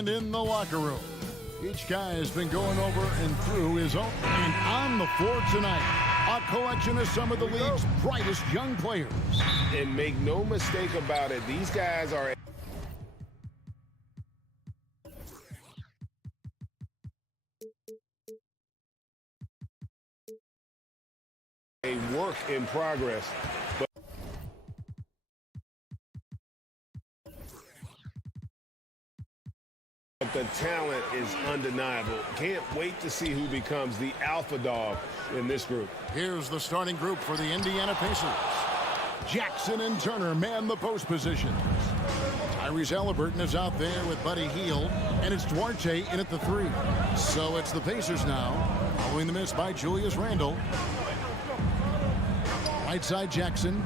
And in the locker room, each guy has been going over and through his own. And on the floor tonight, a collection of some of the league's brightest young players. And make no mistake about it, these guys are a work in progress. But the talent is undeniable. Can't wait to see who becomes the alpha dog in this group. Here's the starting group for the Indiana Pacers. Jackson and Turner man the post positions. Tyrese Halliburton is out there with Buddy Hield, and it's Duarte in at the 3. So it's the Pacers now, following the miss by Julius Randle. Right side Jackson.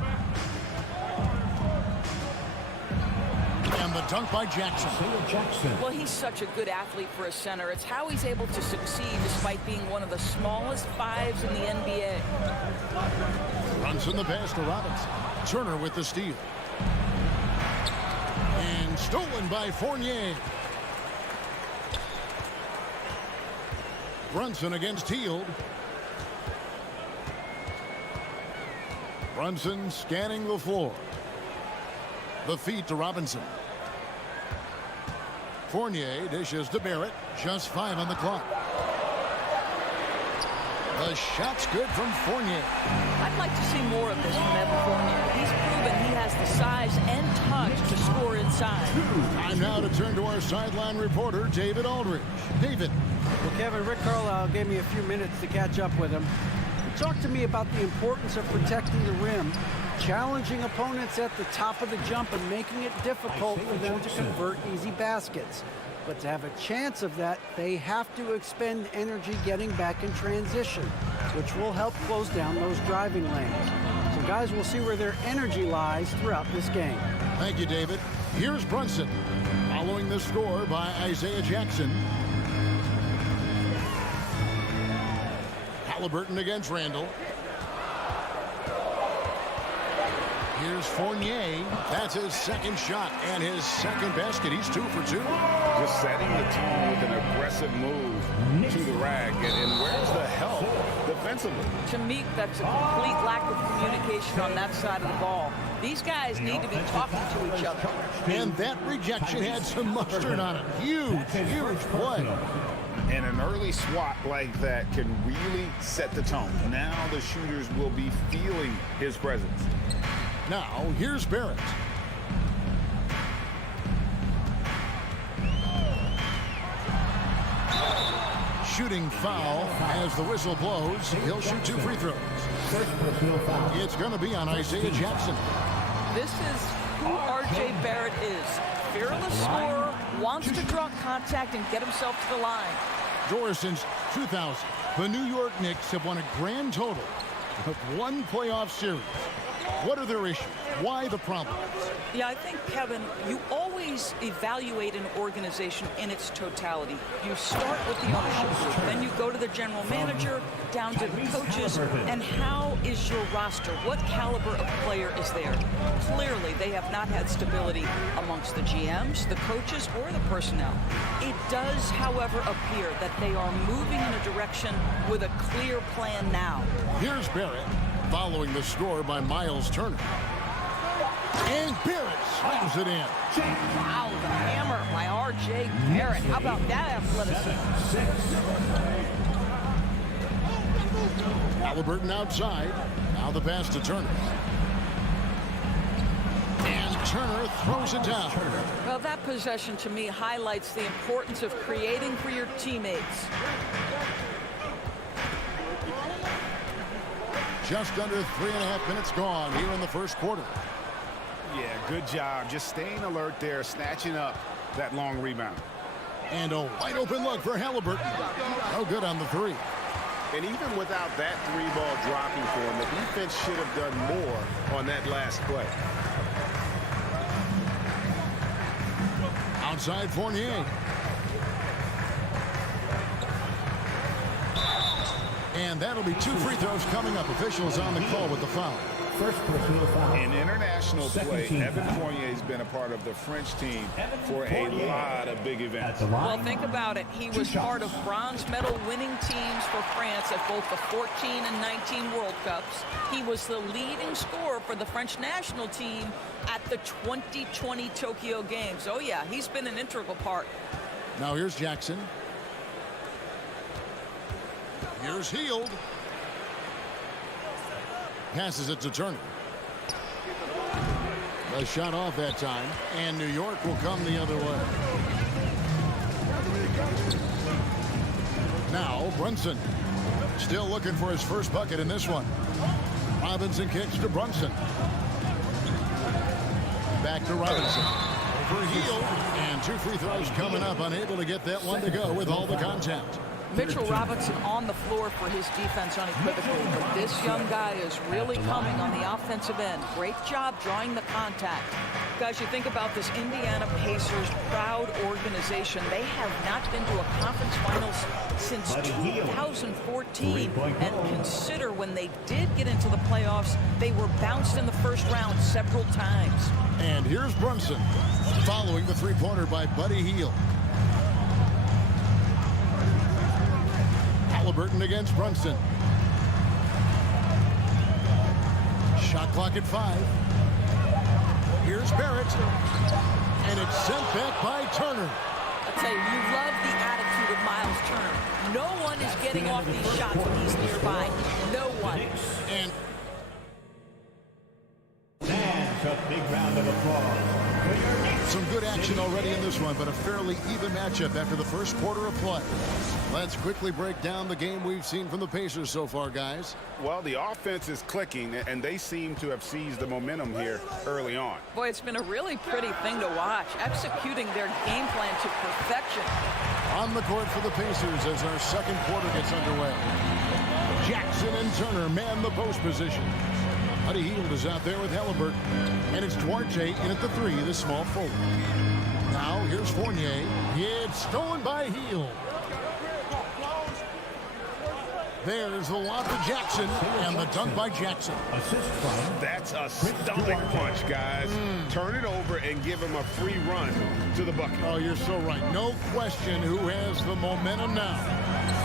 And the dunk by Jackson. Well, he's such a good athlete for a center. It's how he's able to succeed despite being one of the smallest 5s in the NBA. Runs in the pass to Robinson. Turner with the steal. And stolen by Fournier. Brunson against Hield. Brunson scanning the floor. The feed to Robinson. Fournier dishes to Barrett. Just 5 on the clock. The shot's good from Fournier. I'd like to see more of this from Evan Fournier. He's proven he has the size and touch to score inside. Time now to turn to our sideline reporter, David Aldridge. David. Well, Kevin, Rick Carlisle gave me a few minutes to catch up with him. He talked to me about the importance of protecting the rim, challenging opponents at the top of the jump and making it difficult for them to convert easy baskets. But to have a chance of that, they have to expend energy getting back in transition, which will help close down those driving lanes. So guys, we'll see where their energy lies throughout this game. Thank you, David. Here's Brunson, following the score by Isaiah Jackson. Halliburton against Randle. Here's Fournier. That's his second shot and his second basket. He's 2 for 2. Just setting the tone with an aggressive move to the rack. And where's the help defensively? To me, that's a complete lack of communication on that side of the ball. These guys need to be talking to each other. And that rejection had some mustard on it. Huge, huge play. And an early swat like that can really set the tone. Now the shooters will be feeling his presence. Now, here's Barrett. Shooting foul as the whistle blows. He'll shoot 2 free throws. It's going to be on Isaiah Jackson. This is who R.J. Barrett is. Fearless scorer, wants to draw contact and get himself to the line. Doris, since 2000, the New York Knicks have won a grand total of 1 playoff series. What are their issues? Why the problems? Yeah, I think, Kevin, you always evaluate an organization in its totality. You start with the ownership group, then you go to the general manager, down to the coaches, and how is your roster? What caliber of player is there? Clearly, they have not had stability amongst the GMs, the coaches, or the personnel. It does, however, appear that they are moving in a direction with a clear plan now. Here's Barrett, following the score by Miles Turner. And Barrett slams it in. Wow, the hammer by R.J. Barrett. How about that athleticism? Halliburton outside. Now the pass to Turner. And Turner throws it down. Well, that possession to me highlights the importance of creating for your teammates. Just under 3.5 minutes gone here in the first quarter. Yeah, good job. Just staying alert there, snatching up that long rebound. And a wide open look for Halliburton. No good on the 3. And even without that 3-ball dropping for him, the defense should have done more on that last play. Outside Fournier. And that'll be 2 free throws coming up. Officials on the call with the foul. First personal foul. In international play, Evan Fournier's been a part of the French team for a lot of big events. Well, think about it. He was part of bronze medal winning teams for France at both the 14 and 19 World Cups. He was the leading scorer for the French national team at the 2020 Tokyo Games. Oh, yeah, he's been an integral part. Now here's Jackson. Here's Hield. Passes it to Turner. A shot off that time, and New York will come the other way. Now Brunson, still looking for his first bucket in this one. Robinson kicks to Brunson. Back to Robinson. Over Hield, and 2 free throws coming up. Unable to get that one to go with all the contact. Mitchell Robinson on the floor for his defense unequivocally, but this young guy is really coming on the offensive end. Great job drawing the contact. Guys, you think about this Indiana Pacers proud organization. They have not been to a conference finals since 2014. And consider when they did get into the playoffs, they were bounced in the first round several times. And here's Brunson, following the three-pointer by Buddy Hield. Halliburton against Brunson. Shot clock at 5. Here's Barrett. And it's sent back by Turner. I tell you love the attitude of Miles Turner. No one is getting off these shots when he's nearby. No one. And a big round of applause. some good action already in this one, but a fairly even matchup after the first quarter of play. Let's quickly break down the game we've seen from the Pacers so far, guys. Well, the offense is clicking, and they seem to have seized the momentum here early on. Boy, it's been a really pretty thing to watch, executing their game plan to perfection. On the court for the Pacers as our second quarter gets underway. Jackson and Turner man the post position. Buddy Hield is out there with Halliburton. And it's Duarte in at the 3, the small forward. Now here's Fournier. It's stolen by Hield. There's the lob to Jackson, and the dunk by Jackson. That's a stomach punch, guys. Turn it over and give him a free run to the bucket. Oh, you're so right. No question who has the momentum now.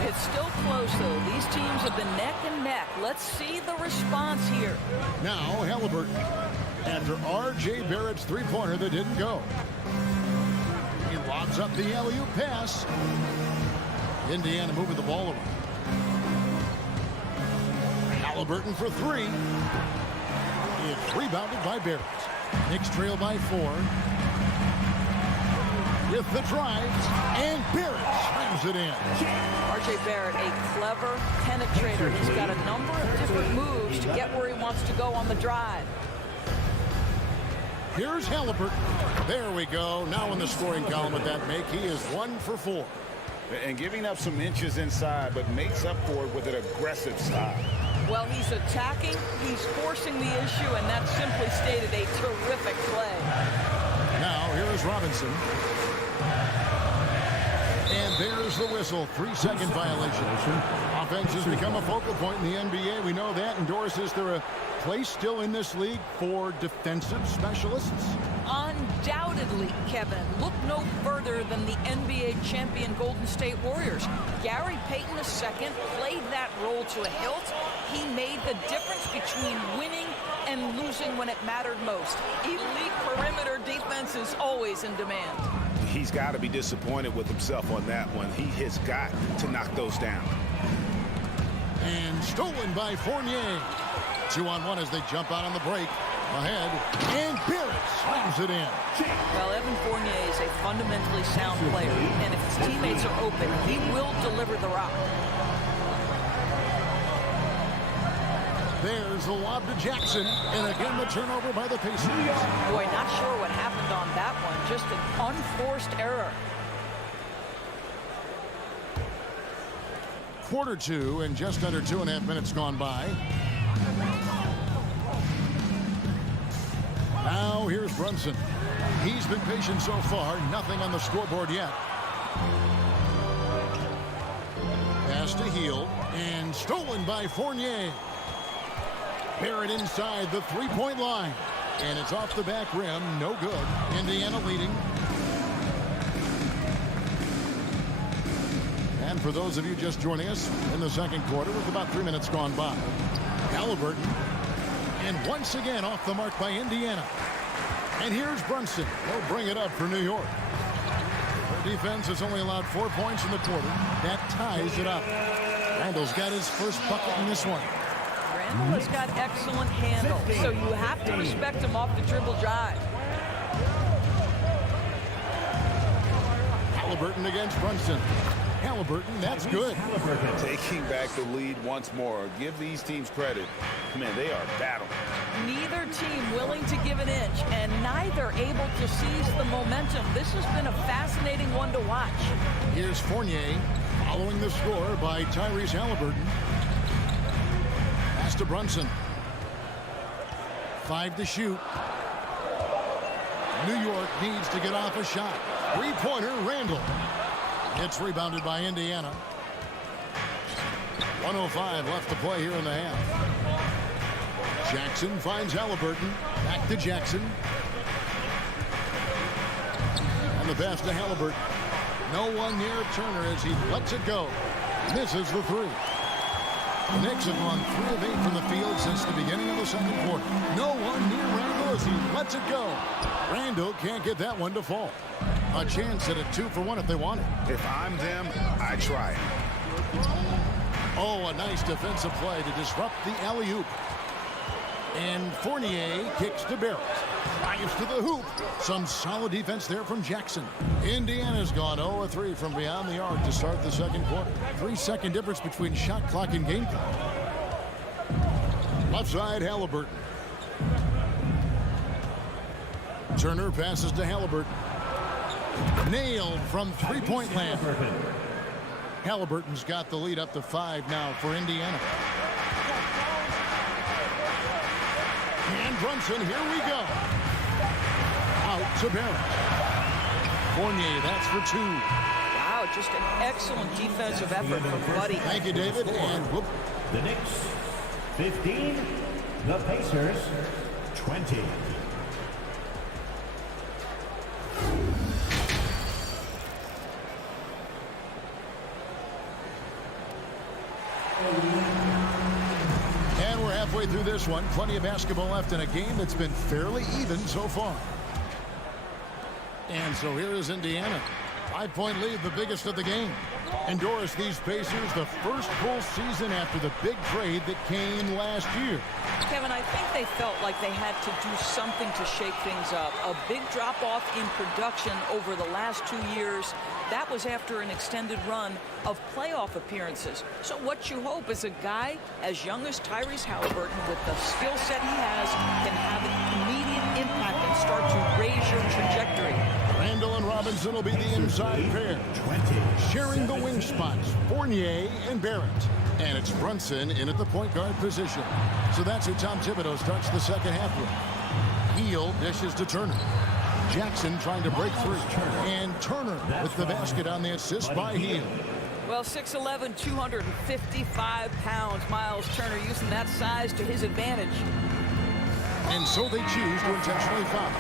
It's still close, though. These teams have been neck and neck. Let's see the response here. Now Halliburton, after R.J. Barrett's three-pointer that didn't go. He lobs up the alley-oop pass. Indiana moving the ball around. Halliburton for 3. It's rebounded by Barrett. Knicks trail by 4. With the drive, and Barrett slams it in. R.J. Barrett, a clever penetrator. He's got a number of different moves to get where he wants to go on the drive. Here's Halliburton. There we go. Now in the scoring column with that make, he is 1 for 4. And giving up some inches inside, but makes up for it with an aggressive style. Well, he's attacking, he's forcing the issue, and that simply stated a terrific play. Now, here is Robinson. And there's the whistle. 3-second violation. Offense has become a focal point in the NBA. We know that. And Doris, is there a place still in this league for defensive specialists? Undoubtedly, Kevin. Look no further than the NBA champion Golden State Warriors. Gary Payton II played that role to a hilt. He made the difference between winning and losing when it mattered most. Elite perimeter defense is always in demand. He's got to be disappointed with himself on that one. He has got to knock those down. And stolen by Fournier. 2-on-1 as they jump out on the break. Ahead, and Barrett slams it in. Well, Evan Fournier is a fundamentally sound player, and if his teammates are open, he will deliver the rock. There's the lob to Jackson, and again the turnover by the Pacers. Boy, not sure what happened on that one. Just an unforced error. Quarter 2, and just under 2.5 minutes gone by. Now here's Brunson. He's been patient so far. Nothing on the scoreboard yet. Pass pass to Hield, and stolen by Fournier. Barrett inside the three-point line, and it's off the back rim, no good. Indiana leading. And for those of you just joining us in the second quarter, with about 3 minutes gone by, Halliburton, and once again off the mark by Indiana. And here's Brunson. He'll bring it up for New York. Their defense has only allowed 4 points in the quarter. That ties it up. Randall's got his first bucket in this one. Randall has got excellent handle, so you have to respect him off the dribble drive. Halliburton against Brunson. Halliburton, that's good. Taking back the lead once more. Give these teams credit. Man, they are battling. Neither team willing to give an inch, and neither able to seize the momentum. This has been a fascinating one to watch. Here's Fournier following the score by Tyrese Halliburton. Pass to Brunson. 5 to shoot. New York needs to get off a shot. Three-pointer, Randall. It's rebounded by Indiana. 1:05 left to play here in the half. Jackson finds Halliburton. Back to Jackson. And the pass to Halliburton. No one near Turner as he lets it go. Misses the three. The Knicks have gone 3 of 8 from the field since the beginning of the second quarter. No one near Randall as he lets it go. Randall can't get that one to fall. A chance at a 2-for-1 if they want it. If I'm them, I try it. Oh, a nice defensive play to disrupt the alley-oop. And Fournier kicks to Barrett. Drives to the hoop. Some solid defense there from Jackson. Indiana's gone 0 of 3 from beyond the arc to start the second quarter. 3-second difference between shot clock and game clock. Left side, Halliburton. Turner passes to Halliburton. Nailed from three-point land. Halliburton's got the lead up to 5 now for Indiana. And Brunson, here we go. Out to Barrett. Fournier, that's for 2. Wow, just an excellent defensive effort from Buddy. Thank you, David. And whoop. The Knicks 15, the Pacers 20. And we're halfway through this one. Plenty of basketball left in a game that's been fairly even so far. And so here is Indiana. 5-point lead, the biggest of the game. And Doris, these Pacers, the first full season after the big trade that came last year. Kevin, I think they felt like they had to do something to shake things up. A big drop-off in production over the last 2 years. That was after an extended run of playoff appearances. So what you hope is a guy as young as Tyrese Halliburton, with the skill set he has, can have an immediate impact and start to raise your trajectory. Randall and Robinson will be the inside pair. Sharing the wing spots, Fournier and Barrett. And it's Brunson in at the point guard position. So that's who Tom Thibodeau starts the second half with. Hield dishes to Turner. Jackson trying to break free. And Turner with the basket on the assist by Hield. Well, 6'11", 255 pounds. Miles Turner using that size to his advantage. And so they choose to intentionally foul.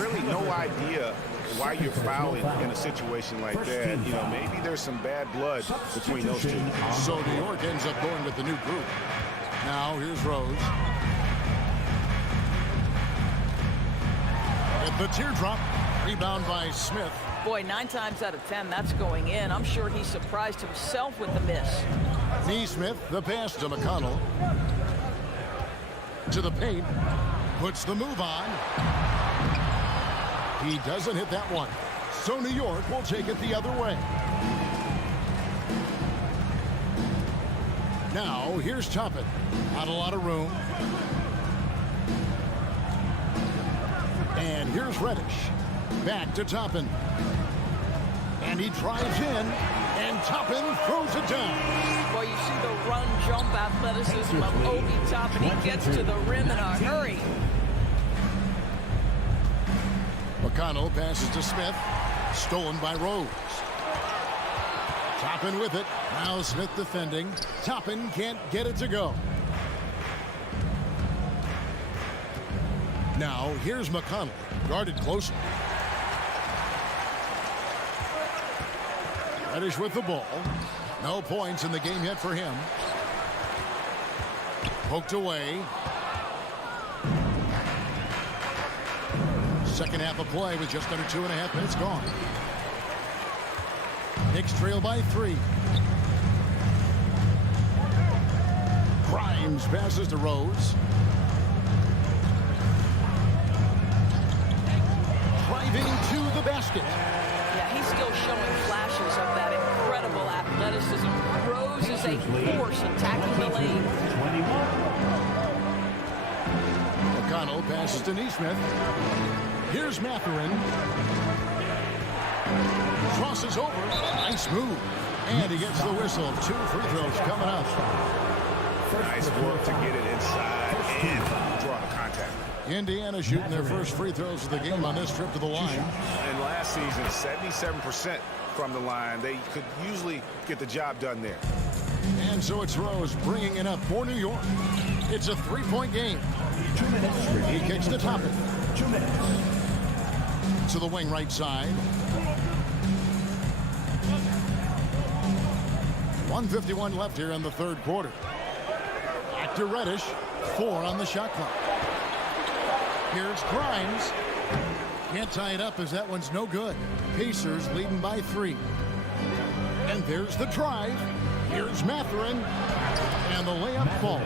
Really no idea why you're fouling in a situation like that. You know, maybe there's some bad blood between those two. So New York ends up going with the new group. Now here's Rose. At the teardrop, rebound by Smith. Boy, 9 times out of 10, that's going in. I'm sure he surprised himself with the miss. Neesmith, the pass to McConnell. To the paint. Puts the move on. He doesn't hit that one. So New York will take it the other way. Now, here's Toppin. Not a lot of room. And here's Reddish. Back to Toppin. And he drives in. And Toppin throws it down. Boy, you see the run, jump athleticism of Obi Toppin. He gets to the rim in a hurry. McConnell passes to Smith. Stolen by Rose. Toppin with it. Now Smith defending. Toppin can't get it to go. Now here's McConnell. Guarded closely. Reddish with the ball. No points in the game yet for him. Poked away. Second half of play with just under 2.5 minutes gone. Knicks trail by 3. Grimes passes to Rose. Driving to the basket. Yeah, he's still showing flashes of that incredible athleticism. Rose is a force attacking the lane. 21. McConnell passes to Neesmith. Here's Mathurin. Crosses over. Nice move. And he gets the whistle. 2 free throws coming up. Nice work to get it inside and draw the contact. Indiana shooting their first free throws of the game on this trip to the line. And last season, 77% from the line. They could usually get the job done there. And so it's Rose bringing it up for New York. It's a 3-point game. 2 minutes. He kicks to Toppin. 2 minutes. To the wing right side. 1:51 left here in the third quarter. Back to Reddish. 4 on the shot clock. Here's Grimes. Can't tie it up as that one's no good. Pacers leading by 3. And there's the drive. Here's Mathurin. And the layup falls.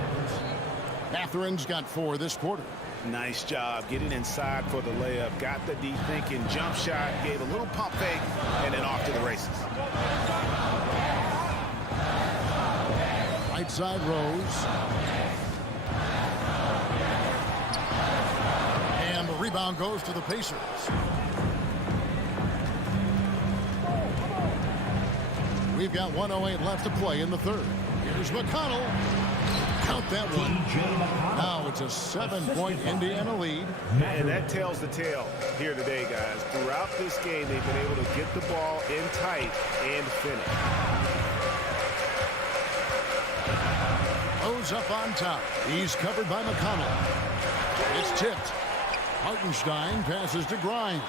Mathurin's got 4 this quarter. Nice job getting inside for the layup. Got the deep thinking jump shot. Gave a little pump fake. And then off to the races. Right side Rose. And the rebound goes to the Pacers. We've got 1:08 left to play in the third. Here's McConnell. Count that one. Now it's a 7-point Indiana lead. And that tells the tale here today, guys. Throughout this game, they've been able to get the ball in tight and finish. Rose up on top. He's covered by McConnell. It's tipped. Hartenstein passes to Grimes.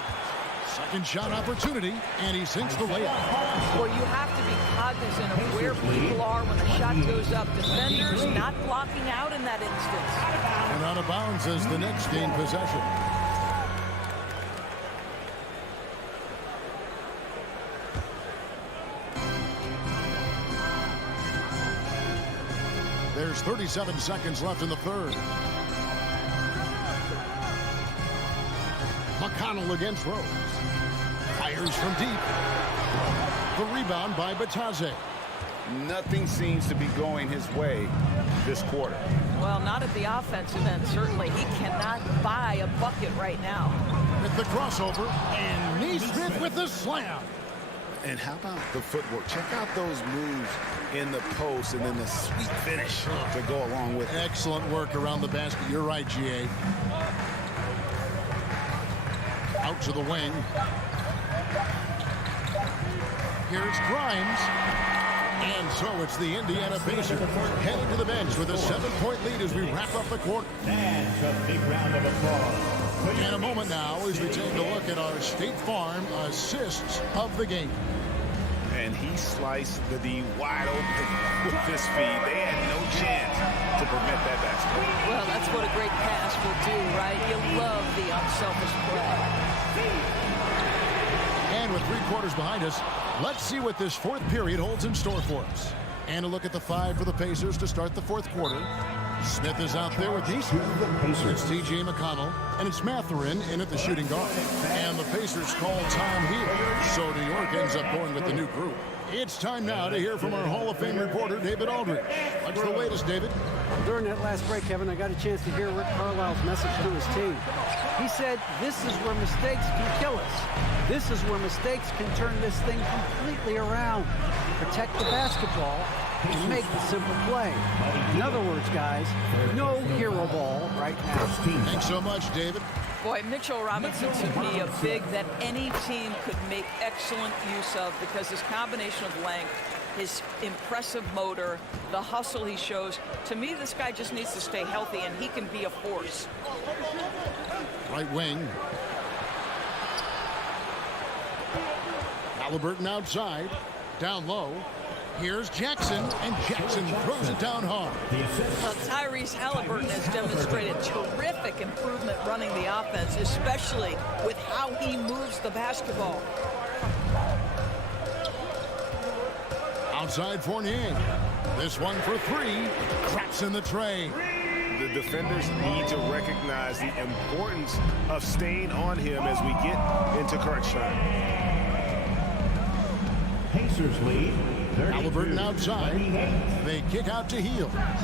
Second shot opportunity, and he sinks the layup. Well, you have to be cognizant of where people are when the shot goes up. Defenders not blocking out in that instance. And out of bounds as the Knicks gain possession. There's 37 seconds left in the third. McConnell against Rose. Fires from deep. The rebound by Batadze. Nothing seems to be going his way this quarter. Well, not at the offensive end, certainly. He cannot buy a bucket right now. With the crossover, and Neesmith with the slam. And how about the footwork? Check out those moves in the post and then the sweet finish to go along with it. Excellent work around the basket. You're right, GA. Out to the wing. Here's Grimes. And so it's the Indiana Pacers heading to the bench with a 7-point lead as we wrap up the quarter. That's a big round of applause. In a moment now as we take a look at our State Farm assists of the game. And he sliced the D wide open with his feed. They had no chance to prevent that basket. Well, that's what a great pass will do, right? You love the unselfish play. And with 3 quarters behind us, let's see what this fourth period holds in store for us. And a look at the 5 for the Pacers to start the fourth quarter. Smith is out there with Neesmith. It's T.J. McConnell, and it's Mathurin in at the shooting guard. And the Pacers call time here, so New York ends up going with the new group. It's time now to hear from our Hall of Fame reporter, David Aldridge. What's the latest, David? During that last break, Kevin, I got a chance to hear Rick Carlisle's message to his team. He said, this is where mistakes can kill us. This is where mistakes can turn this thing completely around. Protect the basketball and make the simple play. In other words, guys, no hero ball right now. Thanks so much, David. Boy, Mitchell Robinson to me a big that any team could make excellent use of because his combination of length his impressive motor, the hustle he shows. To me, this guy just needs to stay healthy, and he can be a force. Right wing. Halliburton outside. Down low. Here's Jackson, and Jackson throws it down hard. Well, Tyrese Halliburton has demonstrated terrific improvement running the offense, especially with how he moves the basketball. Outside Fournier. This one for three. Cracks in the tray. The defenders need to recognize the importance of staying on him as we get into crunch time. Pacers lead. Halliburton outside. They kick out to Heel. Trying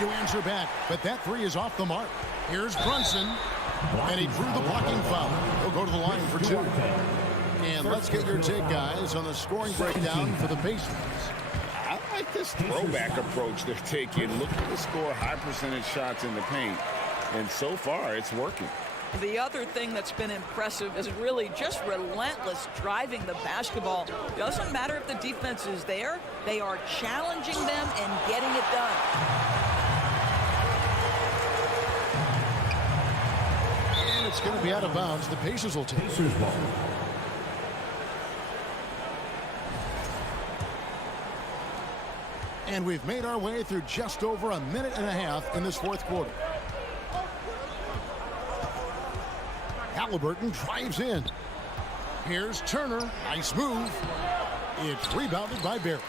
to answer back, but that three is off the mark. Here's Brunson, and he drew the blocking foul. He'll go to the line for two. And let's get your take, guys, on the scoring breakdown for the Pacers. I like this throwback approach they're taking. Looking to score high percentage shots in the paint. And so far, it's working. The other thing that's been impressive is really just relentless driving the basketball. Doesn't matter if the defense is there, they are challenging them and getting it done. And it's going to be out of bounds. The Pacers will take Pacers ball. And we've made our way through just over a minute and a half in this fourth quarter. Halliburton drives in. Here's Turner. Nice move. It's rebounded by Barrett.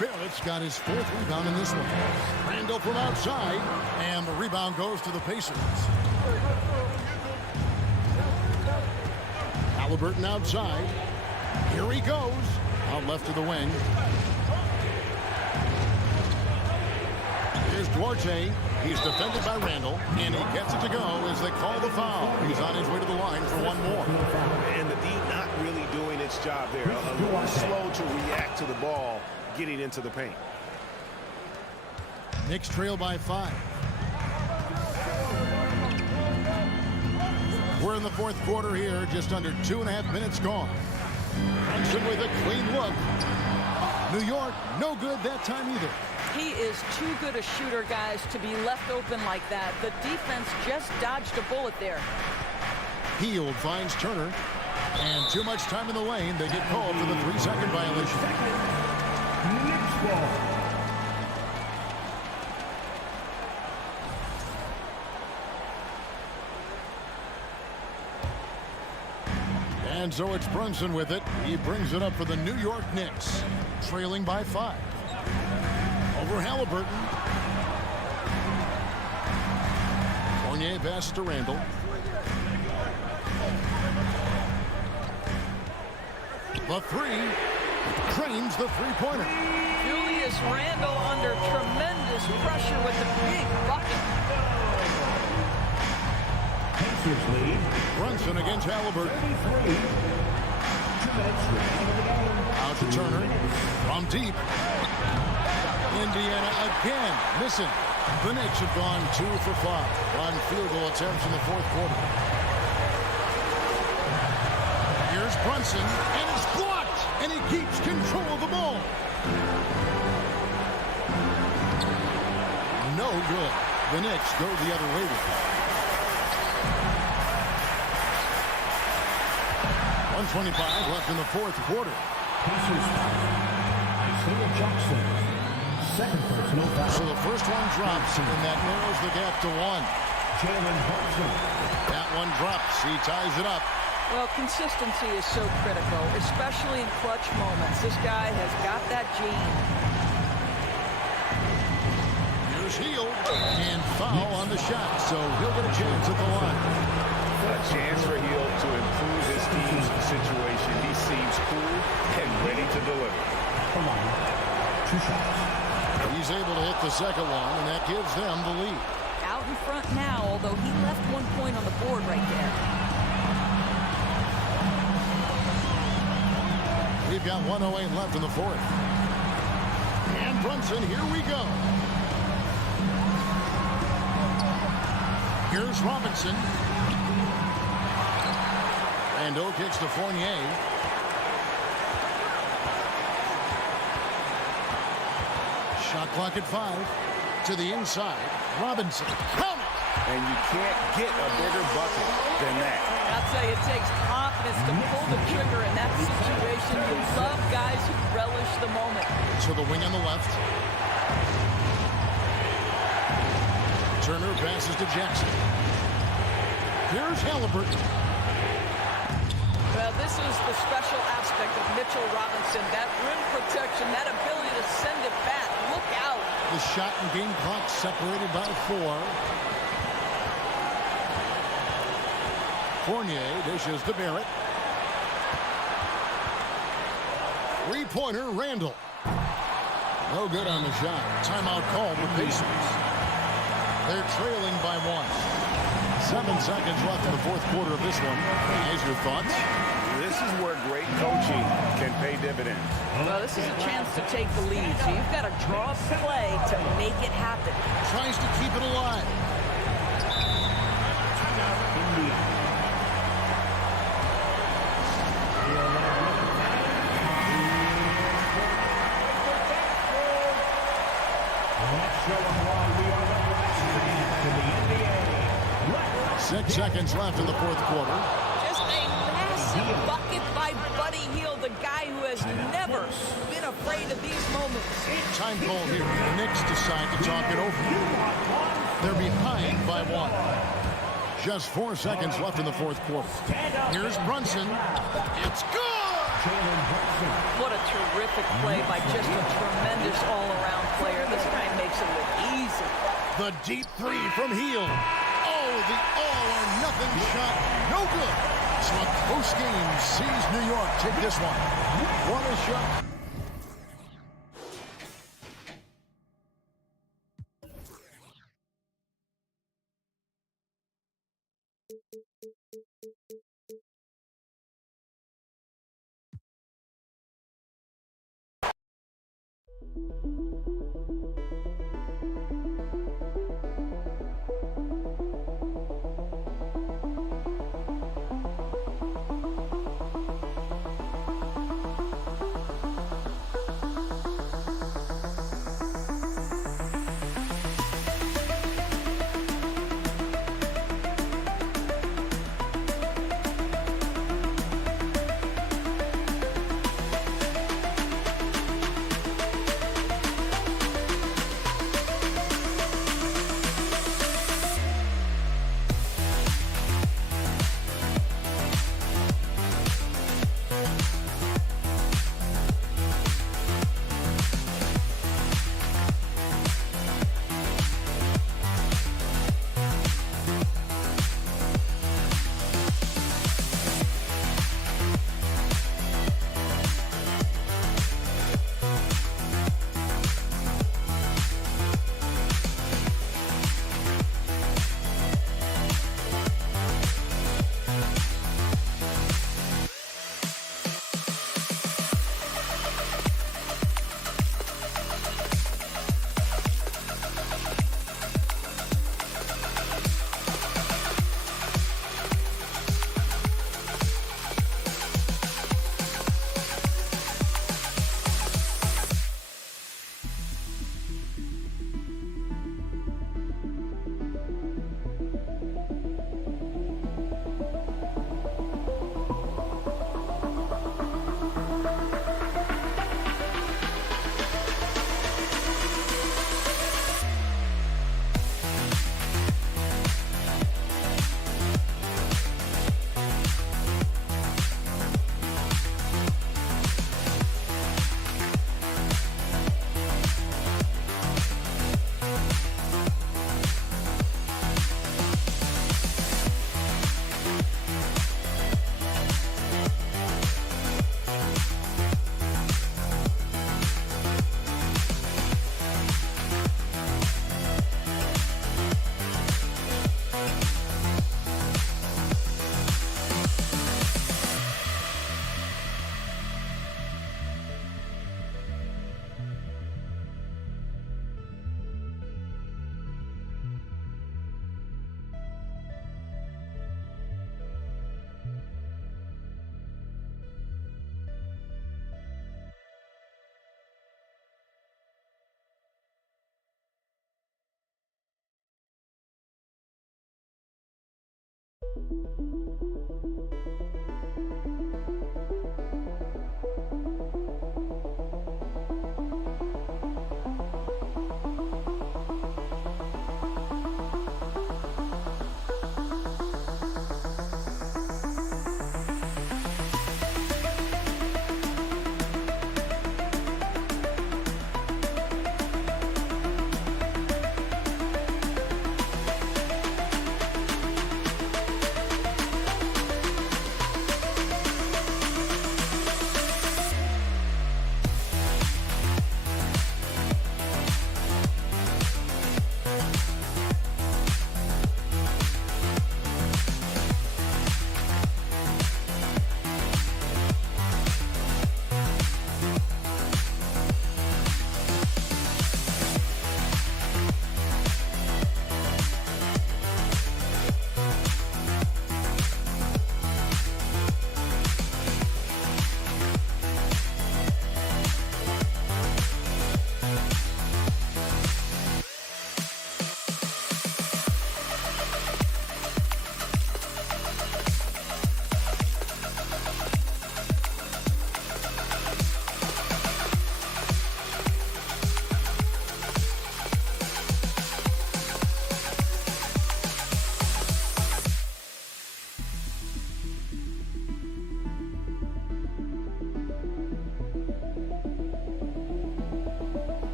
Barrett's got his fourth rebound in this one. Randall from outside. And the rebound goes to the Pacers. Halliburton outside. Here he goes. Out left to the wing. Here's Duarte. He's defended by Randall, and he gets it to go as they call the foul. He's on his way to the line for one more. And the D not really doing its job there. A little slow to react to the ball getting into the paint. Knicks trail by 5. We're in the fourth quarter here, just under 2.5 minutes gone. Brunson with a clean look. New York, no good that time either. He is too good a shooter, guys, to be left open like that. The defense just dodged a bullet there. Hield finds Turner. And too much time in the lane. They get called for the 3-second violation. Knicks ball. And so it's Brunson with it. He brings it up for the New York Knicks, trailing by 5. Over Halliburton. Fournier passes to Randall. The three. Cranes the three-pointer. Julius Randle under tremendous pressure with the big bucket. Pacers lead. Brunson against Halliburton. 33. 2 minutes remaining in the game. Out to Turner. From deep. Indiana again missing. The Knicks have gone 2 for 5 on field goal attempts in the fourth quarter. Here's Brunson, and it's blocked, and he keeps control of the ball. No good. The Knicks go the other way with it. 1:25 left in the fourth quarter. Pacers. Isaiah Jackson. Second personal foul. So the first one drops, and that narrows the gap to 1. Jalen Brunson. That one drops. He ties it up. Well, consistency is so critical, especially in clutch moments. This guy has got that gene. Here's Hield, and foul on the shot, so he'll get a chance at the line. A chance for Hield to improve his team's situation. He seems cool and ready to deliver. Come on. 2 shots. He's able to hit the second one, and that gives them the lead. Out in front now, although he left 1 point on the board right there. We've got 1:08 left in the fourth. And Brunson, here we go. Here's Robinson. Randall kicks to Fournier. Shot clock at 5. To the inside. Robinson. Count it! And you can't get a bigger bucket than that. I'll tell you, it takes confidence to pull the trigger in that situation. You love guys who relish the moment. To the wing on the left. Turner passes to Jackson. Here's Halliburton. Well, this is the special aspect of Mitchell Robinson. That rim protection, that ability to send it back. Look out. The shot and game clock separated by 4. Fournier dishes to Barrett. Three-pointer, Randall. No good on the shot. Timeout called the Pacers. They're trailing by 1. 7 seconds left in the fourth quarter of this one. Guys, your thoughts? This is where great coaching can pay dividends. Well, this is a chance to take the lead. So you've got to draw a play to make it happen. Tries to keep it alive. Six seconds left in the fourth quarter. Just a massive bucket by Buddy Hield, the guy who has never been afraid of these moments. Time call here. The Knicks decide to talk it over. They're behind by 1. Just 4 seconds left in the fourth quarter. Here's Brunson. It's good! What a terrific play by just a tremendous all-around player. This guy makes it look easy. The deep 3 from Hield. Oh, the all-or-nothing shot. No good. So a close game sees New York take this one. What a shot.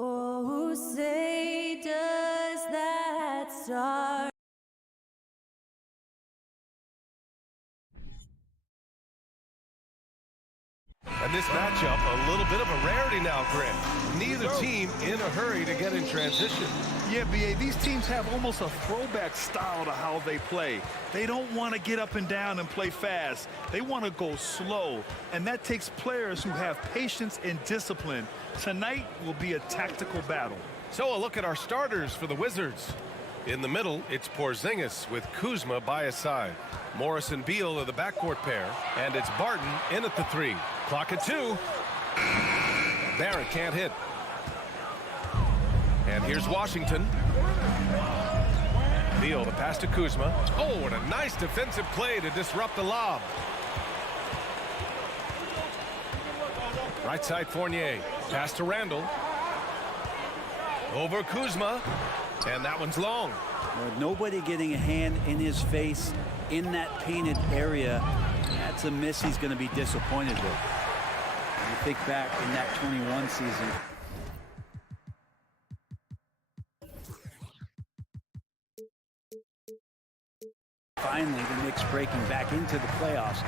Oh, say does that star. And this matchup, a little bit of a rarity now, Grant. Neither team in a hurry to get in transition. Yeah, B.A., these teams have almost a throwback style to how they play. They don't want to get up and down and play fast. They want to go slow, and that takes players who have patience and discipline. Tonight will be a tactical battle. So a look at our starters for the Wizards. In the middle, it's Porzingis with Kuzma by his side. Morris and Beal are the backcourt pair, and it's Barton in at the 3. Clock at 2. Barrett can't hit. And here's Washington. Beal, the pass to Kuzma. Oh, and a nice defensive play to disrupt the lob. Right side Fournier. Pass to Randall. Over Kuzma. And that one's long. Nobody getting a hand in his face in that painted area. That's a miss he's going to be disappointed with. You think back in that 21 season. Finally, the Knicks breaking back into the playoffs.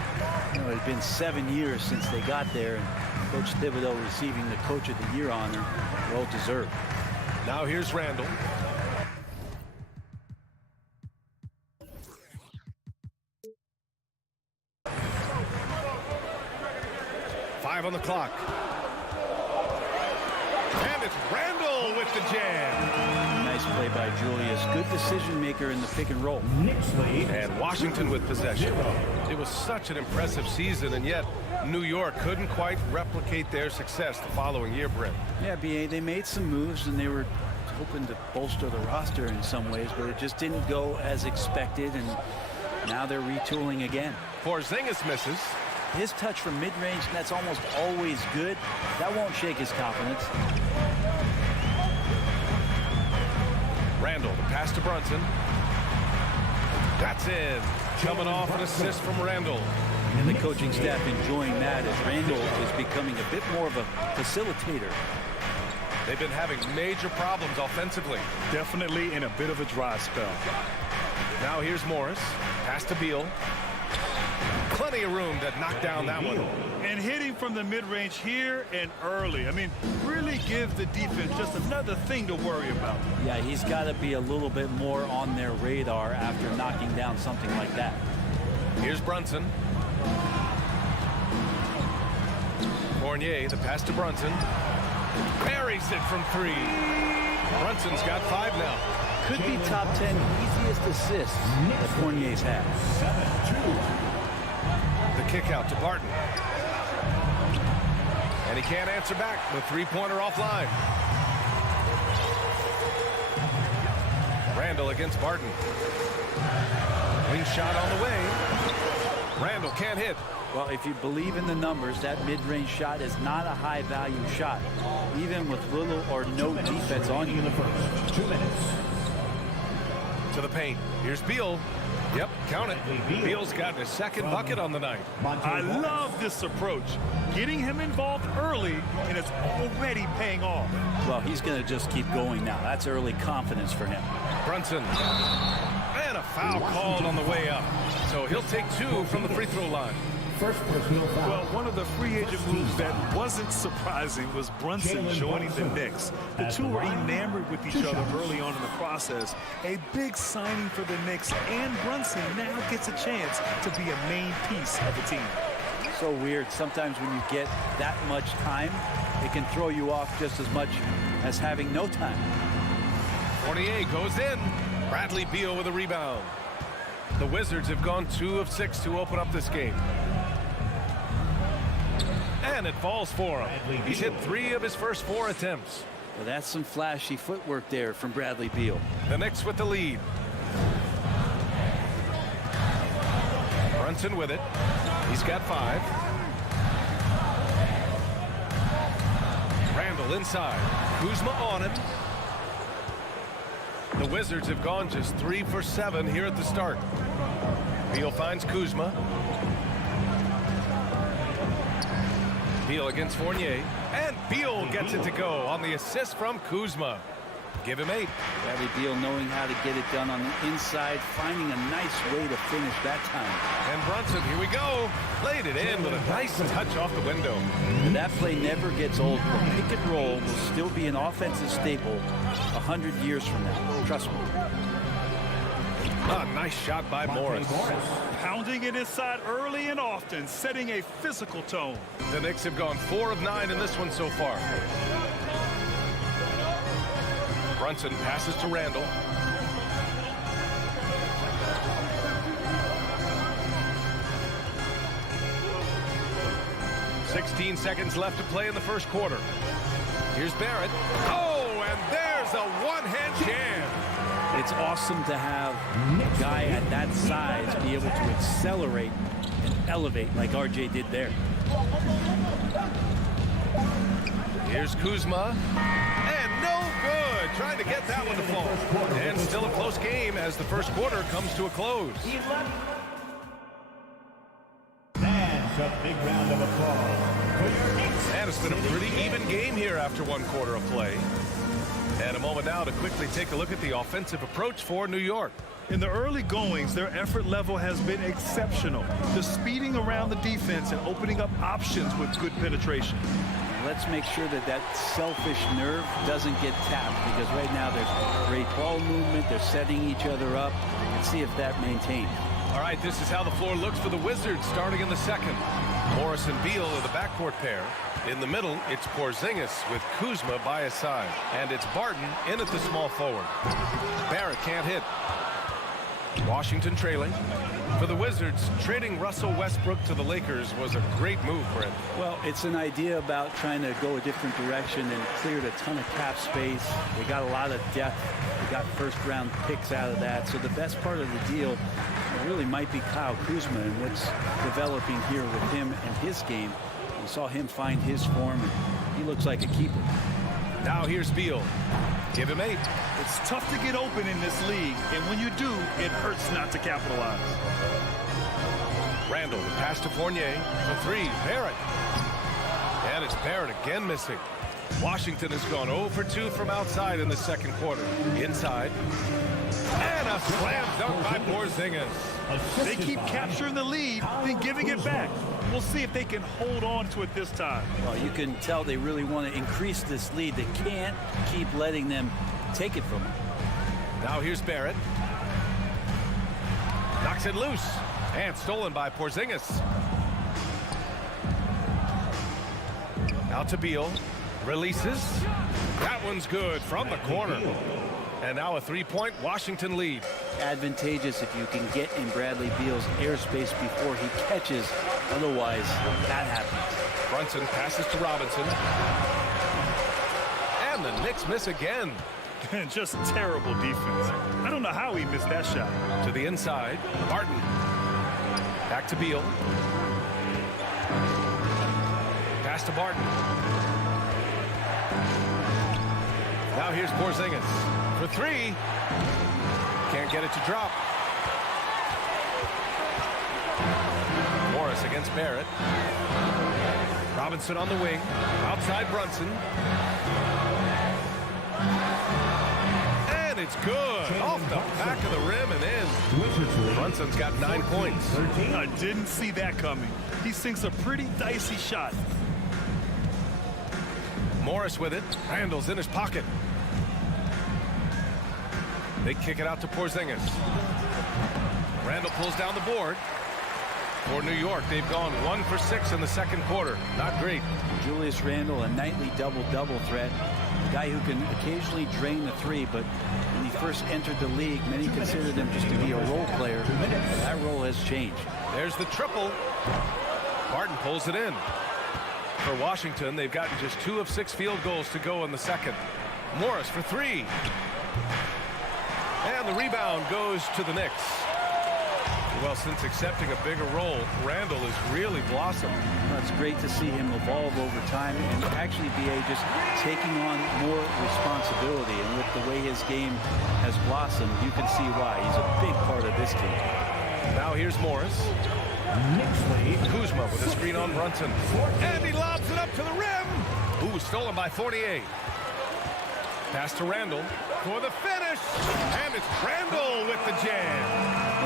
You know, it had been 7 years since they got there, and Coach Thibodeau receiving the Coach of the Year honor. Well deserved. Now here's Randall. On the clock. And it's Randall with the jam. Nice play by Julius. Good decision maker in the pick and roll. And Washington with possession. It was such an impressive season, and yet New York couldn't quite replicate their success the following year, Brent. Yeah, B.A., they made some moves, and they were hoping to bolster the roster in some ways, but it just didn't go as expected, and now they're retooling again. Porzingis misses. His touch from mid-range, that's almost always good. That won't shake his confidence. Randall, the pass to Brunson. That's in. Coming off an assist from Randall. And the coaching staff enjoying that as Randall is becoming a bit more of a facilitator. They've been having major problems offensively. Definitely in a bit of a dry spell. Now here's Morris. Pass to Beal. Plenty of room to knock down that one. And hitting from the mid-range here and early. I mean, really give the defense just another thing to worry about. Yeah, he's got to be a little bit more on their radar after knocking down something like that. Here's Brunson. Fournier, the pass to Brunson. Buries it from 3. Brunson's got 5 now. Could be top 10 easiest assists that Fournier's had. 7-2. The kick out to Barton. And he can't answer back. The three-pointer offline. Randall against Barton. Wing shot on the way. Randall can't hit. Well, if you believe in the numbers, that mid-range shot is not a high-value shot, even with little or no defense on you. In the first 2 minutes. To the paint. Here's Beal. Yep, count it. Beal's got his second bucket on the night. I love this approach. Getting him involved early, and it's already paying off. Well, he's going to just keep going now. That's early confidence for him. Brunson. And a foul called on the way up. So he'll take 2 from the free throw line. First personal foul. Well, one of the free agent moves that wasn't surprising was Brunson joining the Knicks. The two were enamored with each other early on in the process. A big signing for the Knicks, and Brunson now gets a chance to be a main piece of the team. So weird. Sometimes when you get that much time, it can throw you off just as much as having no time. Fournier goes in. Bradley Beal with a rebound. The Wizards have gone 2 of 6 to open up this game. And it falls for him. He's hit 3 of his first 4 attempts. Well, that's some flashy footwork there from Bradley Beal. The Knicks with the lead. Brunson with it. He's got 5. Randall inside. Kuzma on him. The Wizards have gone just 3 for 7 here at the start. Beal finds Kuzma. Beal against Fournier. And Beal gets it to go on the assist from Kuzma. Give him 8. Bradley Beal knowing how to get it done on the inside, finding a nice way to finish that time. And Brunson, here we go. Laid it in with a nice touch off the window. And that play never gets old. The pick and roll will still be an offensive staple 100 years from now. Trust me. A nice shot by Morris. Pounding it inside early and often, setting a physical tone. The Knicks have gone 4 of 9 in this one so far. Brunson passes to Randall. "16 seconds left to play in the first quarter. Here's Barrett. Oh, and there's a one-hand jam. It's awesome to have a guy at that size be able to accelerate and elevate like RJ did there. Here's Kuzma. And no good. Trying to get that one to fall. And still a close game as the first quarter comes to a close. That's a big round of applause for your Knicks. And it's been a pretty even game here after one quarter of play. And a moment now to quickly take a look at the offensive approach for New York. In the early goings, their effort level has been exceptional. The speeding around the defense and opening up options with good penetration. Let's make sure that that selfish nerve doesn't get tapped, because right now there's great ball movement. They're setting each other up. Let's see if that maintains. All right, this is how the floor looks for the Wizards starting in the second. Morris and Beal are the backcourt pair. In the middle, it's Porzingis with Kuzma by his side. And it's Barton in at the small forward. Barrett can't hit. Washington trailing. For the Wizards, trading Russell Westbrook to the Lakers was a great move, Brent. Well, it's an idea about trying to go a different direction, and cleared a ton of cap space. They got a lot of depth. They got first-round picks out of that. So the best part of the deal really might be Kyle Kuzma and what's developing here with him and his game. We saw him find his form, and he looks like a keeper. Now here's Beal. Give him 8. It's tough to get open in this league, and when you do, it hurts not to capitalize. Randall, the pass to Fournier for 3. Barrett. And it's Barrett again missing. Washington has gone 0 for 2 from outside in the second quarter. Inside. And a slam dunk by Porzingis. They keep capturing the lead, then giving it back. We'll see if they can hold on to it this time. Well, you can tell they really want to increase this lead. They can't keep letting them take it from them. Now here's Barrett. Knocks it loose. And stolen by Porzingis. Out to Beal. Releases. That one's good from the corner. And now a 3-point Washington lead. Advantageous if you can get in Bradley Beal's airspace before he catches. Otherwise, that happens. Brunson passes to Robinson. And the Knicks miss again. Just terrible defense. I don't know how he missed that shot. To the inside. Barton. Back to Beal. Pass to Barton. Now here's Porzingis for 3. Can't get it to drop. Morris against Barrett. Robinson on the wing. Outside Brunson. And it's good. Off the back of the rim and in. Brunson's got 9 points. I didn't see that coming. He sinks a pretty dicey shot. Morris with it. Randall's in his pocket. They kick it out to Porzingis. Randall pulls down the board. For New York, they've gone 1 for 6 in the second quarter. Not great. Julius Randle, a nightly double-double threat. A guy who can occasionally drain the 3, but when he first entered the league, many considered him just to be a role player. That role has changed. There's the triple. Barton pulls it in. For Washington, they've gotten just 2 of 6 field goals to go in the second. Morris for 3. And the rebound goes to the Knicks. Well, since accepting a bigger role, Randall has really blossomed. Well, it's great to see him evolve over time and actually be just taking on more responsibility. And with the way his game has blossomed, you can see why. He's a big part of this team. Now here's Morris. Kuzma with a screen on Brunson. And he lobs it up to the rim. Ooh, stolen by Fournier. Pass to Randall for the finish. And it's Randall with the jam.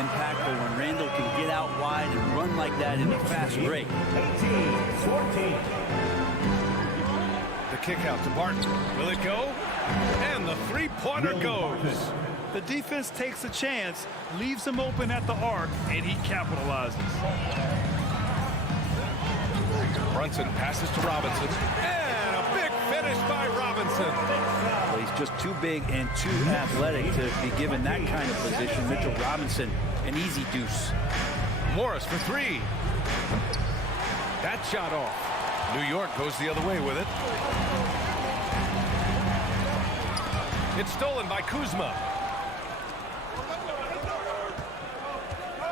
Impactful when Randall can get out wide and run like that in a fast break. 18-14. The kick out to Barton. Will it go? And the three-pointer goes. The defense takes a chance, leaves him open at the arc, and he capitalizes. Brunson passes to Robinson. And a big finish by Robinson. Well, he's just too big and too athletic to be given that kind of position. Mitchell Robinson, an easy deuce. Morris for three. That shot off. New York goes the other way with it. It's stolen by Kuzma.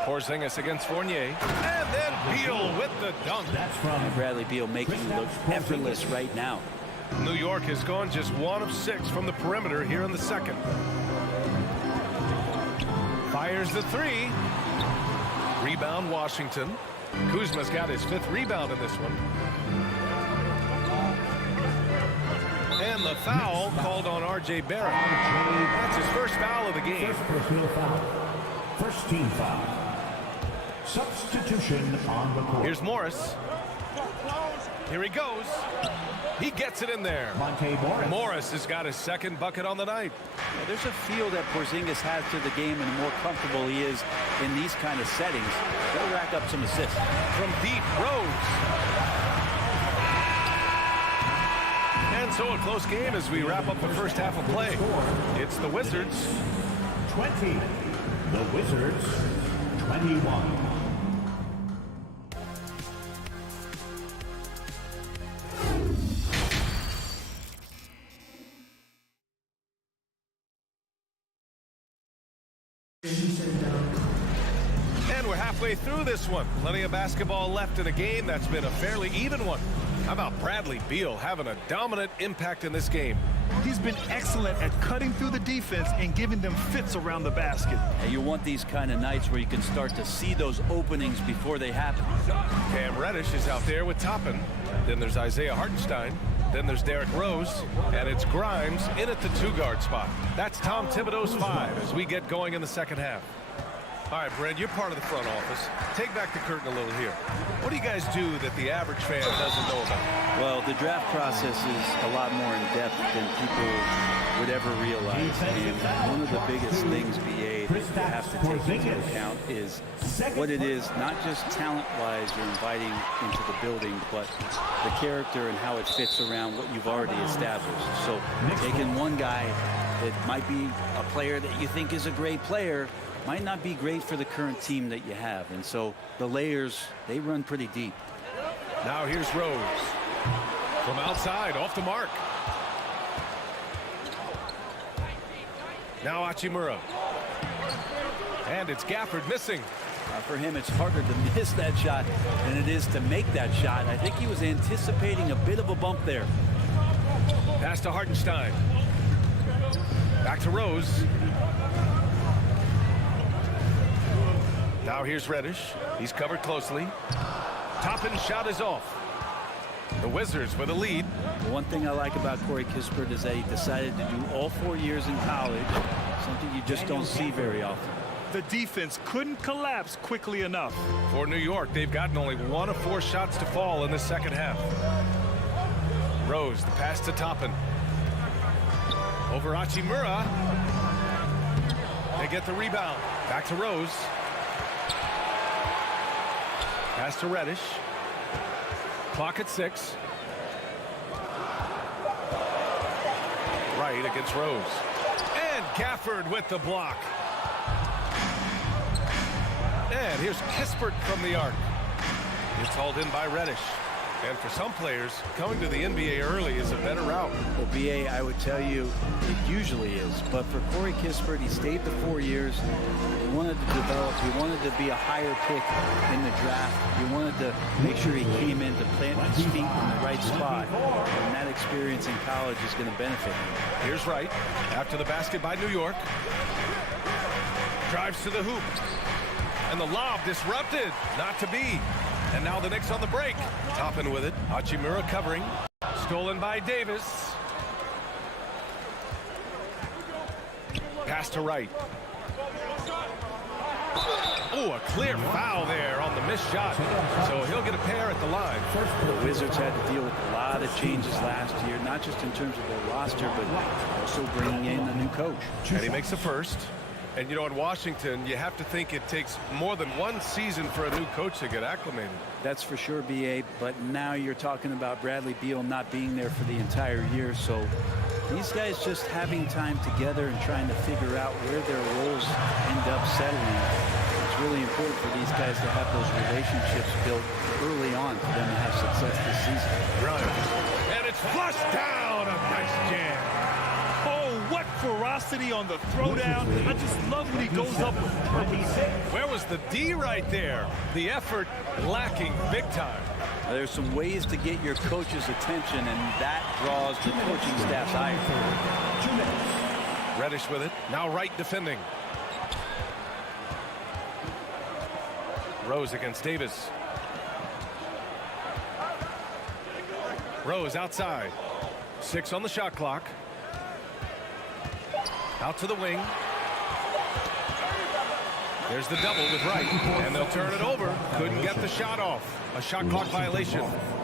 Porzingis against Fournier. And then Beal with the dunk. That's from Bradley Beal making it look effortless right now. New York has gone just 1 of 6 from the perimeter here in the second. Fires the three. Rebound Washington. Kuzma's got his 5th rebound in this one. And the foul called on R.J. Barrett. That's his first foul of the game. first personal foul. First team foul. Substitution on the court. Here's Morris. Here he goes. He gets it in there. Monte Morris. Morris has got his 2nd bucket on the night. Well, there's a feel that Porzingis has to the game, and the more comfortable he is in these kind of settings, he'll rack up some assists. From deep, Rose. And so a close game as we wrap up the first half of play. It's the Wizards 20. The Wizards 21. And we're halfway through this one. Plenty of basketball left in a game that's been a fairly even one. How about Bradley Beal having a dominant impact in this game? He's been excellent at cutting through the defense and giving them fits around the basket. And you want these kind of nights where you can start to see those openings before they happen. Cam Reddish is out there with Toppin. Then there's Isaiah Hartenstein. Then there's Derrick Rose. And it's Grimes in at the 2-guard spot. That's Tom Thibodeau's 5 as we get going in the second half. All right, Brent, you're part of the front office. Take back the curtain a little here. What do you guys do that the average fan doesn't know about? Well, the draft process is a lot more in depth than people would ever realize. And one of the biggest things, BA, that you have to take into account is what it is, not just talent-wise you're inviting into the building, but the character and how it fits around what you've already established. So taking one guy that might be a player that you think is a great player might not be great for the current team that you have. And so the layers, they run pretty deep. Now here's Rose. From outside, off the mark. Now Hachimura. And it's Gafford missing. For him, it's harder to miss that shot than it is to make that shot. I think he was anticipating a bit of a bump there. Pass to Hartenstein. Back to Rose. Now here's Reddish. He's covered closely. Toppin's shot is off. The Wizards with a lead. One thing I like about Corey Kispert is that he decided to do all 4 years in college, something you just don't see very often. The defense couldn't collapse quickly enough. For New York, they've gotten only 1 of 4 shots to fall in the second half. Rose, the pass to Toppin. Over Hachimura. They get the rebound. Back to Rose. Pass to Reddish. Clock at 6. Right against Rose. And Gafford with the block. And here's Kispert from the arc. It's hauled in by Reddish. And for some players, coming to the NBA early is a better route. Well, BA, I would tell you it usually is. But for Corey Kispert, he stayed the 4 years. He wanted to develop. He wanted to be a higher pick in the draft. He wanted to make sure he came in to plant his feet in the right spot. And that experience in college is going to benefit him. Here's Wright. After the basket by New York. Drives to the hoop. And the lob disrupted. Not to be. And now the Knicks on the break. Toppin with it. Hachimura covering. Stolen by Davis. Pass to Wright. Oh, a clear foul there on the missed shot. So he'll get a pair at the line. The Wizards had to deal with a lot of changes last year, not just in terms of their roster, but also bringing in a new coach. And he makes a first. And, you know, in Washington, you have to think it takes more than one season for a new coach to get acclimated. That's for sure, B.A., but now you're talking about Bradley Beal not being there for the entire year, so these guys just having time together and trying to figure out where their roles end up settling. It's really important for these guys to have those relationships built early on for them to have success this season. Right. And it's flushed down. A nice jam. Oh, what ferocity on the throwdown. I just love when he goes up with purpose. Where was the D right there? The effort lacking big time. Now, there's some ways to get your coach's attention, and that draws the coaching staff's eye. Reddish with it. Now Wright defending. Rose against Davis. Rose outside. 6 on the shot clock. Out to the wing. There's the double with Wright, and they'll turn it over. Couldn't get the shot off. A shot clock violation.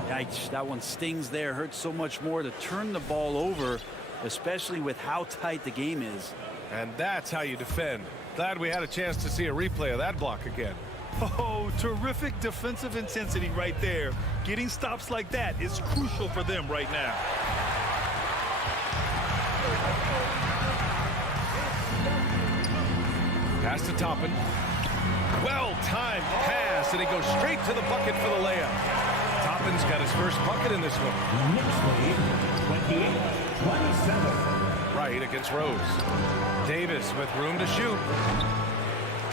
Yikes, that one stings there. Hurts so much more to turn the ball over, especially with how tight the game is. And that's how you defend. Glad we had a chance to see a replay of that block again. Oh, terrific defensive intensity right there. Getting stops like that is crucial for them right now. Pass to Toppin. Well-timed pass, and he goes straight to the bucket for the layup. Toppin's got his first bucket in this one. Knicks lead 28-27. Right against Rose. Davis with room to shoot.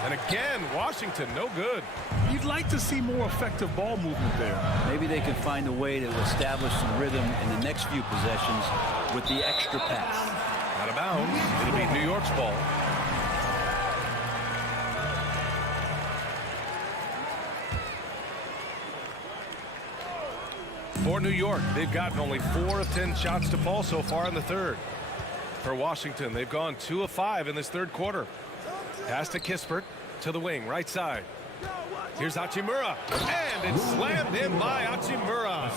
And again, Washington, no good. You'd like to see more effective ball movement there. Maybe they can find a way to establish some rhythm in the next few possessions with the extra pass. Out of bounds. It'll be New York's ball. For New York, they've gotten only 4 of 10 shots to fall so far in the third. For Washington, they've gone 2 of 5 in this third quarter. Pass to Kispert to the wing, right side. Here's Hachimura, and it's slammed in by Hachimura.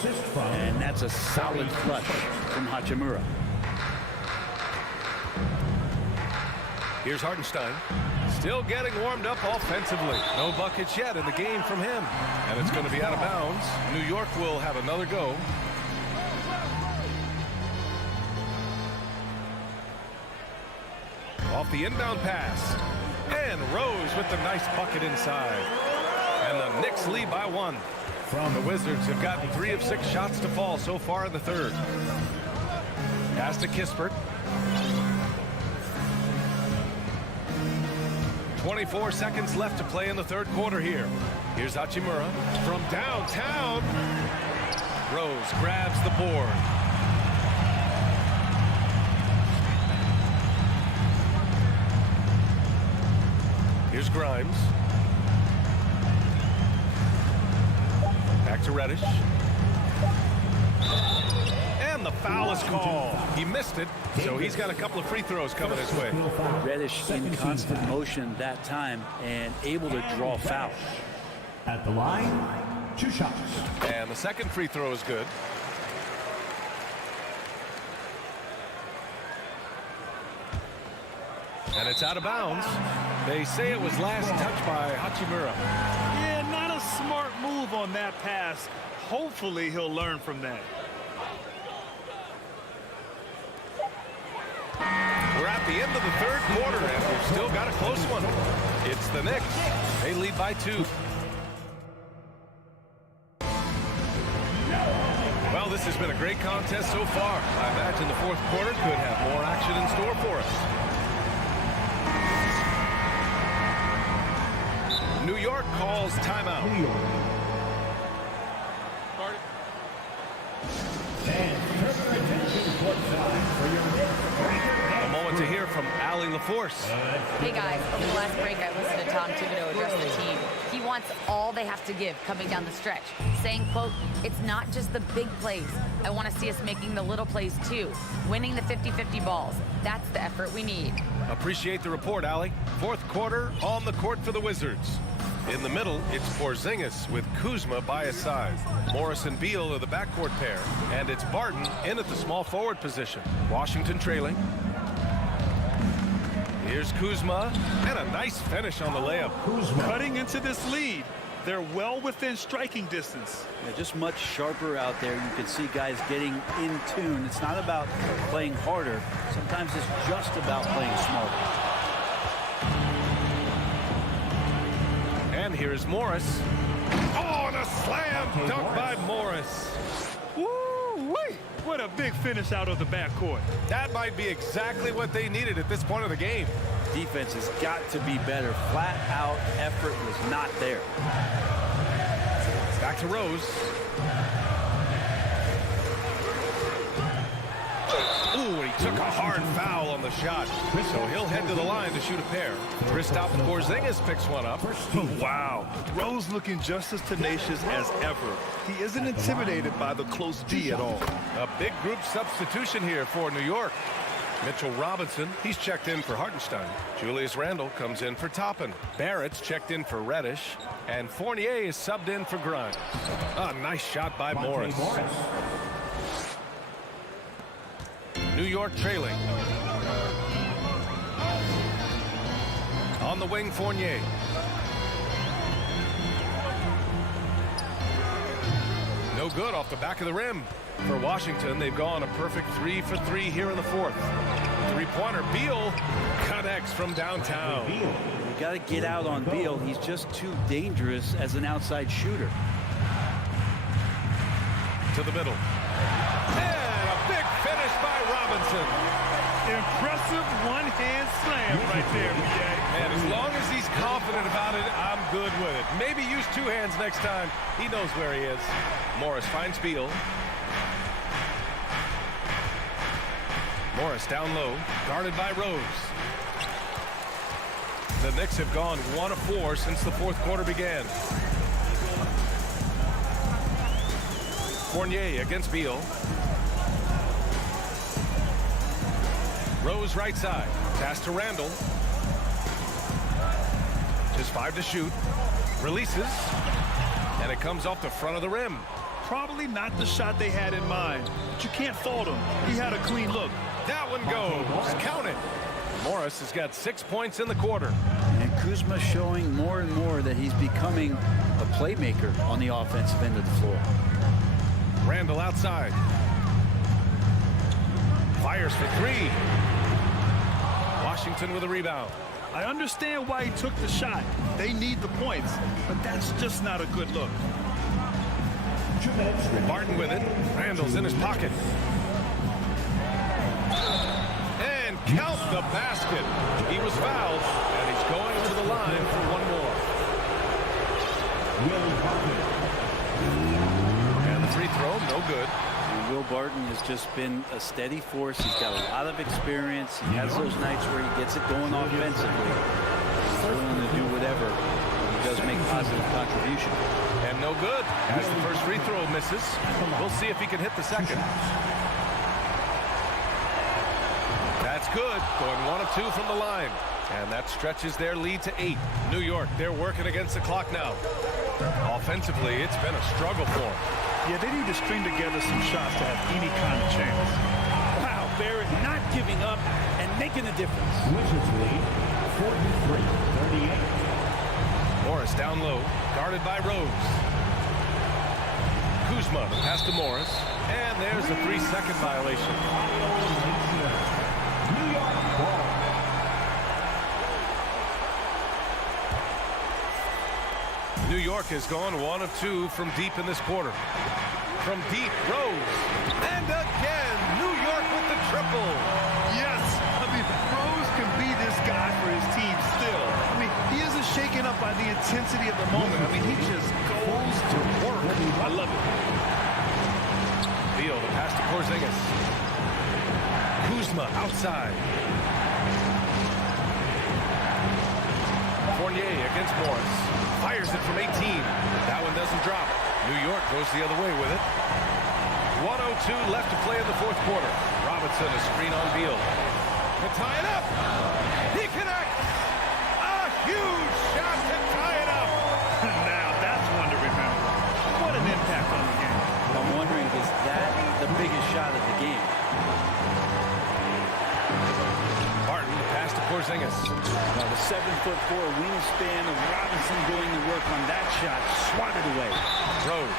And that's a solid clutch from Hachimura. Here's Hartenstein, still getting warmed up offensively. No buckets yet in the game from him. And it's going to be out of bounds. New York will have another go. Off the inbound pass. And Rose with the nice bucket inside. And the Knicks lead by 1. The Wizards have gotten 3 of 6 shots to fall so far in the third. Pass to Kispert. 24 seconds left to play in the third quarter here. Here's Hachimura from downtown. Rose grabs the board. Here's Grimes. Back to Reddish. And the foul is called. He missed it, so he's got a couple of free throws coming his way. Reddish in constant motion that time and able to draw foul. At the line, 2 shots. And the second free throw is good. And it's out of bounds. They say it was last touched by Hachimura. Yeah, not a smart move on that pass. Hopefully he'll learn from that. We're at the end of the third quarter, and we've still got a close one. It's the Knicks. They lead by 2. Well, this has been a great contest so far. I imagine the fourth quarter could have more action in store for us. New York calls timeout. A moment to hear from Allie LaForce. Hey guys, over the last break I listened to Tom Thibodeau address the team. He wants all they have to give coming down the stretch, saying, quote, "It's not just the big plays. I want to see us making the little plays too, winning the 50-50 balls. That's the effort we need." Appreciate the report, Allie. Fourth quarter on the court for the Wizards. In the middle, it's Porzingis with Kuzma by his side. Morris and Beal are the backcourt pair, and it's Barton in at the small forward position. Washington trailing. Here's Kuzma, and a nice finish on the layup. Cutting into this lead. They're well within striking distance. Yeah, just much sharper out there. You can see guys getting in tune. It's not about playing harder. Sometimes it's just about playing smarter. And here's Morris. Oh, and a slam dunk by Morris. Woo-wee! What a big finish out of the backcourt. That might be exactly what they needed at this point of the game. Defense has got to be better. Flat out effort was not there. Back to Rose. Ooh, and he took a hard foul on the shot. So he'll head to the line to shoot a pair. Kristaps Porzingis picks one up. Wow. Rose looking just as tenacious as ever. He isn't intimidated by the close D at all. A big group substitution here for New York. Mitchell Robinson, he's checked in for Hartenstein. Julius Randle comes in for Toppin. Barrett's checked in for Reddish. And Fournier is subbed in for Grimes. A nice shot by Morris. New York trailing. On the wing, Fournier. No good off the back of the rim. For Washington, they've gone a perfect 3 for 3 here in the fourth. Three-pointer, Beal connects from downtown. You got to get out on Beal. He's just too dangerous as an outside shooter. To the middle. And a big finish by Robinson. Impressive one-hand slam right there, BA. And as long as he's confident about it, I'm good with it. Maybe use two hands next time. He knows where he is. Morris finds Beal. Morris down low, guarded by Rose. The Knicks have gone 1 of 4 since the fourth quarter began. Fournier against Beal. Rose right side. Pass to Randle. Just 5 to shoot. Releases. And it comes off the front of the rim. Probably not the shot they had in mind, but you can't fault him. He had a clean look. That one goes. Count it. Morris has got 6 points in the quarter. And Kuzma showing more and more that he's becoming a playmaker on the offensive end of the floor. Randle outside. Fires for 3. Washington with a rebound. I understand why he took the shot. They need the points, but that's just not a good look. Barton with it. Randle's in his pocket. And count the basket. He was fouled, and he's going to the line for one more. And the free throw, no good. And Will Barton has just been a steady force. He's got a lot of experience. He has those nights where he gets it going offensively. He's willing to do whatever. He does make positive contribution. And no good, as the first free throw misses. We'll see if he can hit the second. That's good, going 1 of 2 from the line. And that stretches their lead to 8. New York, they're working against the clock now. Offensively, it's been a struggle for them. Yeah, they need to string together some shots to have any kind of chance. Wow, Barrett not giving up and making a difference. Wizards lead 43-38. Morris down low, guarded by Rose. Kuzma, the pass to Morris. And there's a 3-second violation. New York ball. New York has gone 1 of 2 from deep in this quarter. From deep, Rose. And again, New York with the triple. Yes, I mean, Rose can be this guy for his team still. I mean, he isn't shaken up by the intensity of the moment. I mean, he just goes to work. I love it. Beal, the pass to Porzingis. Kuzma outside. Fournier against Morris. Fires it from 18. That one doesn't drop. New York goes the other way with it. 1:02 left to play in the fourth quarter. Robinson, a screen on Beal. To tie it up. He connects. A huge shot to tie it up. Now that's one to remember. What an impact on the game. I'm wondering, is that the biggest shot of the game? Barton, the pass to Porzingis. Now the 7'4" wingspan of Robinson doing the work on that shot, swatted away. Rose.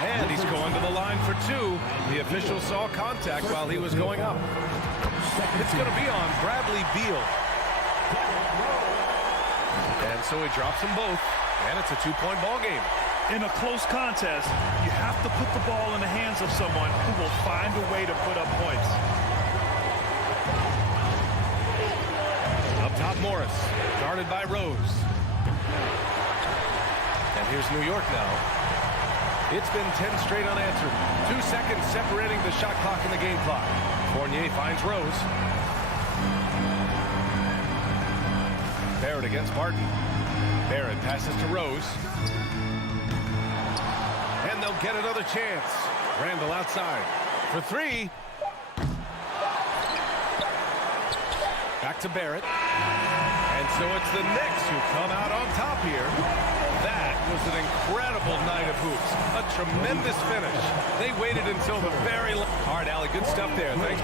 And he's going to the line for two. The official saw contact while he was going up. It's going to be on Bradley Beal. And so he drops them both. And it's a two-point ball game. In a close contest, you have to put the ball in the hands of someone who will find a way to put up points. Up top, Morris. Guarded by Rose. And here's New York now. It's been 10 straight unanswered. 2 seconds separating the shot clock and the game clock. Fournier finds Rose. Barrett against Barton. Barrett passes to Rose. And they'll get another chance. Randall outside for three. Back to Barrett. And so it's the Knicks who come out on top here. That was an incredible night of hoops. A tremendous finish. They waited until the very last. All right, Allie, good stuff there. Thanks.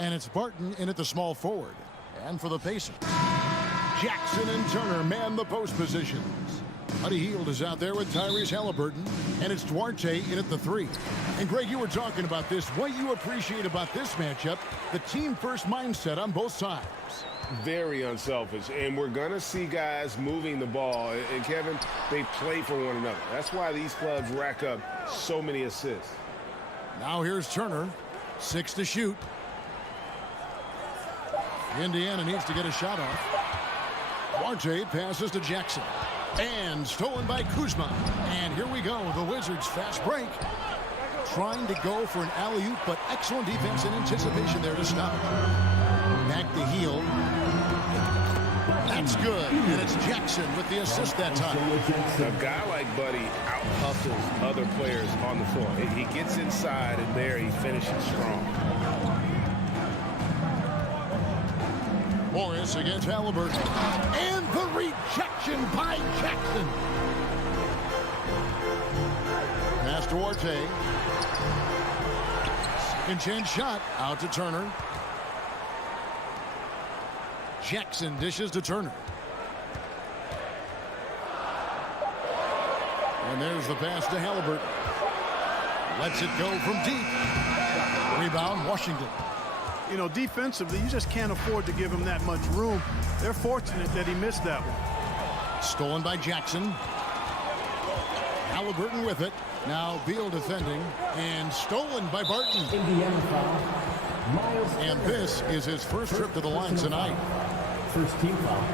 And it's Barton in at the small forward. And for the Pacers, Jackson and Turner man the post positions. Buddy Hield is out there with Tyrese Halliburton. And it's Duarte in at the 3. And Greg, you were talking about this. What you appreciate about this matchup, the team-first mindset on both sides. Very unselfish. And we're going to see guys moving the ball. And, Kevin, they play for one another. That's why these clubs rack up so many assists. Now here's Turner. 6 to shoot. Indiana needs to get a shot off. Duarte passes to Jackson. And stolen by Kuzma. And here we go. The Wizards fast break. Trying to go for an alley-oop, but excellent defense and anticipation there to stop it. Back to Hield. That's good. And it's Jackson with the assist that time. A guy like Buddy out-hustles other players on the floor. He gets inside, and there he finishes strong. Morris against Halliburton. And the rejection by Jackson. Pass to Duarte. Second chance shot out to Turner. Jackson dishes to Turner. And there's the pass to Halliburton. Lets it go from deep. Rebound, Washington. You know, defensively, you just can't afford to give him that much room. They're fortunate that he missed that one. Stolen by Jackson. Halliburton with it. Now Beal defending. And stolen by Barton. Indiana foul. And this is his first trip to the line tonight. First team foul.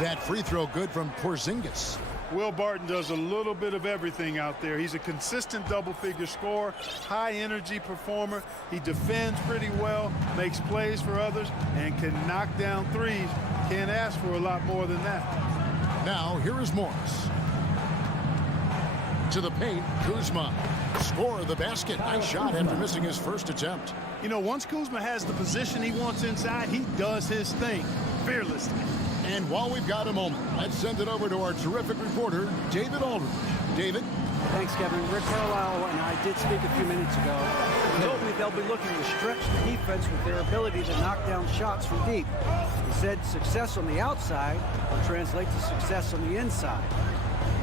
That free throw good from Porzingis. Will Barton does a little bit of everything out there. He's a consistent double-figure scorer, high-energy performer. He defends pretty well, makes plays for others, and can knock down threes. Can't ask for a lot more than that. Now, here is Morris. To the paint, Kuzma. Score the basket. Nice shot after missing his first attempt. You know, once Kuzma has the position he wants inside, he does his thing fearlessly. And while we've got a moment, let's send it over to our terrific reporter, David Aldridge. David? Thanks, Kevin. Rick Carlisle and I did speak a few minutes ago. He told me they'll be looking to stretch the defense with their ability to knock down shots from deep. He said success on the outside will translate to success on the inside.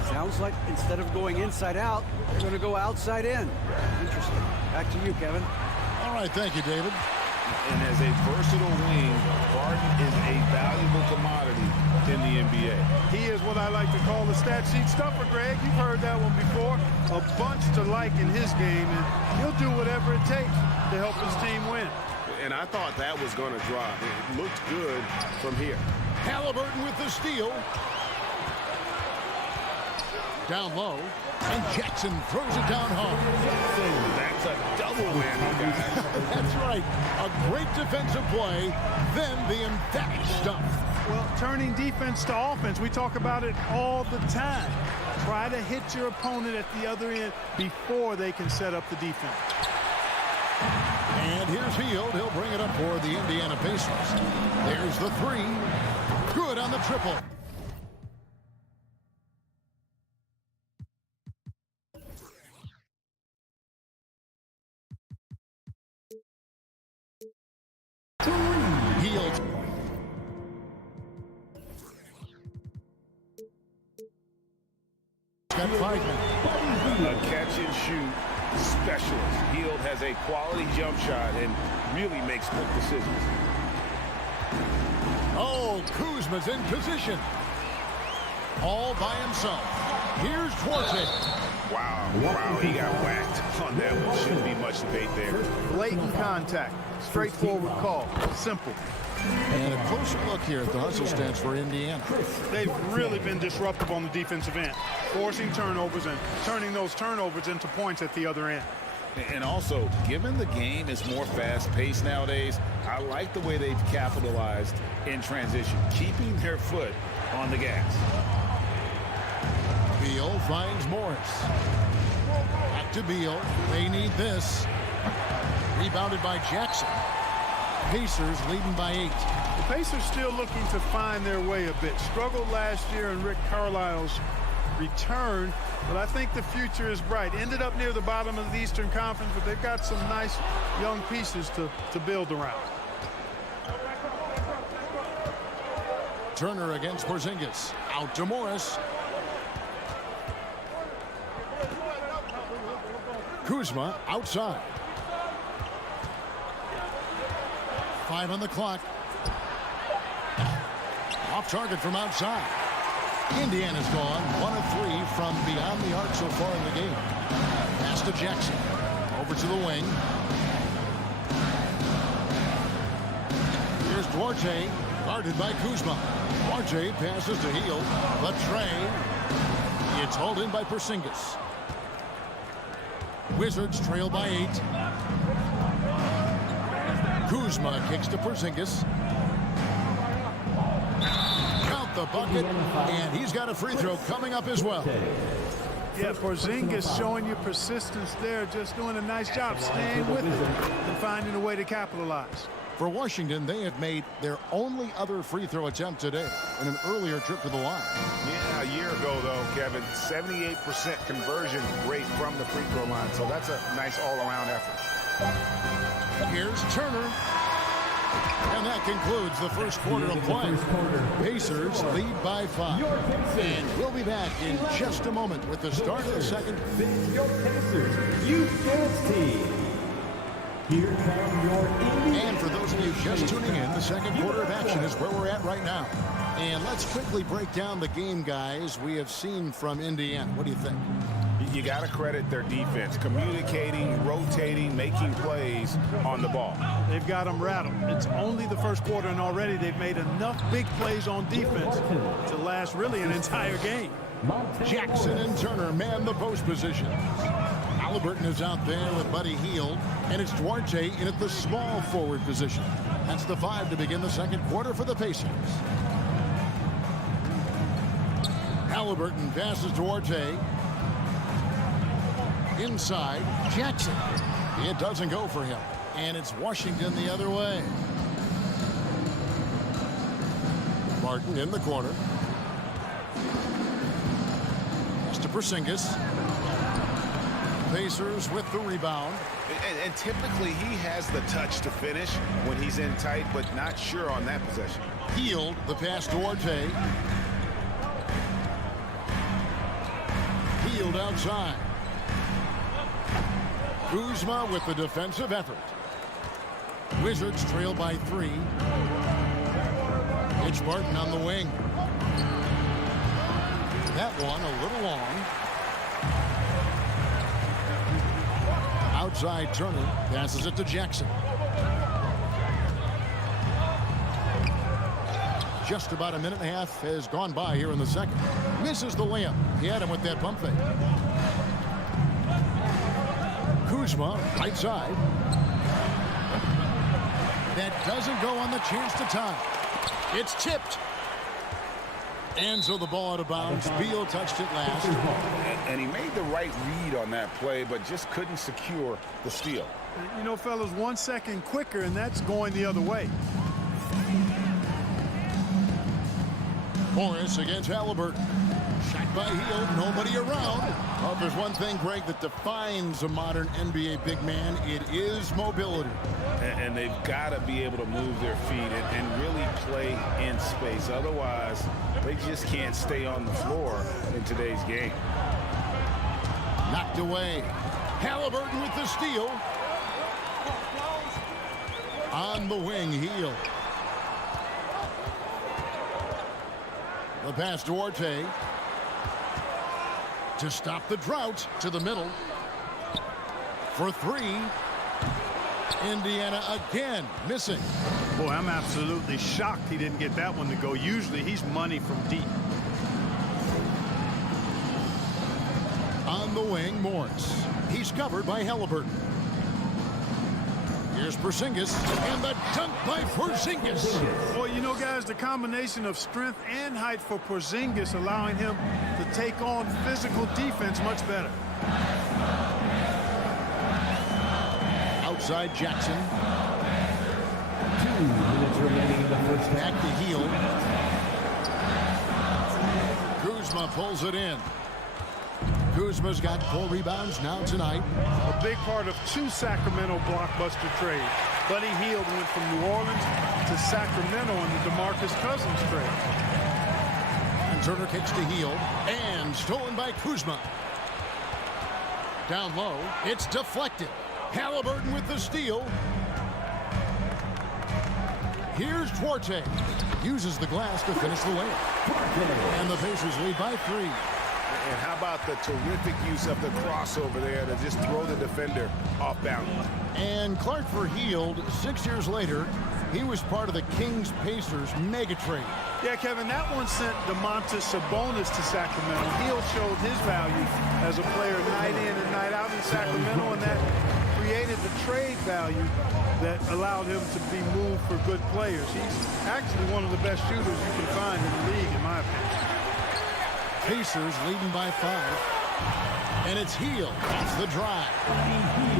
Sounds like instead of going inside out, they're going to go outside in. Interesting. Back to you, Kevin. All right, thank you, David. And as a versatile wing, Barton is a valuable commodity in the NBA. He is what I like to call the stat sheet stuffer, Greg. You've heard that one before. A bunch to like in his game, and he'll do whatever it takes to help his team win. And I thought that was going to drop. It looked good from here. Halliburton with the steal. Down low, and Jackson throws it down hard. That's a double whammy, guys. That's right. A great defensive play, then the emphatic stuff. Well, turning defense to offense, we talk about it all the time. Try to hit your opponent at the other end before they can set up the defense. And here's Hield. He'll bring it up for the Indiana Pacers. There's the three. Good on the triple. Hield. Got 5 minutes. A catch and shoot specialist. Hield has a quality jump shot and really makes quick decisions. Oh, Kuzma's in position. All by himself. Here's Duarte. Wow, he got whacked on that one. Shouldn't be much debate there. Blatant contact. Straightforward call. Simple. And a closer look here at the hustle stance for Indiana. They've really been disruptive on the defensive end, forcing turnovers and turning those turnovers into points at the other end. And also, given the game is more fast-paced nowadays, I like the way they've capitalized in transition, keeping their foot on the gas. Beal finds Morris. Back to Beal. They need this. Rebounded by Jackson. Pacers leading by 8. The Pacers still looking to find their way a bit. Struggled last year in Rick Carlisle's return, but I think the future is bright. Ended up near the bottom of the Eastern Conference, but they've got some nice young pieces to build around. Turner against Porzingis. Out to Morris. Kuzma outside. 5 on the clock. Off target from outside. Indiana's gone 1 of 3 from beyond the arc so far in the game. Pass to Jackson. Over to the wing. Here's Duarte, guarded by Kuzma. Duarte passes to Hield. The tray. It's hauled in by Porzingis. Wizards trail by 8. Kuzma kicks to Porzingis. Count the bucket, and he's got a free throw coming up as well. Yeah, Porzingis showing you persistence there, just doing a nice job staying with it and finding a way to capitalize. For Washington, they have made their only other free throw attempt today in an earlier trip to the line. Yeah, a year ago, though, Kevin, 78% conversion rate from the free throw line, so that's a nice all-around effort. Here's Turner. And that concludes the first quarter of play. Pacers lead by 5. And we'll be back in just a moment with the start of the second. This is your Pacers Youth Dance Team. Here come your Indiana. And for those of you just tuning in, the second quarter of action is where we're at right now. And let's quickly break down the game, guys, we have seen from Indiana. What do you think? You got to credit their defense, communicating, rotating, making plays on the ball. They've got them rattled. It's only the first quarter, and already they've made enough big plays on defense to last really an entire game. Jackson and Turner man the post position. Halliburton is out there with Buddy Hield, and it's Duarte in at the small forward position. That's the 5 to begin the second quarter for the Pacers. Halliburton passes Duarte. Inside, Jackson. It doesn't go for him, and it's Washington the other way. Martin in the corner. It's to Porzingis. Pacers with the rebound. And typically he has the touch to finish when he's in tight, but not sure on that possession. Hield, the pass to Duarte. Hield outside. Kuzma with the defensive effort. Wizards trail by 3. It's Barton on the wing. That one a little long. Outside Turner passes it to Jackson. Just about a minute and a half has gone by here in the second. Misses the layup. He had him with that pump fake. Kuzma, right side. That doesn't go on the chance to tie. It's tipped. And so the ball out of bounds. Beal touched it last. And he made the right read on that play, but just couldn't secure the steal. You know, fellas, 1 second quicker, and that's going the other way. Morris against Halliburton. Shot by Hield, nobody around. Well, if there's one thing, Greg, that defines a modern NBA big man, it is mobility. And they've got to be able to move their feet and really play in space. Otherwise, they just can't stay on the floor in today's game. Knocked away. Halliburton with the steal. On the wing, Hield. The pass to Duarte. To stop the drought, to the middle. For 3. Indiana again missing. Boy, I'm absolutely shocked he didn't get that one to go. Usually he's money from deep. On the wing, Morris. He's covered by Halliburton. Here's Porzingis, and the dunk by Porzingis. Well, you know, guys, the combination of strength and height for Porzingis allowing him to take on physical defense much better. Outside Jackson. 2 minutes remaining in the first half. Back to Hield. Kuzma pulls it in. Kuzma's got 4 rebounds now tonight. A big part of 2 Sacramento blockbuster trades. Buddy Hield went from New Orleans to Sacramento in the DeMarcus Cousins trade. And Turner kicks to Hield. And stolen by Kuzma. Down low. It's deflected. Halliburton with the steal. Here's Duarte. Uses the glass to finish the layup. And the Pacers lead by 3. And how about the terrific use of the crossover there to just throw the defender off balance. And Clark for Hield, 6 years later, he was part of the Kings-Pacers mega trade. Yeah, Kevin, that one sent Domantas Sabonis to Sacramento. Hield showed his value as a player night in and night out in Sacramento, and that created the trade value that allowed him to be moved for good players. He's actually one of the best shooters you can find in the league, in my opinion. Pacers leading by 5. And it's Hield. That's the drive.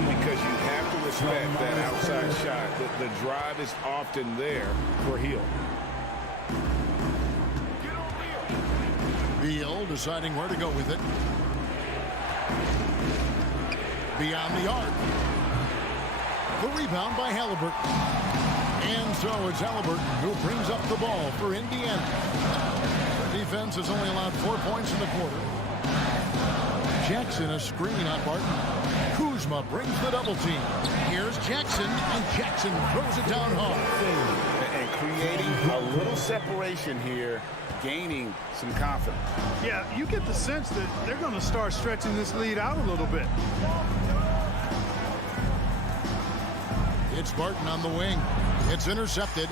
Because you have to respect that outside shot. The drive is often there for Hield. Beal deciding where to go with it. Beyond the arc. The rebound by Halliburton. And throw, it's Halliburton who brings up the ball for Indiana. The defense has only allowed 4 points in the quarter. Jackson, a screen on Barton. Kuzma brings the double team. Here's Jackson, and Jackson throws it down hard. And creating a little separation here, gaining some confidence. Yeah, you get the sense that they're going to start stretching this lead out a little bit. It's Barton on the wing. It's intercepted.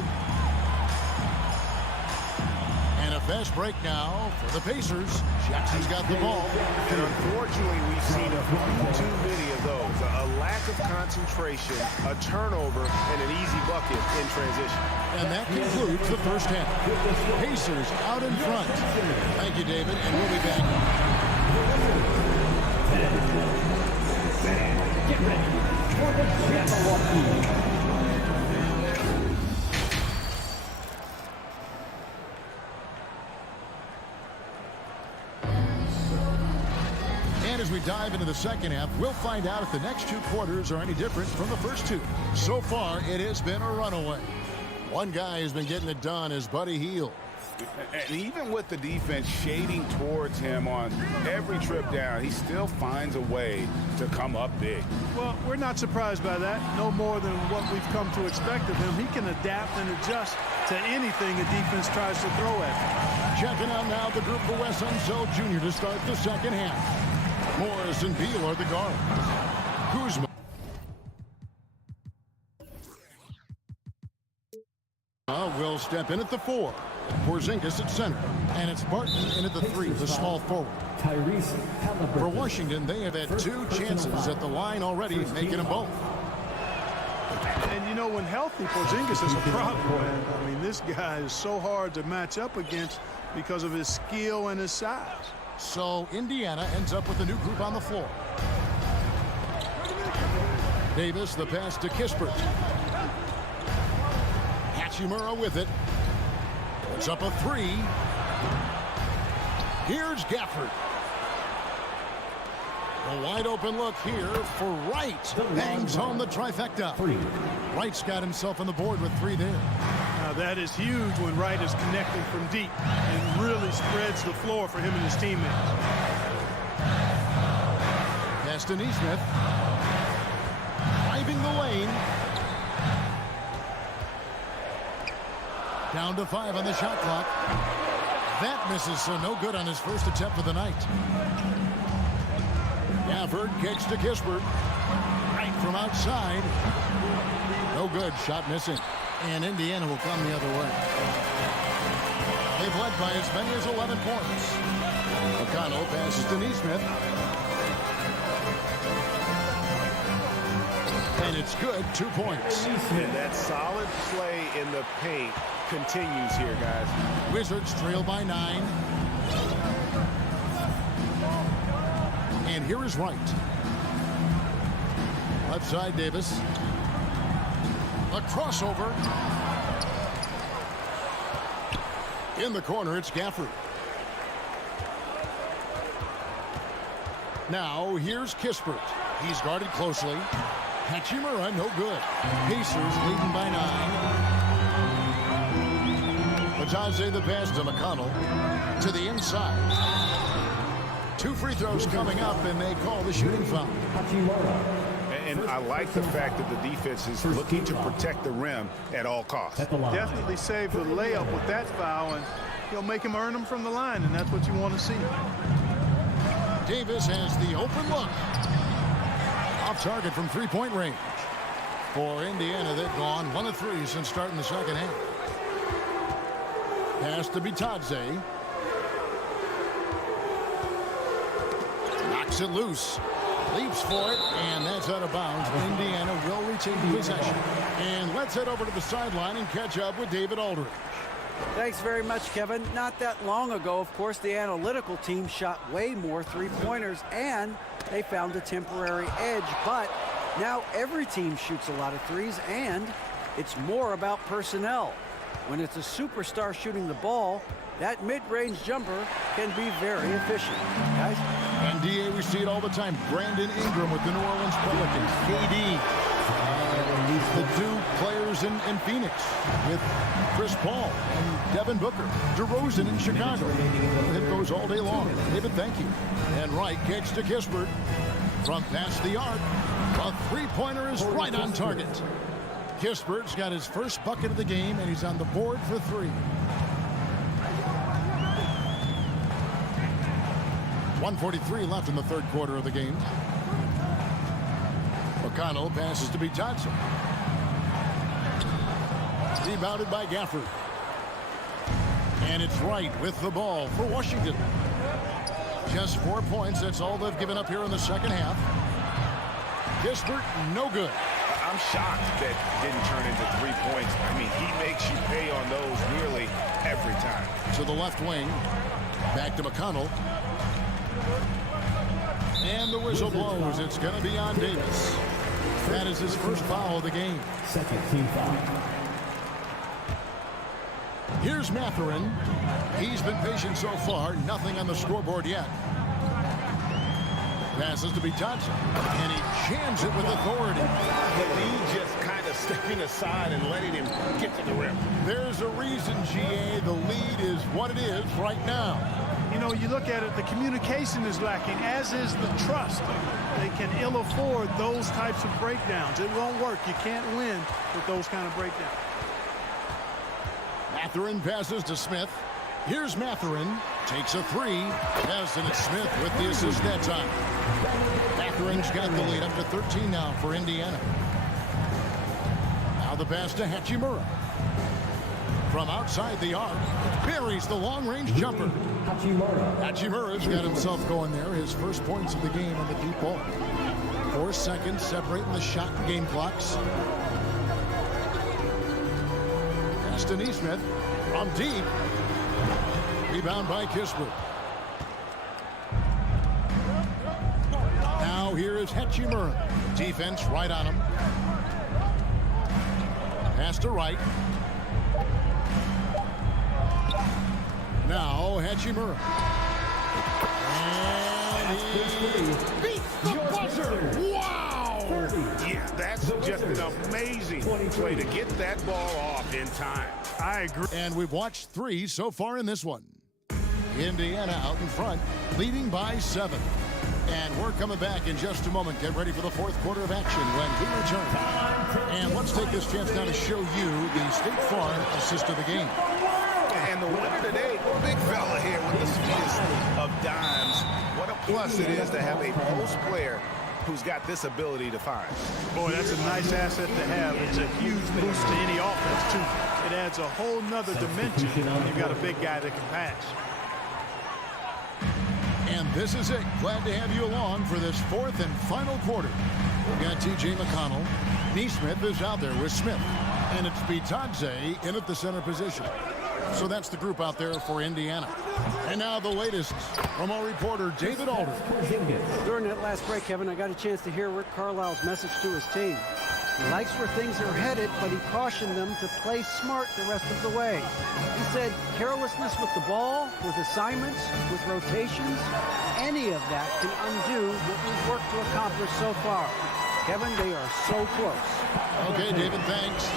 And a fast break now for the Pacers. Jackson's got the ball. And unfortunately, we've seen too many of those. A lack of concentration, a turnover, and an easy bucket in transition. And that concludes the first half. Pacers out in front. Thank you, David, and we'll be back. Get ready for the Jabberwocky. And as we dive into the second half, we'll find out if the next 2 quarters are any different from the first 2. So far, it has been a runaway. One guy who's been getting it done is Buddy Hield. And even with the defense shading towards him on every trip down, he still finds a way to come up big. Well, we're not surprised by that. No more than what we've come to expect of him. He can adapt and adjust to anything a defense tries to throw at him. Checking out now the group for Wes Unseld Jr. to start the second half. Morris and Beal are the guards. Kuzma will step in at the 4. Porzingis at center. And it's Barton in at the 3, the small forward. For Washington, they have had 2 chances at the line already, making them both. And, you know, when healthy, Porzingis is a problem, man. I mean, this guy is so hard to match up against because of his skill and his size. So Indiana ends up with a new group on the floor. Davis, the pass to Kispert. Hachimura with it. Puts up a 3. Here's Gafford. A wide open look here for Wright. Bangs home the trifecta. Wright's got himself on the board with 3 there. Now that is huge when Wright is connecting from deep and really spreads the floor for him and his teammates. Pass to Neesmith. Driving the lane. Down to 5 on the shot clock. That misses, so no good on his first attempt of the night. Gafford kicks to Kispert. Right from outside. No good. Shot missing. And Indiana will come the other way. They've led by as many as 11 points. McConnell passes to Neesmith. And it's good. 2 points. And that solid play in the paint continues here, guys. Wizards trail by 9. And here is Wright. Left side, Davis. A crossover. In the corner, it's Gafford. Now, here's Kispert. He's guarded closely. Hachimura, no good. Pacers leading by 9. Batadze the pass to McConnell. To the inside. 2 free throws coming up, and they call the shooting foul. And I like the fact that the defense is looking to protect the rim at all costs. Definitely save the layup with that foul, and he'll make him earn them from the line, and that's what you want to see. Davis has the open look. Off target from 3-point range. For Indiana, they've gone 1 of 3 since starting the second half. Pass to Batadze. Knocks it loose. Leaps for it, and that's out of bounds. Indiana will retain possession. And let's head over to the sideline and catch up with David Aldridge. Thanks very much, Kevin. Not that long ago, of course, the analytical team shot way more 3-pointers, and they found a temporary edge. But now every team shoots a lot of 3s, and it's more about personnel. When it's a superstar shooting the ball, that mid-range jumper can be very efficient. Guys? NBA, we see it all the time. Brandon Ingram with the New Orleans Pelicans. KD. The 2 players DeRozan in Phoenix with Chris Paul and Devin Booker. DeRozan in Chicago. It goes all day long. David, thank you. And Wright kicks to Kispert from past the arc. A three-pointer is right on target. Kispert's got his first bucket of the game, and he's on the board for three. 1:43 left in the third quarter of the game. McConnell passes to Bitadze. Rebounded by Gafford. And it's Wright with the ball for Washington. Just 4 points. That's all they've given up here in the second half. Kispert, no good. I'm shocked that it didn't turn into 3 points. I mean, he makes you pay on those nearly every time. To the left wing. Back to McConnell. And the whistle blows. It's going to be on Davis. That is his first foul of the game. Second team foul. Here's Mathurin. He's been patient so far. Nothing on the scoreboard yet. Passes to Bitadze. And he jams it with authority. The lead just kind of stepping aside and letting him get to the rim. There's a reason, GA. The lead is what it is right now. You know, you look at it, the communication is lacking, as is the trust. They can ill afford those types of breakdowns. It won't work. You can't win with those kind of breakdowns. Mathurin passes to Smith. Here's Mathurin. Takes a three. Yes, and it's Smith with the assist that time. Mathurin's got the lead up to 13 now for Indiana. Now the pass to Hachimura. From outside the arc, buries the long-range jumper. Hachimura's got himself going there. His first points of the game on the deep ball. 4 seconds separating the shot and game clocks. Pass to Neesmith from deep. Rebound by Kispert. Now here is Hachimura. Defense right on him. Pass to Wright. Now Hachimura. And he beats the buzzer. Wow! Yeah, that's just an amazing play to get that ball off in time. I agree. And we've watched 3 so far in this one. Indiana out in front, leading by 7. And we're coming back in just a moment. Get ready for the fourth quarter of action when we return. And let's take this chance now to show you the State Farm assist of the game. And the winner today, big fella here with the sweetest of dimes. What a plus it is to have a post player who's got this ability to find. Boy, that's a nice asset to have. It's a huge boost to any offense, too. It adds a whole nother dimension when you've got a big guy that can pass. And this is it. Glad to have you along for this fourth and final quarter. We've got T.J. McConnell. Neesmith is out there with Smith. And it's Bitadze in at the center position. So that's the group out there for Indiana. And now the latest from our reporter, David Alder. During that last break, Kevin, I got a chance to hear Rick Carlisle's message to his team. He likes where things are headed, but he cautioned them to play smart the rest of the way. He said carelessness with the ball, with assignments, with rotations, any of that can undo what we've worked to accomplish so far. Kevin, they are so close. Okay, David, thanks.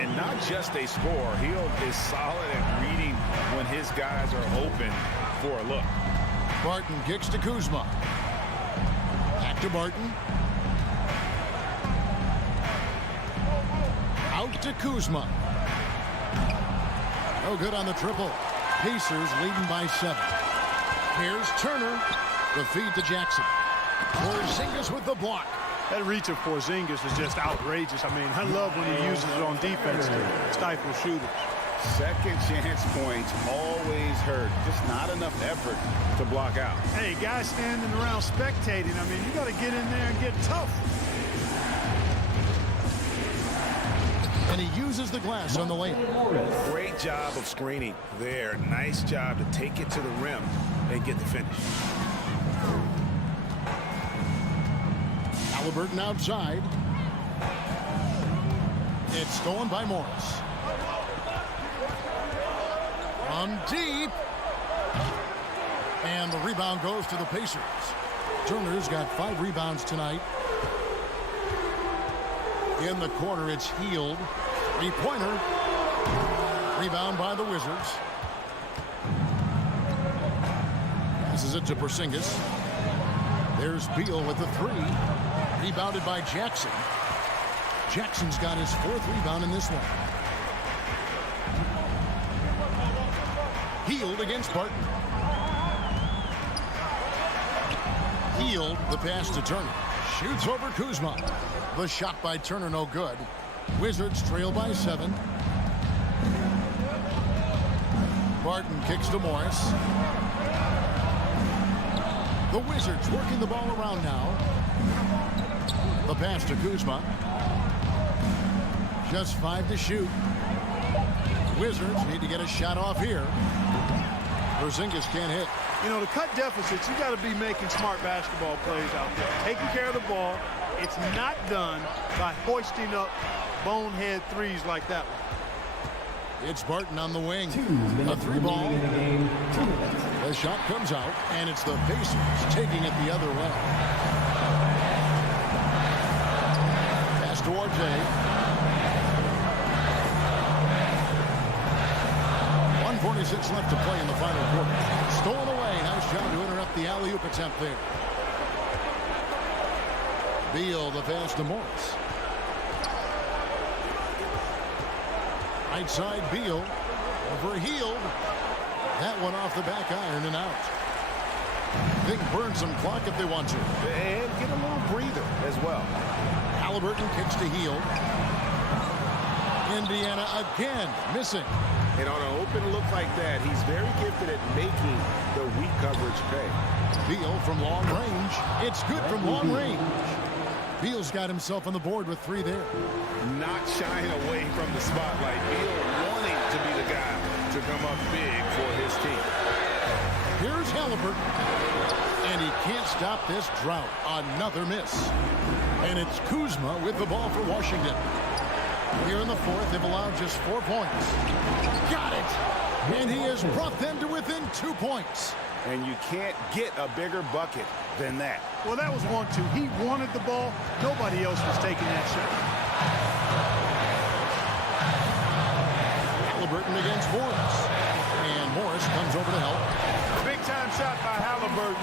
And not just a scorer. Hield is solid at reading when his guys are open for a look. Barton kicks to Kuzma. Back to Barton. Out to Kuzma. No good on the triple. Pacers leading by 7. Here's Turner. The feed to Jackson. Porzingis with the block. That reach of Porzingis is just outrageous. I mean, I love when he uses it on defense to stifle shooters. Second chance points always hurt. Just not enough effort to block out. Hey, guys standing around spectating. I mean, you got to get in there and get tough. And he uses the glass on the layup. Great job of screening there. Nice job to take it to the rim and get the finish. Halliburton outside. It's stolen by Morris. From deep. And the rebound goes to the Pacers. Turner's got 5 rebounds tonight. In the corner, it's Hield Three-pointer. Rebound by the Wizards. Passes it to Porzingis. There's Beal with the three. Rebounded by Jackson. Jackson's got his fourth rebound in this one. Hield against Barton. Hield, the pass to Turner. Shoots over Kuzma. The shot by Turner, no good. Wizards trail by 7. Barton kicks to Morris. The Wizards working the ball around now. The pass to Kuzma. Just 5 to shoot. Wizards need to get a shot off here. Porzingis can't hit. You know, to cut deficits, you got to be making smart basketball plays out there. Taking care of the ball. It's not done by hoisting up bonehead threes like that one. It's Barton on the wing. A three ball. The shot comes out, and it's the Pacers taking it the other way. Pass to RJ. 1:46 left to play in the final quarter. Stolen away. Nice job to interrupt the alley-oop attempt there. Beal, the pass to Morris. Right side, Beal. Over Hield. That one off the back iron and out. They can burn some clock if they want to. And get a little breather as well. Halliburton kicks to Hield. Indiana again missing. And on an open look like that, he's very gifted at making the weak coverage pay. Beal from long range. It's good from long range. Beal's got himself on the board with 3 there. Not shying away from the spotlight. Beal wanting to be the guy to come up big for his team. Here's Halliburton. And he can't stop this drought. Another miss. And it's Kuzma with the ball for Washington. Here in the fourth, they've allowed just 4 points. Got it! And he has brought them to within 2 points. And you can't get a bigger bucket than that. Well, that was 1-2. He wanted the ball. Nobody else was taking that shot. Halliburton against Morris. And Morris comes over to help. Big-time shot by Halliburton.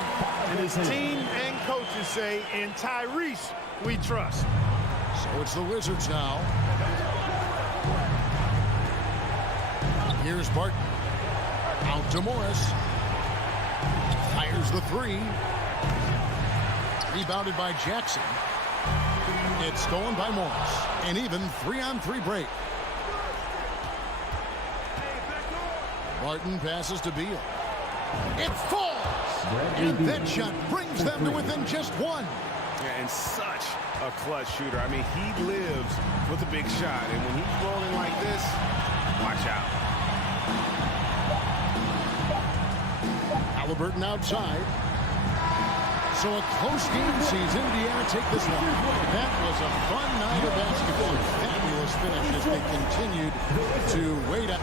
And his team and coaches say, in Tyrese, we trust. So it's the Wizards now. Here's Barton. Out to Morris. Fires the three. Rebounded by Jackson. It's stolen by Morris. An even 3-on-3 break. Barton passes to Beal. It falls! And that shot brings them to within just 1. Yeah, and such a clutch shooter. I mean, he lives with a big shot. And when he's rolling like this, watch out. Halliburton outside. So a close game sees Indiana take this one. That was a fun night of basketball. Fabulous finish as they continued to wait up.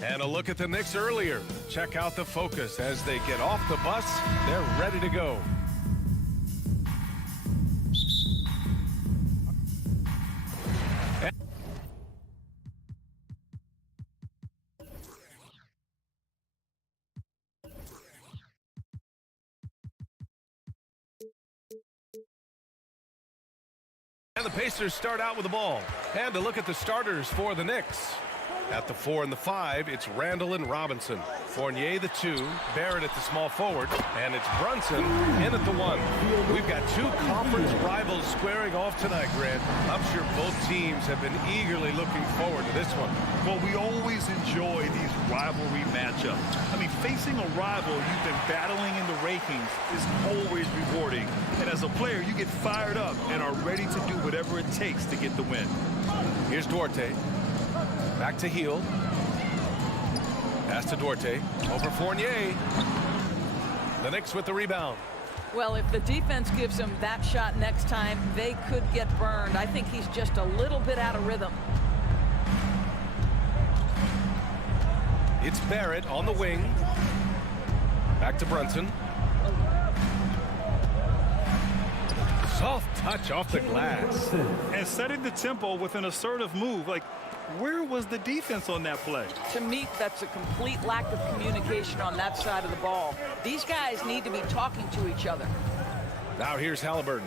And a look at the Knicks earlier. Check out the focus as they get off the bus. They're ready to go. And the Pacers start out with the ball. And a look at the starters for the Knicks. At the 4 and the 5, it's Randall and Robinson. Fournier the 2, Barrett at the small forward, and it's Brunson in at the 1. We've got two conference rivals squaring off tonight, Grant. I'm sure both teams have been eagerly looking forward to this one. Well, we always enjoy these rivalry matchups. I mean, facing a rival you've been battling in the rankings is always rewarding. And as a player, you get fired up and are ready to do whatever it takes to get the win. Here's Duarte. Back to Hield. Pass to Duarte. Over Fournier. The Knicks with the rebound. Well, if the defense gives him that shot next time, they could get burned. I think he's just a little bit out of rhythm. It's Barrett on the wing. Back to Brunson. Soft touch off the glass. And setting the tempo with an assertive move. Like, where was the defense on that play? To me, that's a complete lack of communication on that side of the ball. These guys need to be talking to each other. Now here's Halliburton.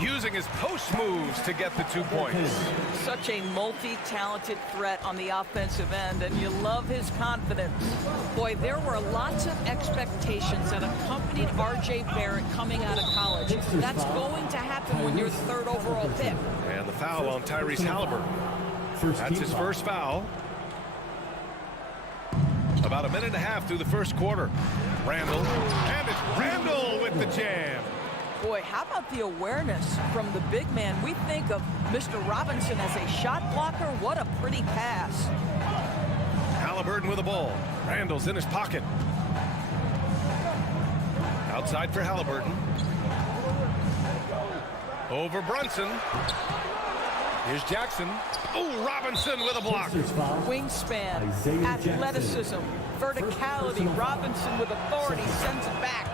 Using his post moves to get the 2 points. Such a multi-talented threat on the offensive end, and you love his confidence. Boy, there were lots of expectations that accompanied R.J. Barrett coming out of college. That's going to happen when you're the 3rd overall pick. And the foul on Tyrese Halliburton. That's his first foul. About a minute and a half through the first quarter. Randall. And it's Randall with the jam. Boy, how about the awareness from the big man? We think of Mr. Robinson as a shot blocker. What a pretty pass. Halliburton with the ball. Randall's in his pocket. Outside for Halliburton. Over Brunson. Here's Jackson. Oh, Robinson with a block. Wingspan, athleticism, verticality. Robinson with authority sends it back.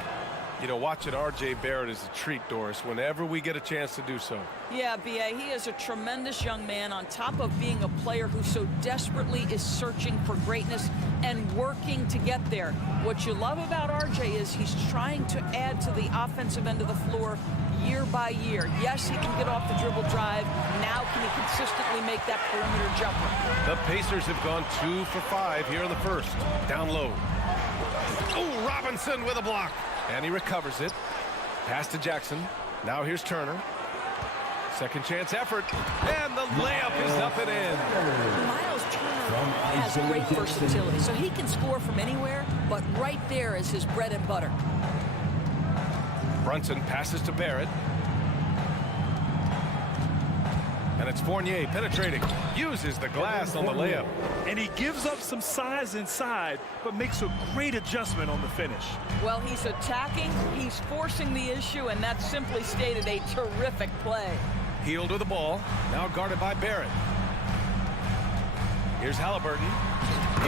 You know, watching R.J. Barrett is a treat, Doris, whenever we get a chance to do so. Yeah, B.A., he is a tremendous young man on top of being a player who so desperately is searching for greatness and working to get there. What you love about R.J. is he's trying to add to the offensive end of the floor year by year. Yes, he can get off the dribble drive. Now can he consistently make that perimeter jumper? The Pacers have gone 2 for 5 here in the first. Down low. Oh, Robinson with a block. And he recovers it. Pass to Jackson. Now here's Turner. Second chance effort. And the layup is up and in. Miles Turner has great versatility, so he can score from anywhere, but right there is his bread and butter. Brunson passes to Barrett. And it's Fournier penetrating. Uses the glass on the layup. And he gives up some size inside, but makes a great adjustment on the finish. Well, he's attacking, he's forcing the issue, and that's simply stated a terrific play. Healed with the ball. Now guarded by Barrett. Here's Halliburton.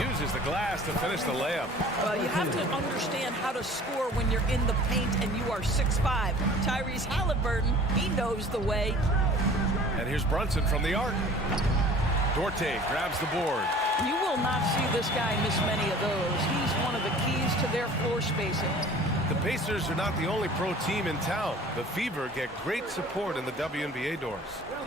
Uses the glass to finish the layup. Well, you have to understand how to score when you're in the paint and you are 6'5". Tyrese Halliburton, he knows the way. And here's Brunson from the arc. Duarte grabs the board. You will not see this guy miss many of those. He's one of the keys to their floor spacing. The Pacers are not the only pro team in town. The Fever get great support in the WNBA doors.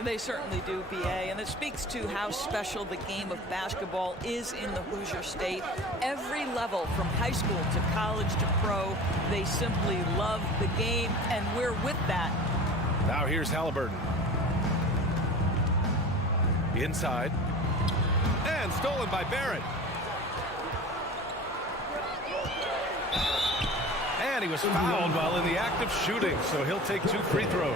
They certainly do, BA, and it speaks to how special the game of basketball is in the Hoosier State. Every level, from high school to college to pro, they simply love the game, and we're with that. Now here's Halliburton. Inside. And stolen by Barrett. And he was fouled while in the act of shooting, so he'll take 2 free throws.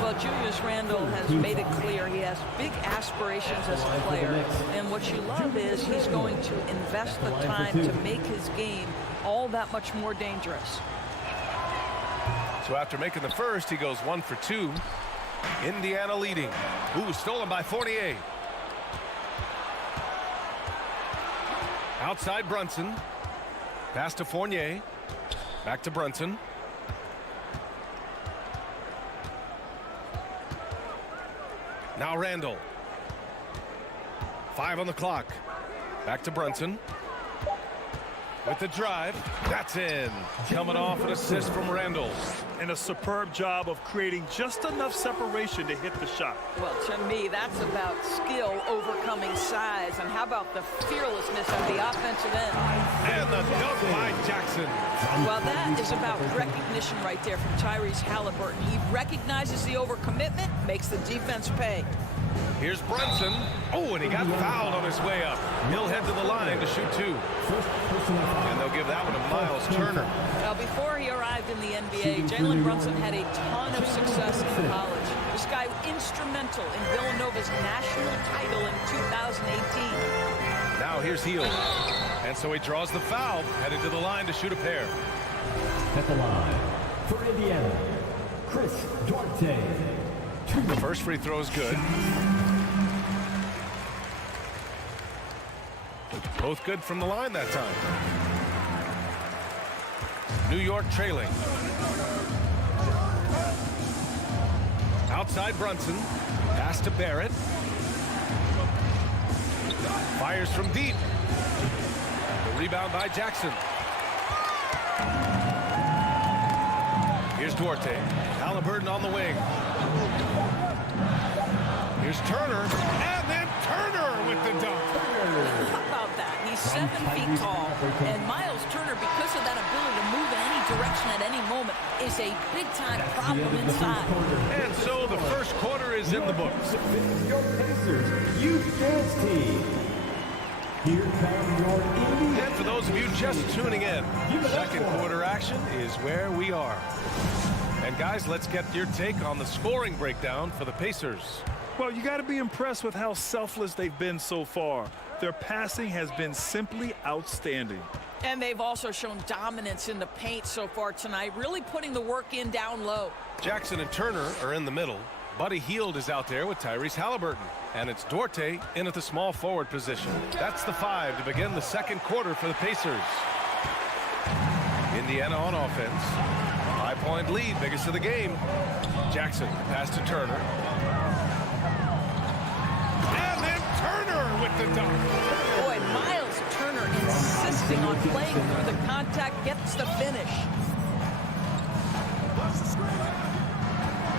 Well, Julius Randle has made it clear he has big aspirations as a player. And what you love is he's going to invest the time to make his game all that much more dangerous. So after making the first, he goes 1 for 2. Indiana leading. Ooh, stolen by Fournier. Outside Brunson. Pass to Fournier. Back to Brunson. Now Randle. 5 on the clock. Back to Brunson. With the drive. That's in. Coming off an assist from Randle. And a superb job of creating just enough separation to hit the shot. Well, to me, that's about skill overcoming size. And how about the fearlessness of the offensive end? And the dunk by Jackson. Well, that is about recognition right there from Tyrese Halliburton. He recognizes the overcommitment, makes the defense pay. Here's Brunson. Oh, and he got fouled on his way up. He'll head to the line to shoot 2. And they'll give that one to Miles Turner. Now, before he arrived in the NBA, Jalen Brunson had a ton of success in college. This guy instrumental in Villanova's national title in 2018. Now here's Hield. And so he draws the foul, headed to the line to shoot a pair. At the line for Indiana, Chris Duarte. The first free throw is good. Both good from the line that time. New York trailing. Outside Brunson. Pass to Barrett. Fires from deep. The rebound by Jackson. Here's Duarte. Halliburton on the wing. Here's Turner. And then Turner with the dunk. How about that? He's 7 feet tall. And Miles Turner, because of that ability to move in any direction at any moment, is a big-time problem inside. And so the first quarter is in the books. Your Pacers Youth Dance Team. Here come your Indiana. And for those of you just tuning in, second quarter action is where we are. And guys, let's get your take on the scoring breakdown for the Pacers. Well, you got to be impressed with how selfless they've been so far. Their passing has been simply outstanding. And they've also shown dominance in the paint so far tonight, really putting the work in down low. Jackson and Turner are in the middle. Buddy Hield is out there with Tyrese Halliburton. And it's Duarte in at the small forward position. That's the 5 to begin the second quarter for the Pacers. Indiana on offense. 5-point lead, biggest of the game. Jackson, pass to Turner. And then Turner with the dunk. Boy, Miles Turner insisting on playing through the contact, gets the finish.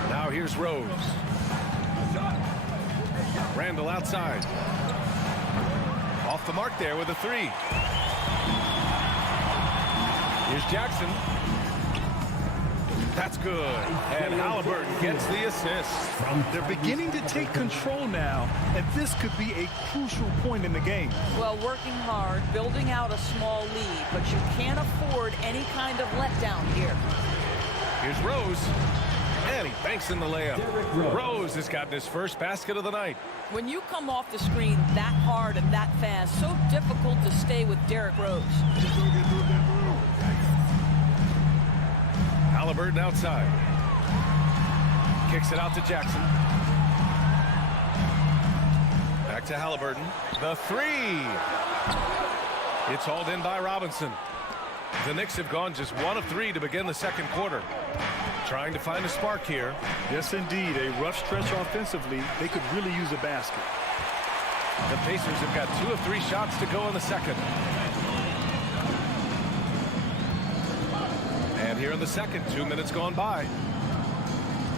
Now here's Rose. Randall outside. Off the mark there with a three. Here's Jackson. That's good. And Halliburton gets the assist. They're beginning to take control now, and this could be a crucial point in the game. Well, working hard, building out a small lead, but you can't afford any kind of letdown here. Here's Rose. And he banks in the layup. Rose has gotten his first basket of the night. When you come off the screen that hard and that fast, so difficult to stay with Derrick Rose. Halliburton outside. Kicks it out to Jackson. Back to Halliburton. The three. It's hauled in by Robinson. The Knicks have gone just 1 of 3 to begin the second quarter. Trying to find a spark here. Yes, indeed. A rough stretch offensively. They could really use a basket. The Pacers have got 2 of 3 shots to go in the second. And here in the second, 2 minutes gone by.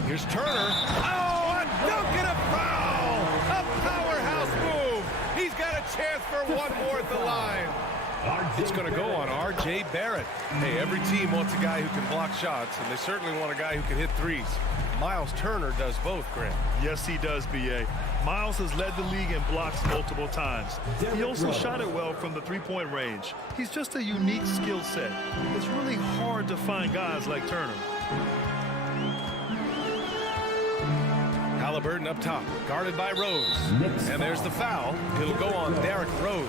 Here's Turner. Oh, a dunk and a foul! A powerhouse move. He's got a chance for one more at the line. It's going to go on R.J. Barrett. Hey, every team wants a guy who can block shots, and they certainly want a guy who can hit threes. Miles Turner does both, Grant. Yes, he does, B.A. Miles has led the league in blocks multiple times. He also shot it well from the three-point range. He's just a unique skill set. It's really hard to find guys like Turner. Halliburton up top, guarded by Rose. And there's the foul. It'll go on Derrick Rose.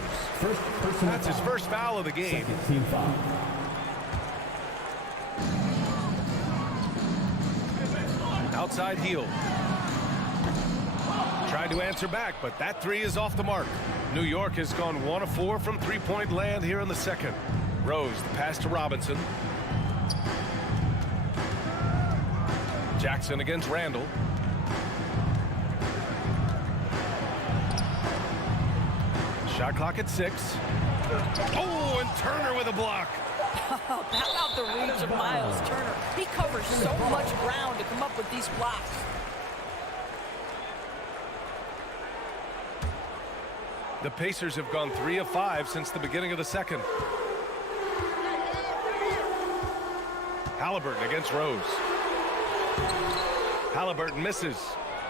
That's his first foul of the game. Outside heel. Tried to answer back, but that three is off the mark. New York has gone 1 of 4 from three-point land here in the second. Rose, the pass to Robinson. Jackson against Randall. Shot clock at 6. Oh, and Turner with a block. How about the reads of Miles Turner? He covers so much ground to come up with these blocks. The Pacers have gone 3 of 5 since the beginning of the second. Halliburton against Rose. Halliburton misses.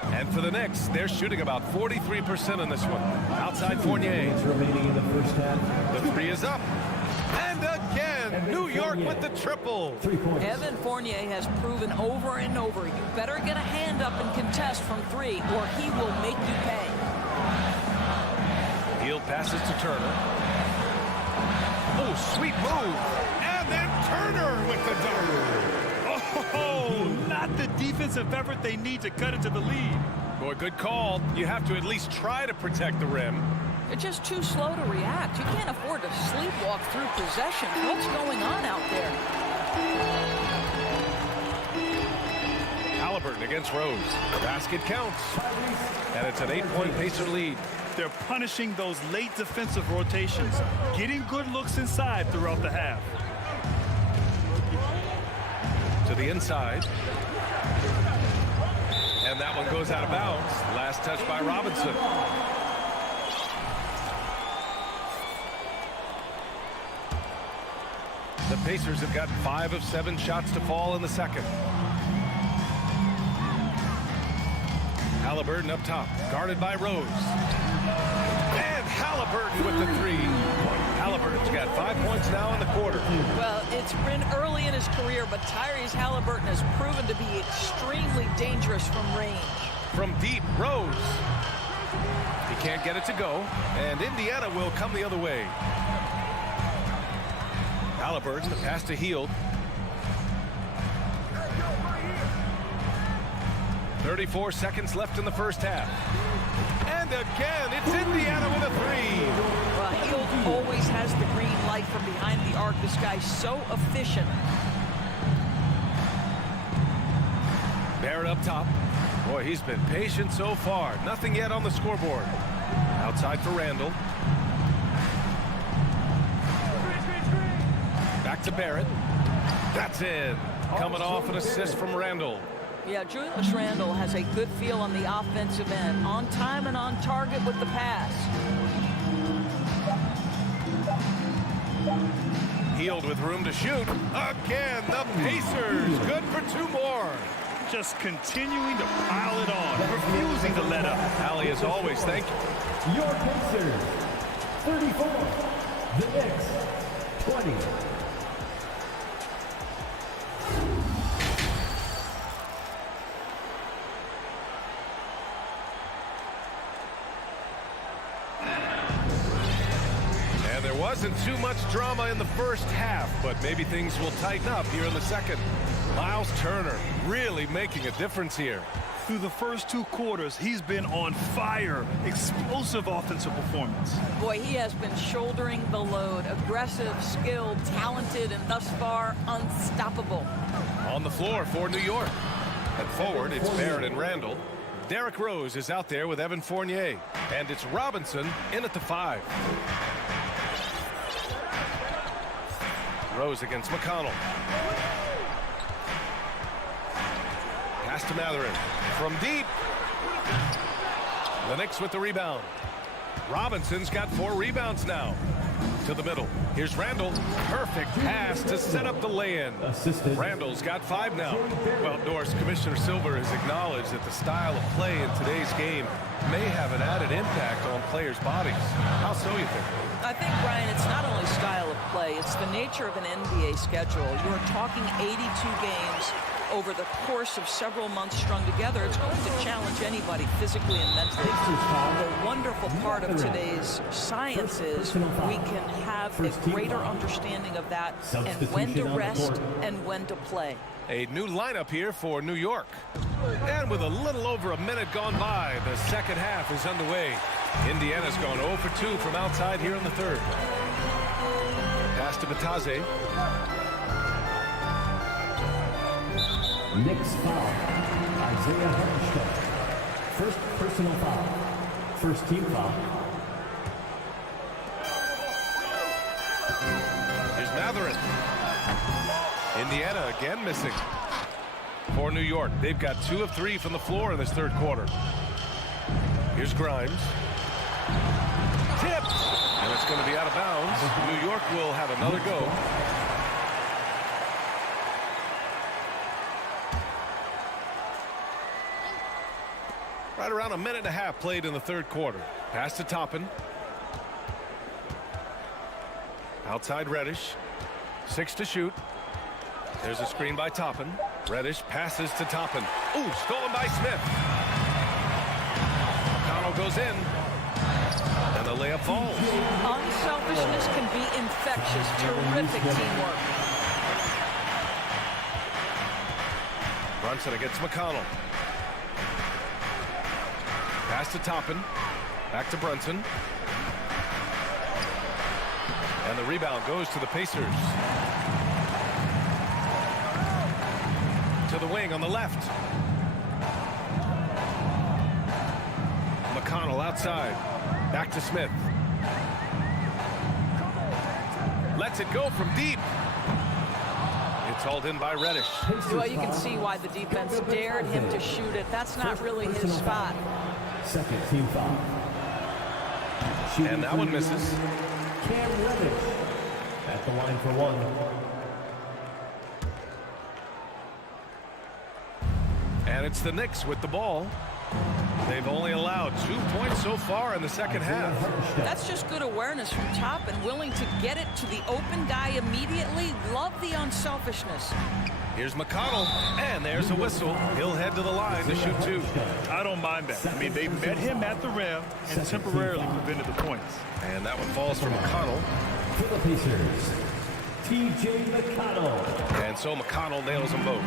And for the Knicks, they're shooting about 43% in this one. Outside Fournier. The three is up. And again, New York with the triple. Evan Fournier has proven over and over, you better get a hand up and contest from 3 or he will make you pay. Hield passes to Turner. Oh, sweet move. And then Turner with the dunk. Oh, not the defensive effort they need to cut into the lead. Boy, good call. You have to at least try to protect the rim. They're just too slow to react. You can't afford to sleepwalk through possession. What's going on out there? Halliburton against Rose. The basket counts. And it's an 8-point Pacer lead. They're punishing those late defensive rotations, getting good looks inside throughout the half. To the inside. And that one goes out of bounds. Last touch by Robinson. The Pacers have got 5 of 7 shots to fall in the second. Halliburton up top, guarded by Rose. And Halliburton with the three. Halliburton's got 5 points now in the quarter. Well, it's been early in his career, but Tyrese Halliburton has proven to be extremely dangerous from range. From deep, Rose. He can't get it to go, and Indiana will come the other way. Halliburton, the pass to Hield. 34 seconds left in the first half. And again, it's Indiana with a three. Well, Hield always has the green light from behind the arc. This guy's so efficient. Barrett up top. Boy, he's been patient so far. Nothing yet on the scoreboard. Outside for Randall. Back to Barrett. That's in. Coming off an assist from Randall. Yeah, Julius Randle has a good feel on the offensive end. On time and on target with the pass. Healed with room to shoot. Again, the Pacers. Good for 2 more. Just continuing to pile it on, refusing to let up. Allie, as always, thank you. Your Pacers, 34. The Knicks, 20. And there wasn't too much drama in the first half, but maybe things will tighten up here in the second. Miles Turner really making a difference here. Through the first 2 quarters, he's been on fire. Explosive offensive performance. Boy, he has been shouldering the load. Aggressive, skilled, talented, and thus far unstoppable. On the floor for New York. At forward, it's Barrett and Randall. Derrick Rose is out there with Evan Fournier. And it's Robinson in at the 5. Rose against McConnell. Pass to Matherin. From deep. The Knicks with the rebound. Robinson's got 4 rebounds now. To the middle. Here's Randall. Perfect pass to set up the lay-in. Randall's got 5 now. Well, Doris, Commissioner Silver has acknowledged that the style of play in today's game may have an added impact on players' bodies. How so, you think? I think, Brian, it's not only style of play, it's the nature of an NBA schedule. You're talking 82 games over the course of several months strung together. It's going to challenge anybody physically and mentally. The wonderful part of today's science is we can have a greater understanding of that and when to rest and when to play. A new lineup here for New York. And with a little over a minute gone by, the second half is underway. Indiana's gone 0 for 2 from outside here in the third. Pass to Batase. Knicks foul. Isaiah Hartenstein. First personal foul. First team foul. Here's Matherin. Indiana again missing. For New York, they've got 2 of 3 from the floor in this third quarter. Here's Grimes. Tipped. And it's going to be out of bounds. New York will have another go. Right around a minute and a half played in the third quarter. Pass to Toppin. Outside Reddish. 6 to shoot. There's a screen by Toppin. Reddish passes to Toppin. Ooh, stolen by Smith. McConnell goes in. And the layup falls. Unselfishness can be infectious. Terrific teamwork. Brunson against McConnell. Pass to Toppin. Back to Brunson. And the rebound goes to the Pacers. To the wing on the left. McConnell outside. Back to Smith. Lets it go from deep. It's hauled in by Reddish. Well, you can see why the defense dared him to shoot it. That's not really his spot. Second team foul. And that one misses. Cam Reddish at the line for 1. And it's the Knicks with the ball. They've only allowed 2 points so far in the second half. That's just good awareness from top and willing to get it to the open guy immediately. Love the unselfishness. Here's McConnell, and there's a whistle. He'll head to the line to shoot 2. I don't mind that. I mean, they met him at the rim and temporarily prevented the points. And that one falls for McConnell. For the Pacers, T.J. McConnell. And so McConnell nails them both.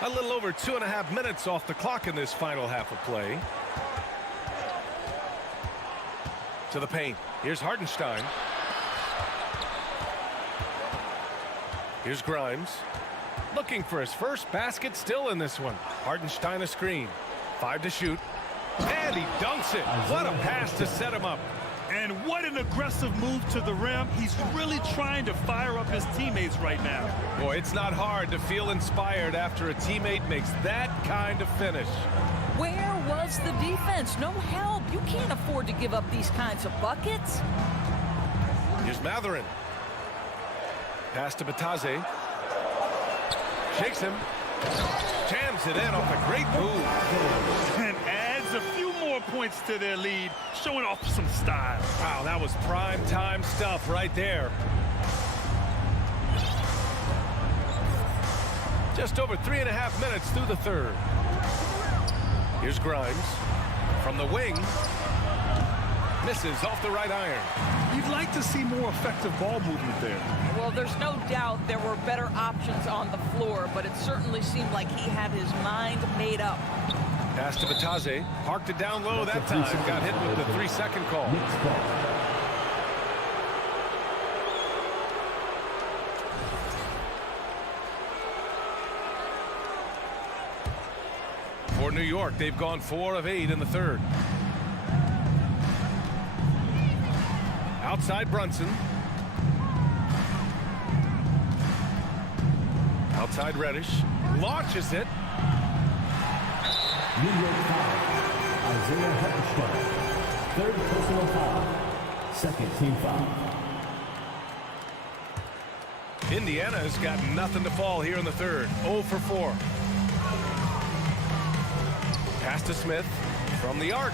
A little over 2.5 minutes off the clock in this final half of play. To the paint. Here's Hartenstein. Here's Grimes. Looking for his first basket, still in this one. Hartenstein a screen. 5 to shoot. And he dunks it. What a pass to set him up. And what an aggressive move to the rim. He's really trying to fire up his teammates right now. Boy, it's not hard to feel inspired after a teammate makes that kind of finish. Where was the defense? No help. You can't afford to give up these kinds of buckets. Here's Matherin. Pass to Bataze. Shakes him. Jams it in off a great move. And adds a few more points to their lead, showing off some style. Wow, that was prime time stuff right there. Just over 3.5 minutes through the third. Here's Grimes. From the wing. Misses off the right iron. You'd like to see more effective ball movement there. Well, there's no doubt there were better options on the floor, but it certainly seemed like he had his mind made up. Pass to Bataze. Parked it down low that time. Got hit with the 3-second call. For New York, they've gone 4 of 8 in the third. Outside Brunson. Outside Reddish. Launches it. New York foul. Isaiah Hartenstein. Third personal foul. Second team foul. Indiana's got nothing to fall here in the third. 0 for 4. Pass to Smith from the arc.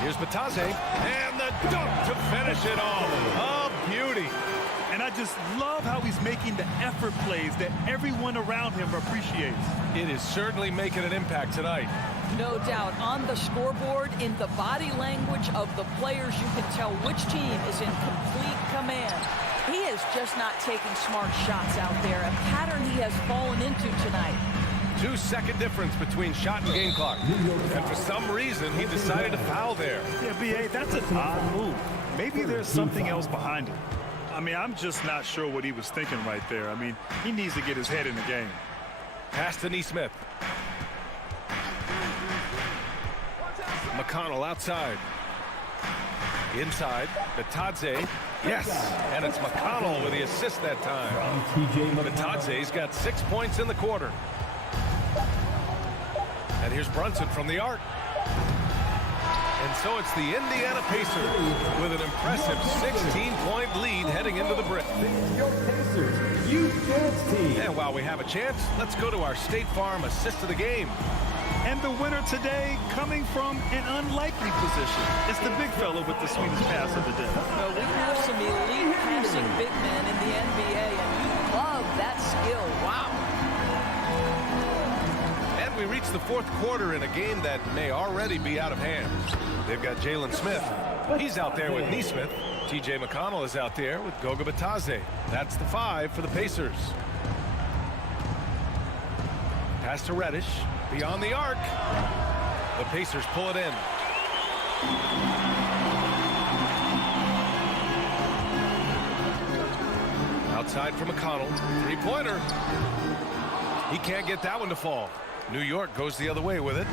Here's Bataze, and the dunk to finish it all. A beauty. And I just love how he's making the effort plays that everyone around him appreciates. It is certainly making an impact tonight. No doubt. On the scoreboard, in the body language of the players, you can tell which team is in complete command. He is just not taking smart shots out there, a pattern he has fallen into tonight. 2-second difference between shot and game clock. And for some reason, he decided to foul there. Yeah, B.A., that's an odd move. Maybe there's something else behind it. I mean, I'm just not sure what he was thinking right there. I mean, he needs to get his head in the game. Pass to Nesmith. McConnell outside. Inside. Bataze. Yes, and it's McConnell with the assist that time. Bataze's got 6 points in the quarter. And here's Brunson from the arc. And so it's the Indiana Pacers with an impressive 16-point lead heading into the break. Your Pacers Youth Dance Team. And while we have a chance, let's go to our State Farm assist of the game. And the winner today coming from an unlikely position. It's the big fella with the sweetest pass of the day. Well, we have some elite passing big men in the NBA, and you love that skill. Wow. We reach the fourth quarter in a game that may already be out of hand. They've got Jalen Smith. He's out there with Nesmith. T.J. McConnell is out there with Goga Bataze. That's the 5 for the Pacers. Pass to Reddish. Beyond the arc. The Pacers pull it in. Outside for McConnell. 3-pointer. He can't get that one to fall. New York goes the other way with it.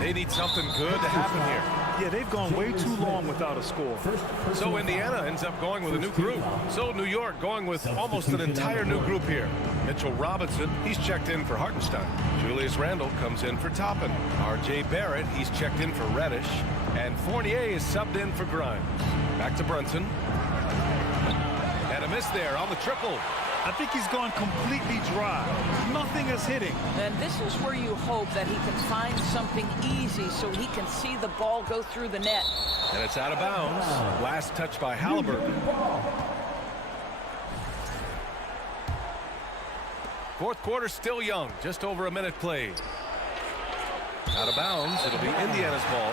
They need something good to happen here. Yeah, they've gone way too long without a score. So Indiana ends up going with a new group. So New York going with almost an entire new group here. Mitchell Robinson, he's checked in for Hartenstein. Julius Randle comes in for Toppin. R.J. Barrett, he's checked in for Reddish. And Fournier is subbed in for Grimes. Back to Brunson. And a miss there on the triple. I think he's gone completely dry. Nothing is hitting. And this is where you hope that he can find something easy so he can see the ball go through the net. And it's out of bounds. Last touch by Halliburton. Fourth quarter still young. Just over a minute played. Out of bounds. It'll be Indiana's ball.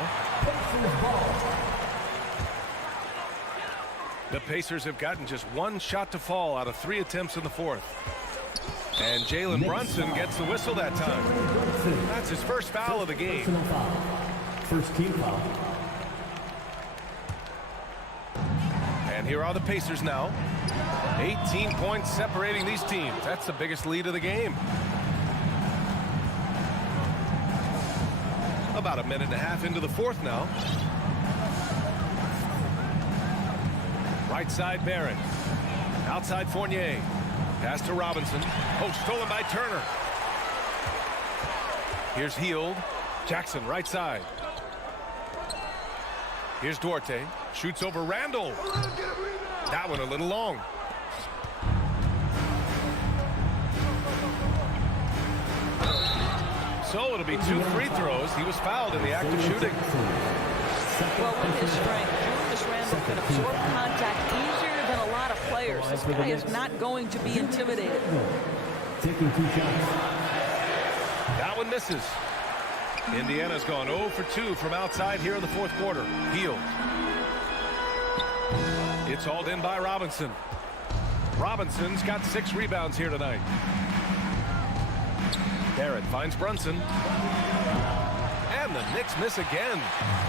The Pacers have gotten just one shot to fall out of 3 attempts in the fourth. And Jalen Brunson gets the whistle that time. That's his first foul of the game. First team foul. And here are the Pacers now. 18 points separating these teams. That's the biggest lead of the game. About a minute and a half into the fourth now. Right side Barrett. Outside Fournier. Pass to Robinson. Oh, stolen by Turner. Here's Hield. Jackson right side. Here's Duarte. Shoots over Randall. That one a little long. So it'll be 2 free throws. He was fouled in the act of shooting. Well, with his strength, Julius Randle can absorb contact easier than a lot of players. This guy is not going to be intimidated. Taking 2 shots. That one misses. Indiana's gone 0 for 2 from outside here in the fourth quarter. Hield. It's hauled in by Robinson. Robinson's got 6 rebounds here tonight. Barrett finds Brunson. And the Knicks miss again.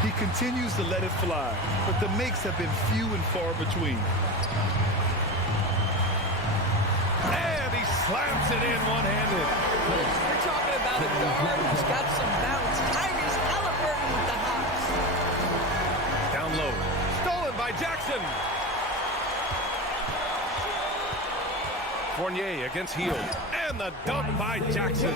He continues to let it fly, but the makes have been few and far between. And he slams it in one-handed. You're talking about a guard who's got some bounce. Tyrese Halliburton with the hops. Down low. Stolen by Jackson. Fournier against Hield. And the dunk by Jackson.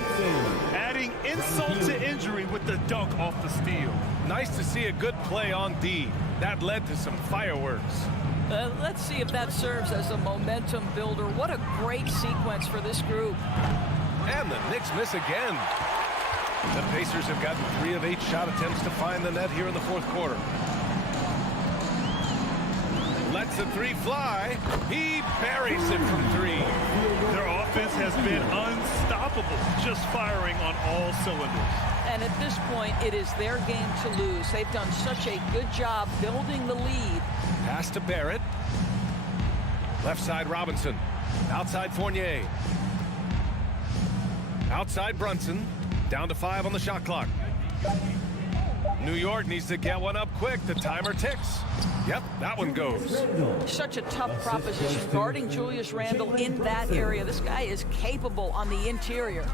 Adding insult to injury with the dunk off the steal. Nice to see a good play on D. That led to some fireworks. Let's see if that serves as a momentum builder. What a great sequence for this group. And the Knicks miss again. The Pacers have gotten 3 of 8 shot attempts to find the net here in the fourth quarter. Lets the 3 fly. He buries it from 3. Their offense has been unstoppable, just firing on all cylinders. And at this point, it is their game to lose. They've done such a good job building the lead. Pass to Barrett. Left side Robinson. Outside Fournier. Outside Brunson. Down to 5 on the shot clock. New York needs to get one up quick. The timer ticks. Yep, that one goes. Such a tough proposition guarding Julius Randle in that area. This guy is capable on the interior.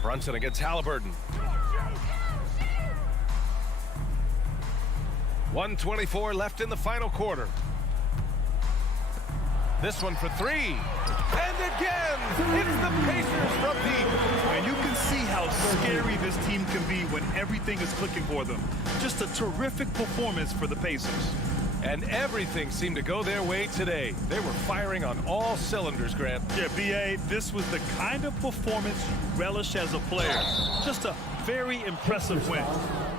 Brunson against Halliburton. 1:24 left in the final quarter. This one for 3. And again, it's the Pacers from deep. And you can see how scary this team can be when everything is clicking for them. Just a terrific performance for the Pacers. And everything seemed to go their way today. They were firing on all cylinders, Grant. Yeah, B.A., this was the kind of performance you relish as a player. Just a very impressive win.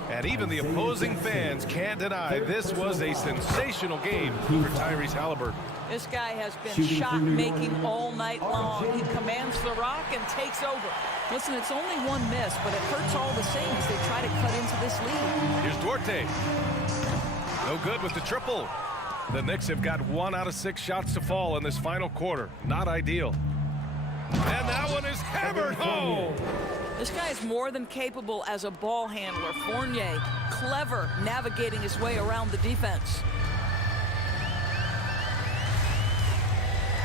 And even the opposing fans can't deny this was a sensational game for Tyrese Halliburton. This guy has been shot-making all night long. He commands the rock and takes over. Listen, it's only 1 miss, but it hurts all the same as they try to cut into this lead. Here's Duarte. No good with the triple. The Knicks have got 1 out of 6 shots to fall in this final quarter. Not ideal. And that one is hammered home. This guy is more than capable as a ball handler. Fournier, clever, navigating his way around the defense.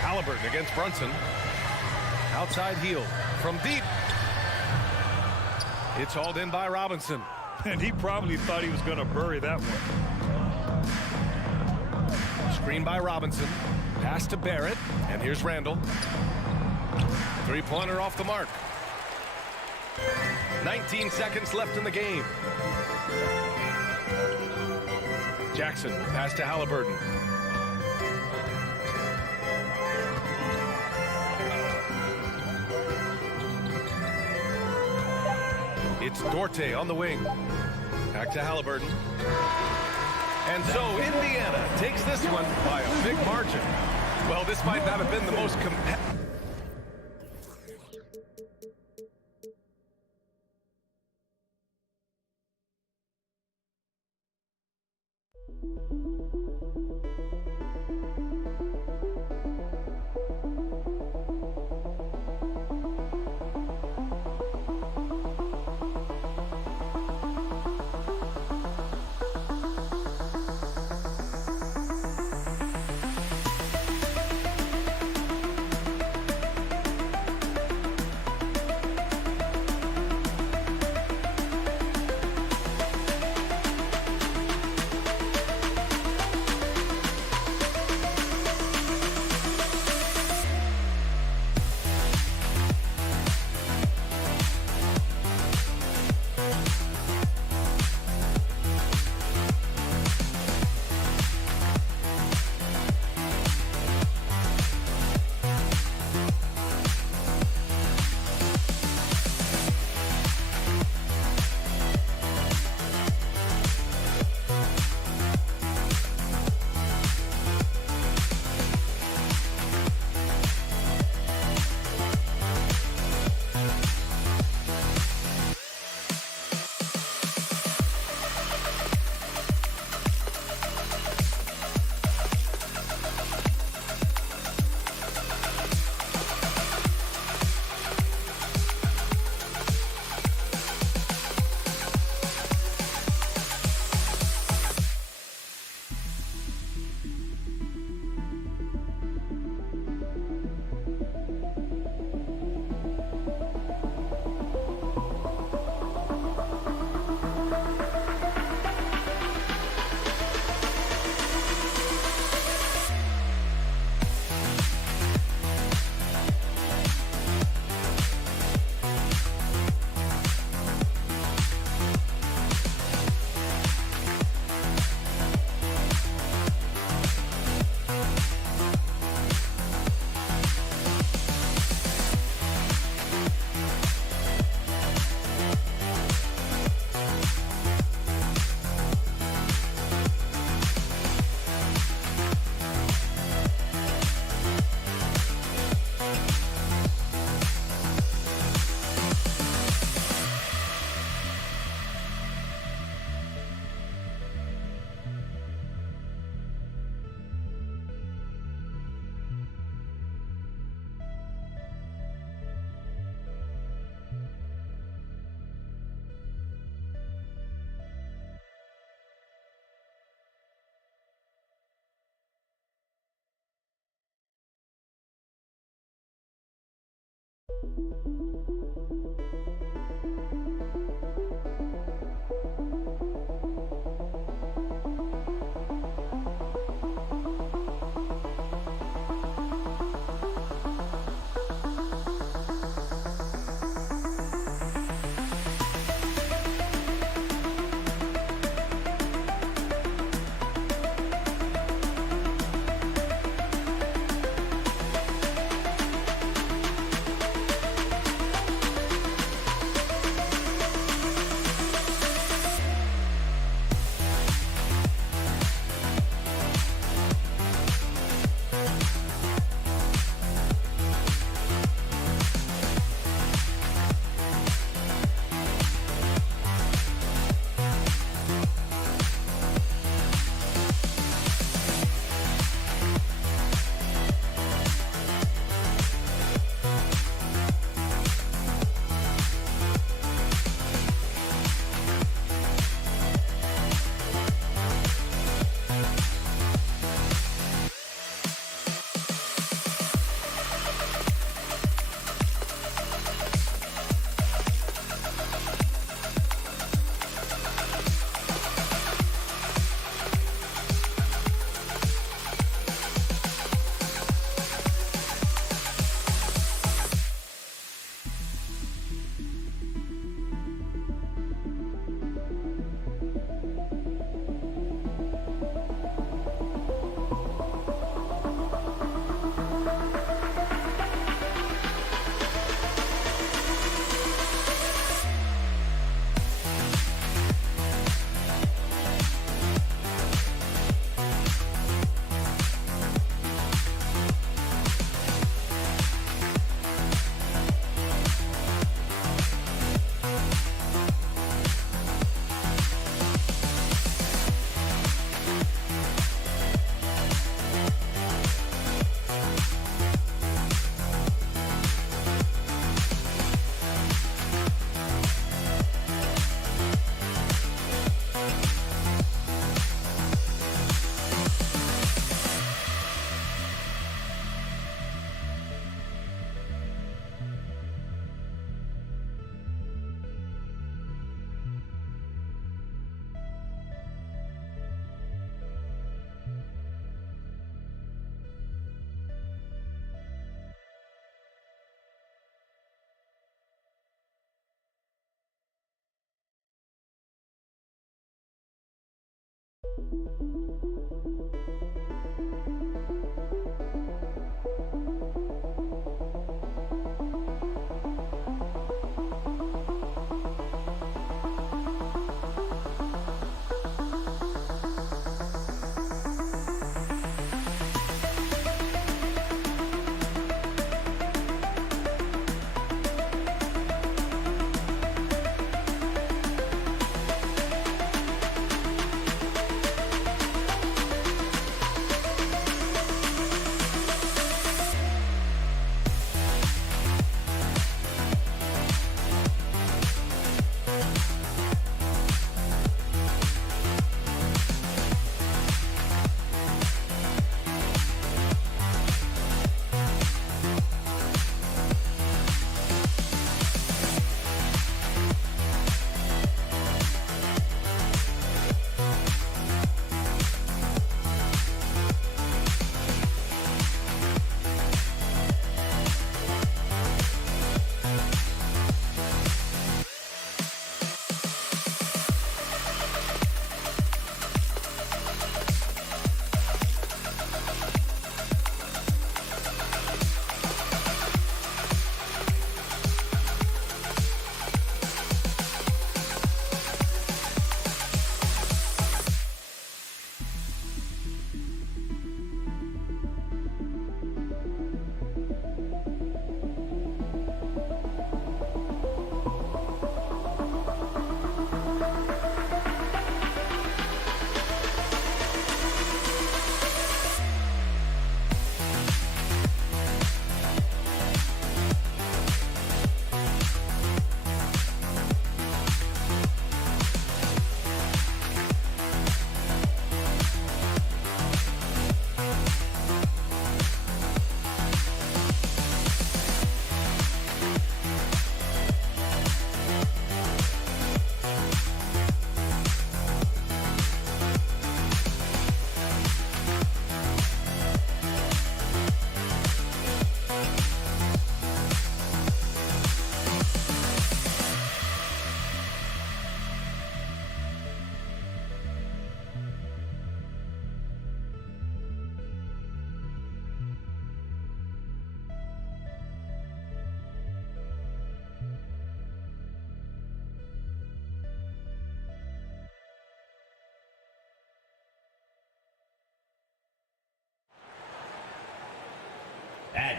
Halliburton against Brunson. Outside Hield from deep. It's hauled in by Robinson. And he probably thought he was going to bury that one. Screen by Robinson. Pass to Barrett. And here's Randall. 3-pointer off the mark. 19 seconds left in the game. Jackson, pass to Halliburton. It's Duarte on the wing. Back to Halliburton. And so Indiana takes this one by a big margin. Well, this might not have been the most competitive.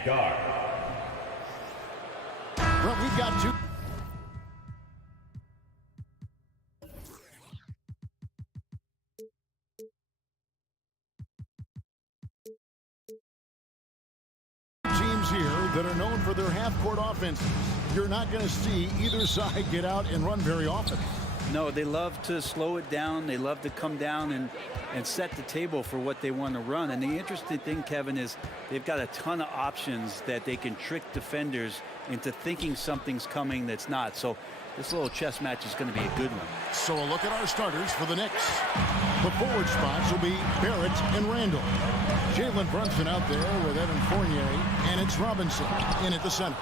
guard. Well, we've got two. Teams here that are known for their half-court offenses. You're not going to see either side get out and run very often. No, they love to slow it down. They love to come down and set the table for what they want to run. And the interesting thing, Kevin, is they've got a ton of options that they can trick defenders into thinking something's coming that's not. So this little chess match is going to be a good one. So a look at our starters for the Knicks. The forward spots will be Barrett and Randall. Jalen Brunson out there with Evan Fournier, and it's Robinson in at the center.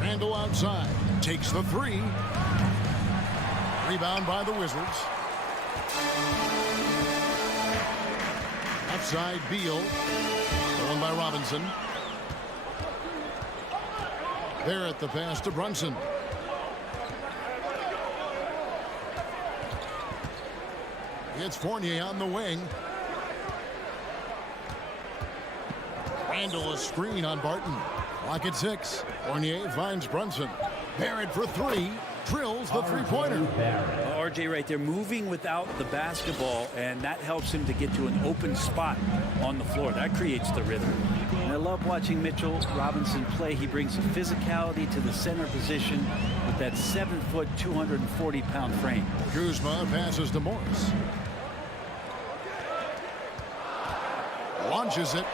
Randall outside, takes the three. Rebound by the Wizards. Outside Beal, stolen by Robinson. Barrett the pass to Brunson. It's Fournier on the wing. Randall a screen on Barton. Clock at 6. Fournier finds Brunson. Barrett for three. Drills the three-pointer. RJ right there moving without the basketball, and that helps him to get to an open spot on the floor. That creates the rhythm. And I love watching Mitchell Robinson play. He brings a physicality to the center position with that 7-foot, 240-pound frame. Kuzma passes to Morris. Launches it.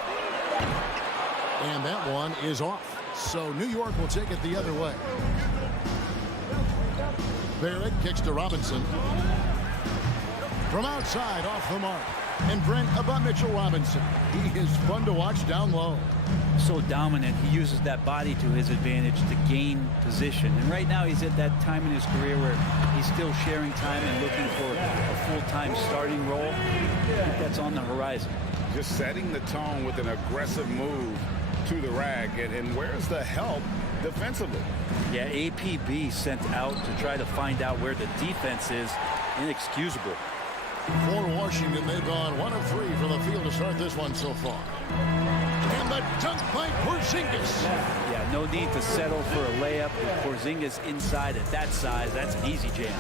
And that one is off. So New York will take it the other way. Barrett kicks to Robinson. From outside, off the mark. And Brent about Mitchell Robinson. He is fun to watch down low. So dominant. He uses that body to his advantage to gain position. And right now he's at that time in his career where he's still sharing time and looking for a full-time starting role. I think that's on the horizon. Just setting the tone with an aggressive move to the rack. And where's the help defensively? Yeah, APB sent out to try to find out where the defense is. Inexcusable. For Washington, they've gone 1 of 3 from the field to start this one so far. And the dunk by Porzingis. Yeah, no need to settle for a layup with Porzingis inside at that size. That's an easy jam.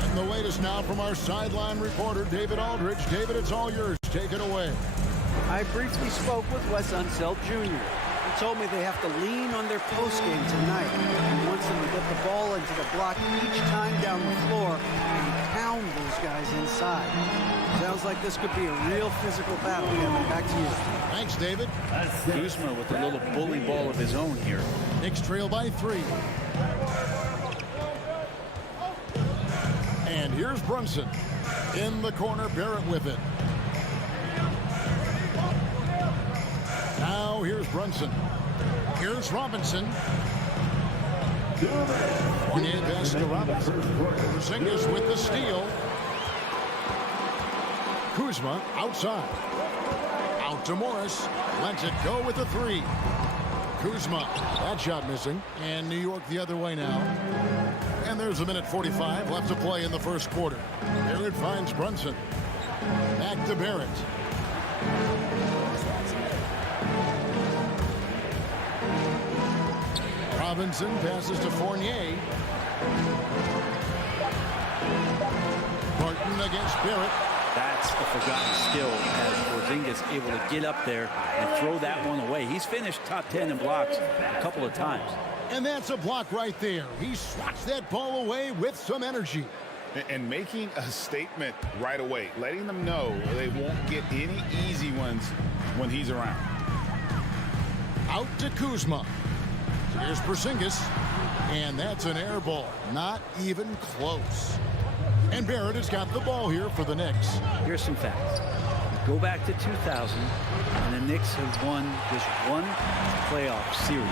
And the latest now from our sideline reporter, David Aldridge. David, it's all yours. Take it away. I briefly spoke with Wes Unseld Jr. He told me they have to lean on their post game tonight. He wants them to get the ball into the block each time down the floor and pound those guys inside. Sounds like this could be a real physical battle. Kevin, back to you. Thanks, David. Kuzma with a little bully ball of his own here. Knicks trail by 3. And here's Brunson. In the corner, Barrett with it. Now here's Brunson. Here's Robinson. Fournier pass to Robinson. Porzingis with the steal. Kuzma outside. Out to Morris. Lets it go with the 3. Kuzma. That shot missing. And New York the other way now. And there's a minute 45 left to play in the first quarter. Barrett finds Brunson. Back to Barrett. Robinson passes to Fournier. Barton against Barrett. That's a forgotten skill as Porzingis able to get up there and throw that one away. He's finished top 10 in blocks a couple of times. And that's a block right there. He swats that ball away with some energy. And making a statement right away, letting them know they won't get any easy ones when he's around. Out to Kuzma. Here's Porzingis. And that's an air ball. Not even close. And Barrett has got the ball here for the Knicks. Here's some facts. Go back to 2000, and the Knicks have won just one playoff series.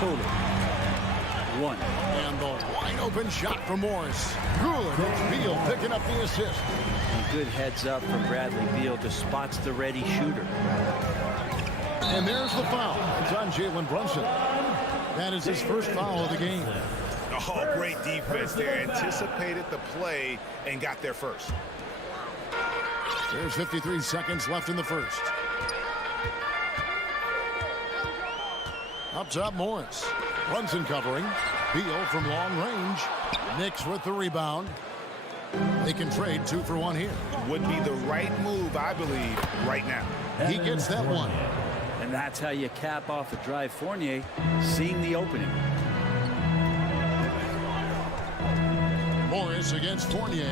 Total. One. And the wide open shot from Morris. Good. It's Beal picking up the assist. And good heads up from Bradley Beal. Just spots the ready shooter. And there's the foul. It's on Jalen Brunson. That is his first foul of the game. Oh, great defense there. Anticipated the play and got there first. There's 53 seconds left in the first. Up top, Morris. Brunson covering. Beal from long range. Knicks with the rebound. They can trade 2 for 1 here. Would be the right move, I believe, right now. He gets that one. And that's how you cap off a drive. Fournier seeing the opening. Morris against Fournier.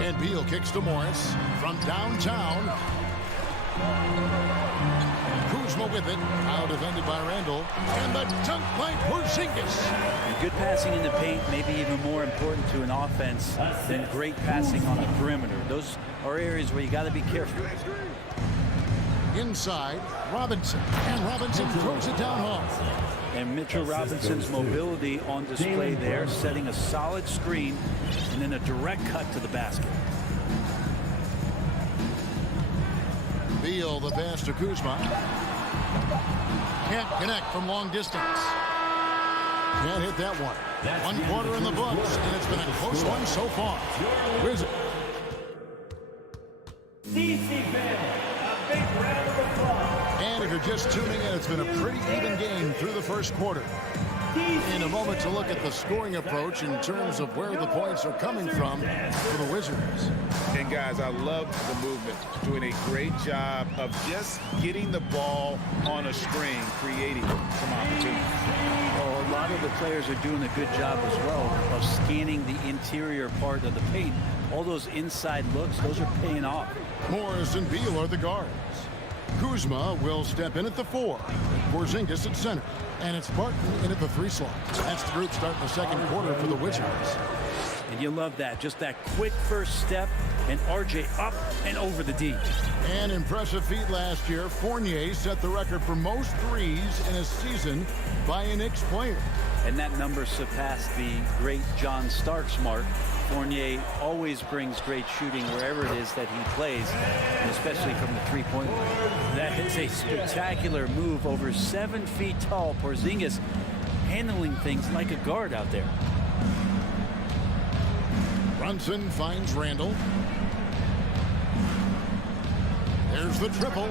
And Beal kicks to Morris from downtown. Kuzma with it. Now defended by Randall. And the dunk by Porzingis. And good passing in the paint may be even more important to an offense than great passing on the perimeter. Those are areas where you got to be careful. Inside, Robinson. And Robinson throws it down home. And Mitchell Robinson's mobility on display there, setting a solid screen and then a direct cut to the basket. Beal the pass to Kuzma. Can't connect from long distance. Can't hit that one. 1 quarter in the books, and it's been a close one so far. Wizards. And if you're just tuning in, it's been a pretty even game through the first quarter. In a moment to look at the scoring approach in terms of where the points are coming from for the Wizards. And guys, I love the movement. Doing a great job of just getting the ball on a string, creating some opportunities. Well, a lot of the players are doing a good job as well of scanning the interior part of the paint. All those inside looks, those are paying off. Morris and Beal are the guards. Kuzma will step in at the 4. Porzingis at center. And it's Barton in at the 3 slot. That's the group starting the second quarter for the Wizards. And you love that. Just that quick first step. And RJ up and over the D. An impressive feat last year. Fournier set the record for most threes in a season by a Knicks player. And that number surpassed the great John Starks mark. Fournier always brings great shooting wherever it is that he plays, and especially from the three-point line. That is a spectacular move. Over 7 feet tall. Porzingis handling things like a guard out there. Brunson finds Randall. There's the triple.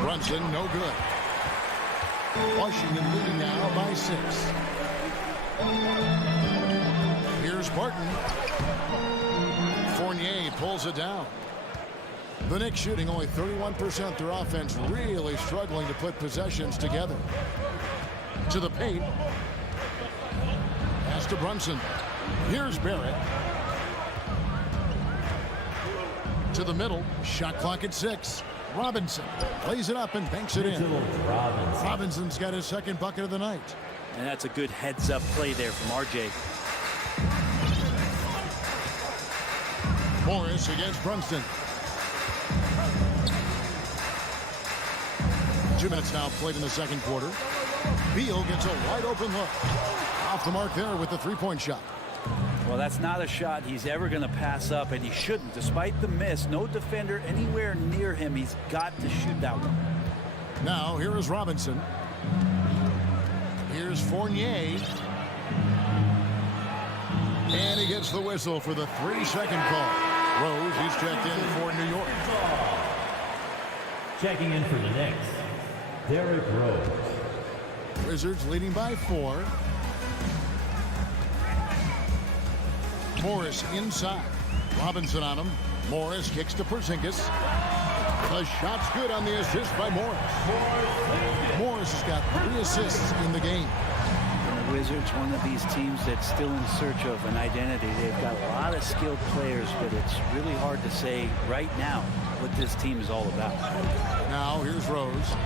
Brunson, no good. Washington leading now by 6. Here's Barton. Fournier pulls it down. The Knicks shooting only 31%. Their offense really struggling to put possessions together. To the paint. Pass to Brunson. Here's Barrett. To the middle. Shot clock at 6. Robinson plays it up and banks it in. Robinson's got his second bucket of the night. And that's a good heads-up play there from RJ. Morris against Brunson. 2 minutes now played in the second quarter. Beal gets a wide open look. Off the mark there with the three-point shot. Well, that's not a shot he's ever going to pass up, and he shouldn't. Despite the miss, no defender anywhere near him. He's got to shoot that one. Now, here is Robinson. Here's Fournier. And he gets the whistle for the 3-second call. Rose, he's checked in for New York. Checking in for the Knicks, Derrick Rose. Wizards leading by 4. Morris inside. Robinson on him. Morris kicks to Porzingis. The shot's good on the assist by Morris. Morris has got 3 assists in the game. And the Wizards, one of these teams that's still in search of an identity. They've got a lot of skilled players, but it's really hard to say right now what this team is all about. Now here's Rose.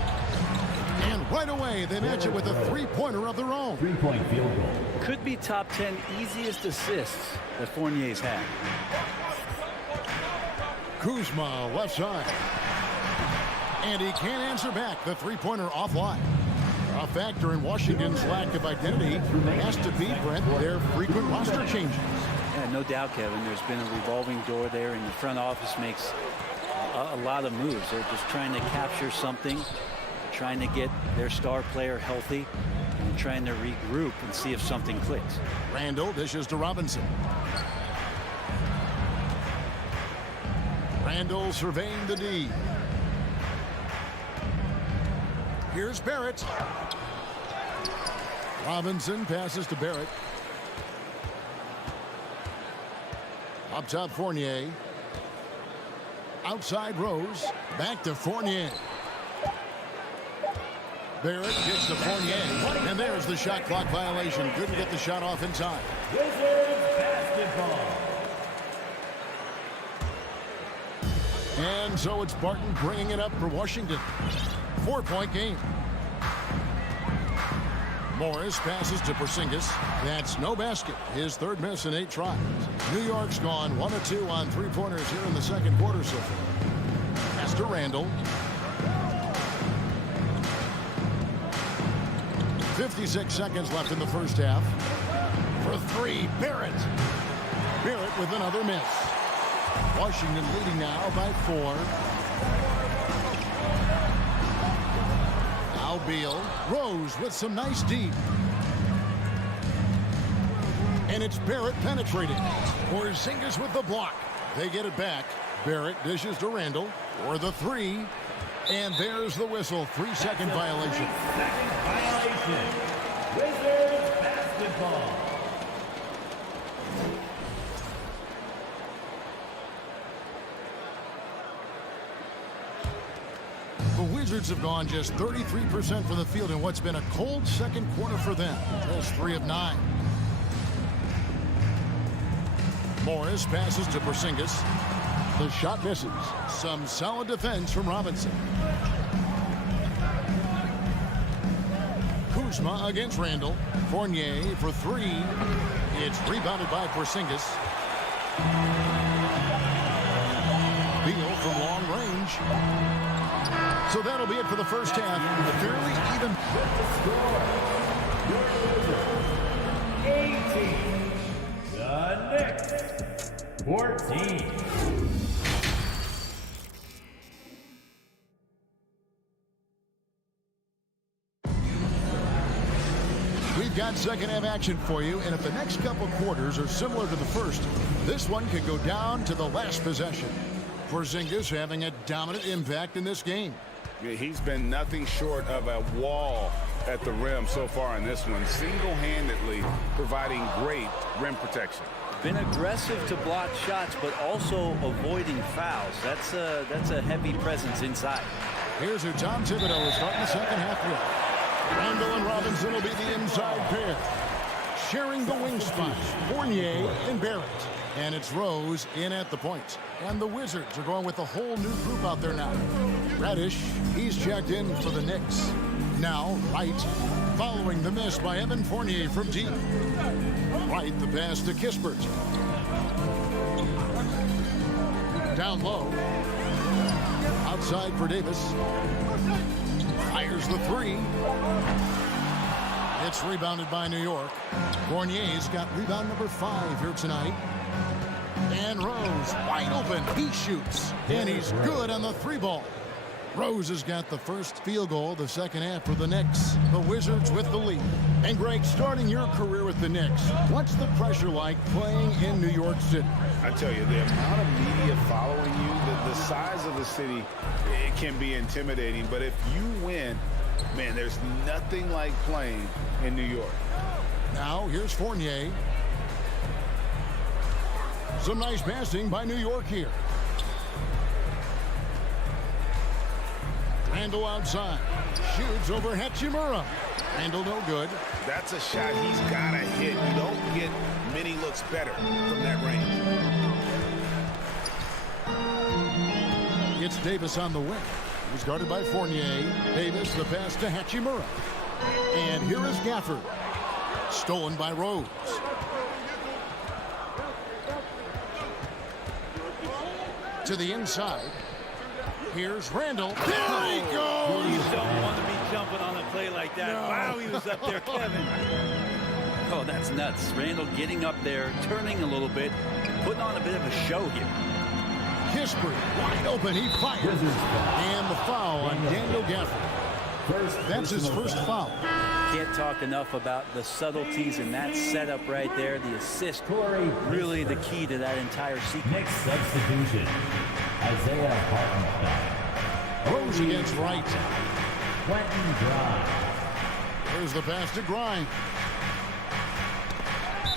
And right away, they match it with a 3-pointer of their own. 3-point field goal. Could be top 10 easiest assists that Fournier's had. Kuzma left side. And he can't answer back. The 3-pointer offline. A factor in Washington's lack of identity has to be, Brent, their frequent roster changes. Yeah, no doubt, Kevin. There's been a revolving door there, and the front office makes a lot of moves. They're just trying to capture something, trying to get their star player healthy, and trying to regroup and see if something clicks. Randall dishes to Robinson. Randall surveying the D. Here's Barrett. Robinson passes to Barrett. Up top, Fournier. Outside Rose. Back to Fournier. Barrett gets to Fournier. And there's the shot clock violation. Couldn't get the shot off in time. Wizards basketball. And so it's Barton bringing it up for Washington. 4-point game. Morris passes to Porzingis. That's no basket. His third miss in 8 tries. New York's gone 1 of 2 on three-pointers here in the second quarter so far. Pass to Randall. 56 seconds left in the first half. For 3, Barrett. Barrett with another miss. Washington leading now by 4. Now Beal. Rose with some nice deep. And it's Barrett penetrating. Porzingis with the block. They get it back. Barrett dishes to Randall for the 3. And there's the whistle. 3-second violation. 3-second violation. Wizards basketball. The Wizards have gone just 33% from the field in what's been a cold second quarter for them. Just 3 of 9. Morris passes to Porzingis. The shot misses. Some solid defense from Robinson. Kuzma against Randall. Fournier for 3. It's rebounded by Porzingis. Beal from long range. So that'll be it for the first half. Fairly even. The Knicks. 14. We've got second half action for you, and if the next couple quarters are similar to the first, this one could go down to the last possession. Porzingis having a dominant impact in this game. Yeah, he's been nothing short of a wall at the rim so far in this one, single-handedly providing great rim protection. Been aggressive to block shots, but also avoiding fouls. That's a heavy presence inside. Here's who Tom Thibodeau is starting the second half with. Randall and Robinson will be the inside pair. Sharing the wing spots, Fournier and Barrett. And it's Rose in at the point. And the Wizards are going with a whole new group out there now. Reddish, he's checked in for the Knicks. Now, Wright, following the miss by Evan Fournier from deep. Wright, the pass to Kispert. Down low. Outside for Davis. Fires the 3. It's rebounded by New York. Fournier's got rebound number 5 here tonight. And Rose, wide open, he shoots. And he's good on the 3-ball. Rose has got the first field goal of the second half for the Knicks. The Wizards with the lead. And Greg, starting your career with the Knicks, what's the pressure like playing in New York City? I tell you, the amount of media following you, the size of the city, it can be intimidating. But if you win, man, there's nothing like playing in New York. Now, here's Fournier. Some nice passing by New York here. Randall outside. Shoots over Hachimura. Randall no good. That's a shot he's got to hit. You don't get many looks better from that range. It's Davis on the wing. He's guarded by Fournier. Davis, the pass to Hachimura. And here is Gafford. Stolen by Rose. To the inside. Here's Randall. There he goes! You don't want to be jumping on a play like that. No. Wow, he was up there, Kevin. Oh, that's nuts. Randall getting up there, turning a little bit, putting on a bit of a show here. Kispert, wide open, he fires. And the foul on Daniel Gafford. That's his first foul. Can't talk enough about the subtleties in that setup right there. The assist, really the key to that entire sequence. Next substitution, Isaiah Hartenstein. Rose against Wright. Quentin Grimes. There's the pass to Grimes.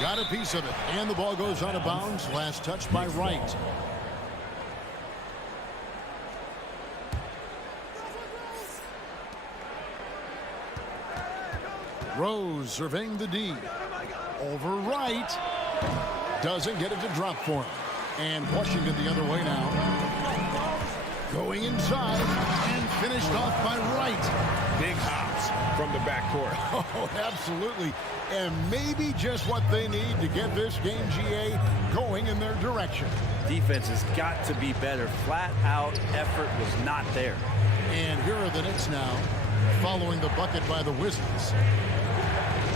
Got a piece of it, and the ball goes out of bounds. Last touch by Wright. Rose surveying the D. Over Wright. Doesn't get it to drop for him. And Washington the other way now. Going inside and finished off by Wright. Big hops from the backcourt. Oh, absolutely. And maybe just what they need to get this game, GA, going in their direction. Defense has got to be better. Flat out effort was not there. And here are the Knicks now, following the bucket by the Wizards.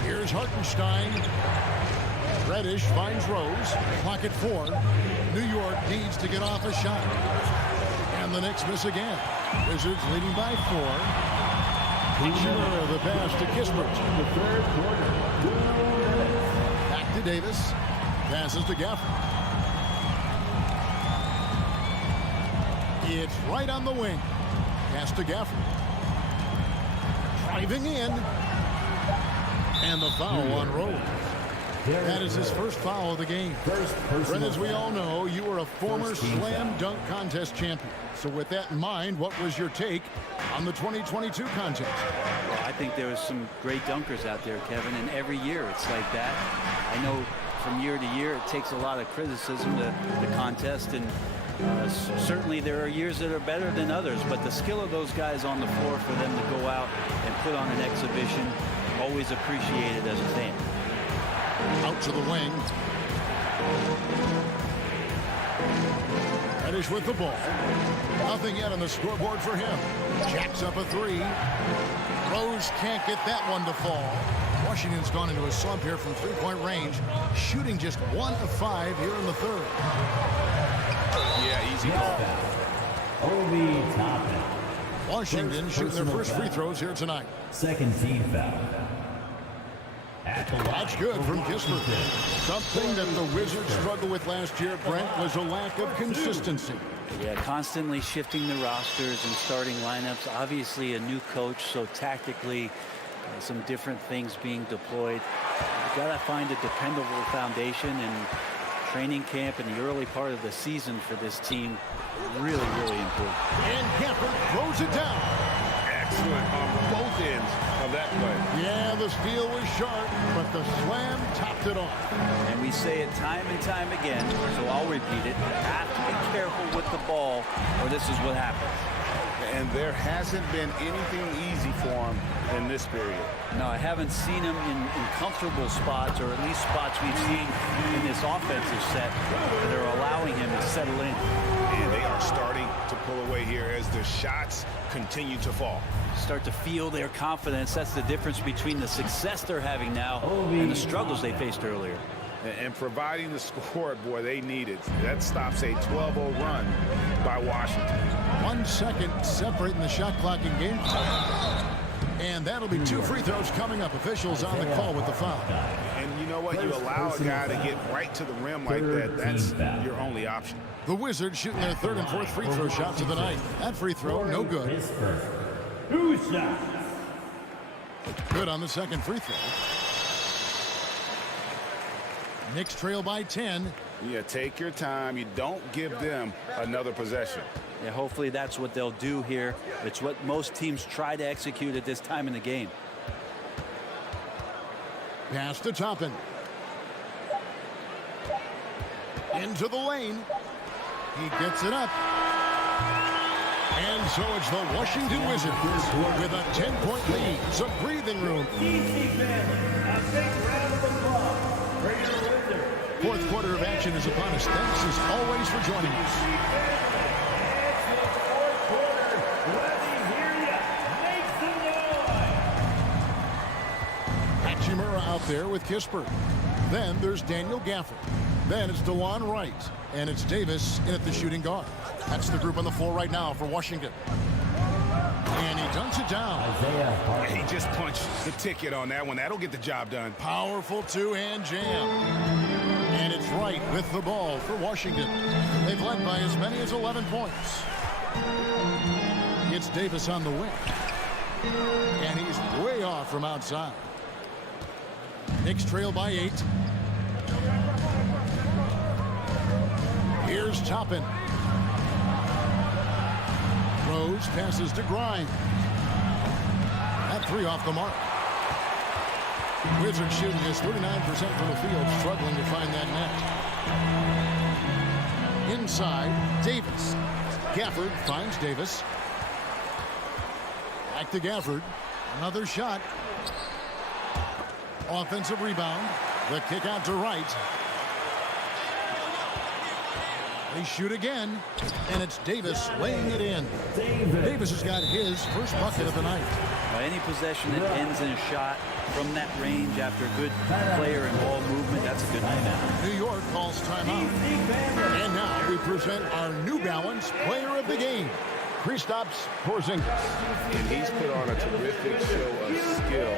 Here's Hartenstein. Reddish finds Rose. Clock at 4. New York needs to get off a shot. And the Knicks miss again. Wizards leading by 4. Sure, the pass to Kispert. The third quarter. Back to Davis. Passes to Gafford. It's right on the wing. Pass to Gafford. Driving in. And the foul on Rose. That is his first foul of the game. Brent, as we all know, you were a former slam dunk contest champion. So with that in mind, what was your take on the 2022 contest? Well, I think there was some great dunkers out there, Kevin, and every year it's like that. I know from year to year it takes a lot of criticism to the contest, and certainly there are years that are better than others, but the skill of those guys on the floor for them to go out and put on an exhibition, always appreciated as a fan. Out to the wing. Reddish with the ball. Nothing yet on the scoreboard for him. Jacks up a 3. Rose can't get that one to fall. Washington's gone into a slump here from three-point range, shooting just 1 of 5 here in the third. Yeah, easy ball. Obi Toppin. Washington shooting their first free throws here tonight. Second team foul. That's good from Kispert. Something that the Wizards struggled with last year, Brent, was a lack of consistency. Yeah, constantly shifting the rosters and starting lineups. Obviously a new coach, so tactically some different things being deployed. You've got to find a dependable foundation, and training camp in the early part of the season for this team really important. And Gafford throws it down. Excellent on both ends of that play. Yeah, the steal was sharp, but the slam topped it off. And we say it time and time again, so I'll repeat it. You have to be careful with the ball, or this is what happens. And there hasn't been anything easy for him in this period. No, I haven't seen him in comfortable spots, or at least spots we've seen in this offensive set that are allowing him to settle in. And they are starting to pull away here as the shots continue to fall. Start to feel their confidence. That's the difference between the success they're having now and the struggles they faced earlier. And providing the score, boy, they need it. That stops a 12-0 run by Washington. 1 second separating the shot clock in game time. And that'll be 2 free throws coming up. Officials on the call with the foul. And you know what? You allow a guy to get right to the rim like that. That's your only option. The Wizards shooting their 3rd and 4th free throw shots of the night. That free throw, no good. Good on the 2nd free throw. Knicks trail by 10. Yeah, take your time. You don't give them another possession. Yeah, hopefully that's what they'll do here. It's what most teams try to execute at this time in the game. Pass to Toppin. Into the lane. He gets it up. And so it's the Washington Wizards with a 10-point lead. Some breathing room. Fourth quarter of action is upon us. Thanks as always for joining us. Hachimura out there with Kispert. Then there's Daniel Gafford. Then it's DeLon Wright. And it's Davis in at the shooting guard. That's the group on the floor right now for Washington. And he dunks it down. He just punched the ticket on that one. That'll get the job done. Powerful two-hand jam. And it's Wright with the ball for Washington. They've led by as many as 11 points. It's Davis on the wing. And he's way off from outside. Knicks trail by 8. Here's Toppin. Rose passes to Grimes. That 3 off the mark. Wizards shooting is 39% from the field, struggling to find that net. Inside, Davis. Gafford finds Davis. Back to Gafford. Another shot. Offensive rebound. The kick out to Wright. They shoot again, and it's Davis laying it in. Davis has got his first bucket of the night. Any possession that ends in a shot from that range after good player and ball movement, that's a good night now. New York calls timeout. And now we present our New Balance player of the game, Kristaps Porzingis. And he's put on a terrific show of skill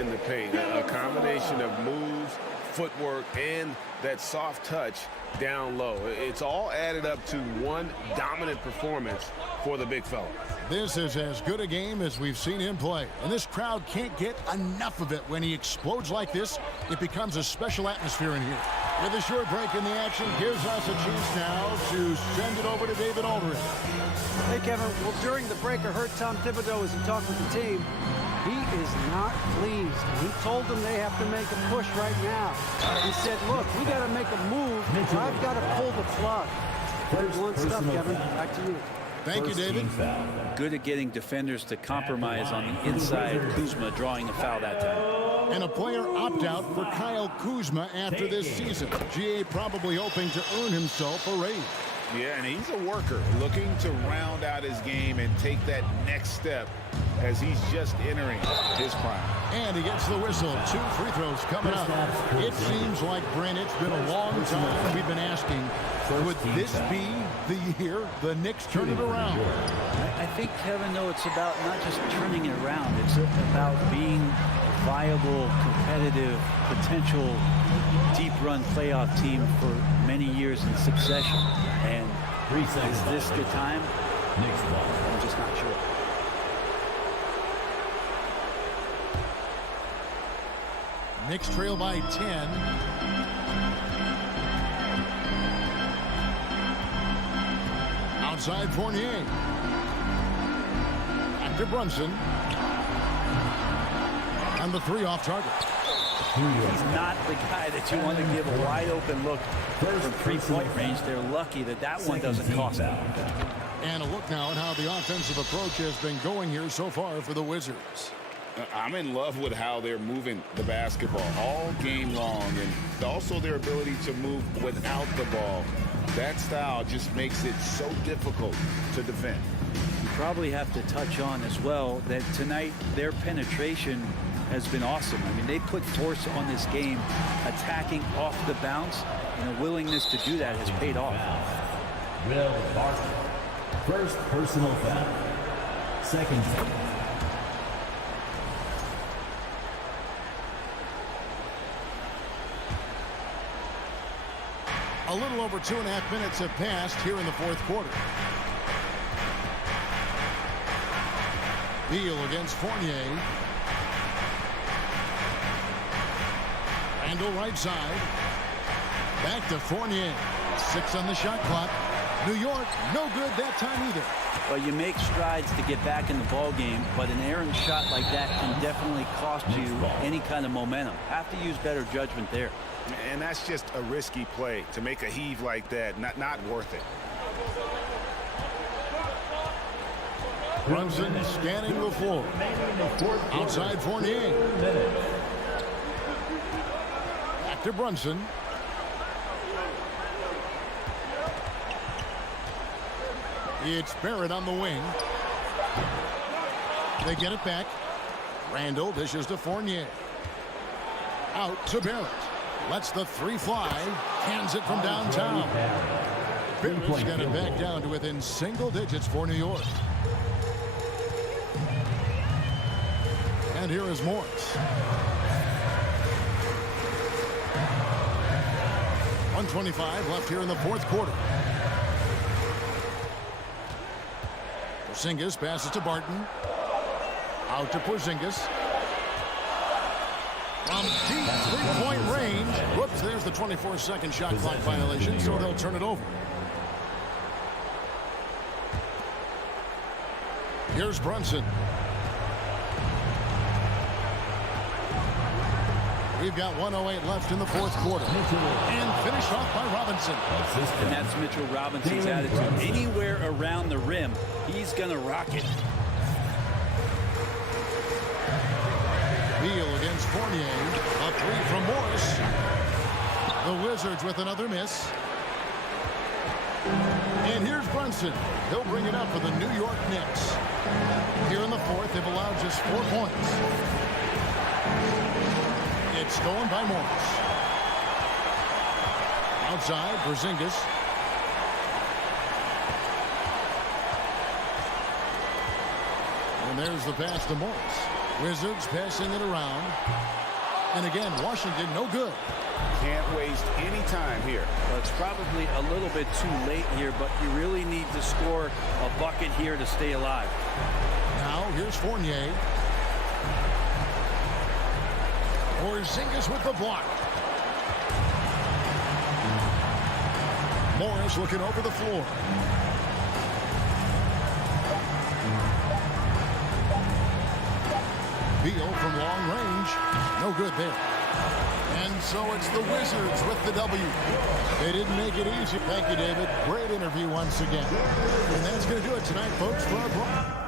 in the paint. A combination of moves, footwork, and that soft touch down low. It's all added up to one dominant performance for the big fella. This is as good a game as we've seen him play. And this crowd can't get enough of it. When he explodes like this, it becomes a special atmosphere in here. With a short break in the action, gives us a chance now to send it over to David Aldridge. Hey, Kevin. Well, during the break, I heard Tom Thibodeau as he talked with the team. He is not pleased. He told them they have to make a push right now. He said, look, we got to make a move. I've got to pull the plug. One stuff, Kevin. Back to you. Thank you, David. Good at getting defenders to compromise on the inside. Kuzma drawing a foul that time. And a player opt-out for Kyle Kuzma after this season. GA probably hoping to earn himself a raise. Yeah, and he's a worker looking to round out his game and take that next step as he's just entering his prime. And he gets the whistle. 2 free throws coming up. It seems like, Brent, it's been a long time we've been asking, would this be the year the Knicks turn it around? I think, Kevin, though, it's about not just turning it around. It's about being a viable, competitive, potential deep-run playoff team for many years in succession. And is this the time? I'm just not sure. Knicks trail by 10. Outside Fournier. Back to Brunson. And the 3 off target. He's not the guy that you want to give a wide open look from 3-point range. They're lucky that that one doesn't cost them. And a look now at how the offensive approach has been going here so far for the Wizards. I'm in love with how they're moving the basketball all game long, and also their ability to move without the ball. That style just makes it so difficult to defend. You probably have to touch on as well that tonight their penetration has been awesome. I mean, they put force on this game, attacking off the bounce, and a willingness to do that has paid off. Will Barton. First personal foul. Second. A little over 2.5 minutes have passed here in the fourth quarter. Beal against Fournier. Randall right side. Back to Fournier. 6 on the shot clock. New York, no good that time either. Well, you make strides to get back in the ball game, but an errant shot like that can definitely cost you any kind of momentum. Have to use better judgment there. And that's just a risky play. To make a heave like that, not worth it. Brunson scanning the floor. Outside Fournier. Back to Brunson. It's Barrett on the wing. They get it back. Randall dishes to Fournier. Out to Barrett. Lets the 3 fly. Hands it from downtown. Barrett's got it back down to within single digits for New York. And here is Morris. 1:25 left here in the fourth quarter. Porzingis passes to Barton. Out to Porzingis. From deep three-point range. Whoops, there's the 24-second shot clock violation, so they'll turn it over. Here's Brunson. We've got 1:08 left in the fourth quarter. And finished off by Robinson. And that's Mitchell Robinson's attitude. Anywhere around the rim, he's going to rock it. Beal against Fournier. A three from Morris. The Wizards with another miss. And here's Brunson. He'll bring it up for the New York Knicks. Here in the fourth, they've allowed just 4 points. It's stolen by Morris. Outside, Porzingis. And there's the pass to Morris. Wizards passing it around. And again, Washington no good. Can't waste any time here. Well, it's probably a little bit too late here, but you really need to score a bucket here to stay alive. Now, here's Fournier. Porzingis with the block. Morris looking over the floor. Beal from long range. No good there. And so it's the Wizards with the W. They didn't make it easy. Thank you, David. Great interview once again. And that's going to do it tonight, folks, for our program.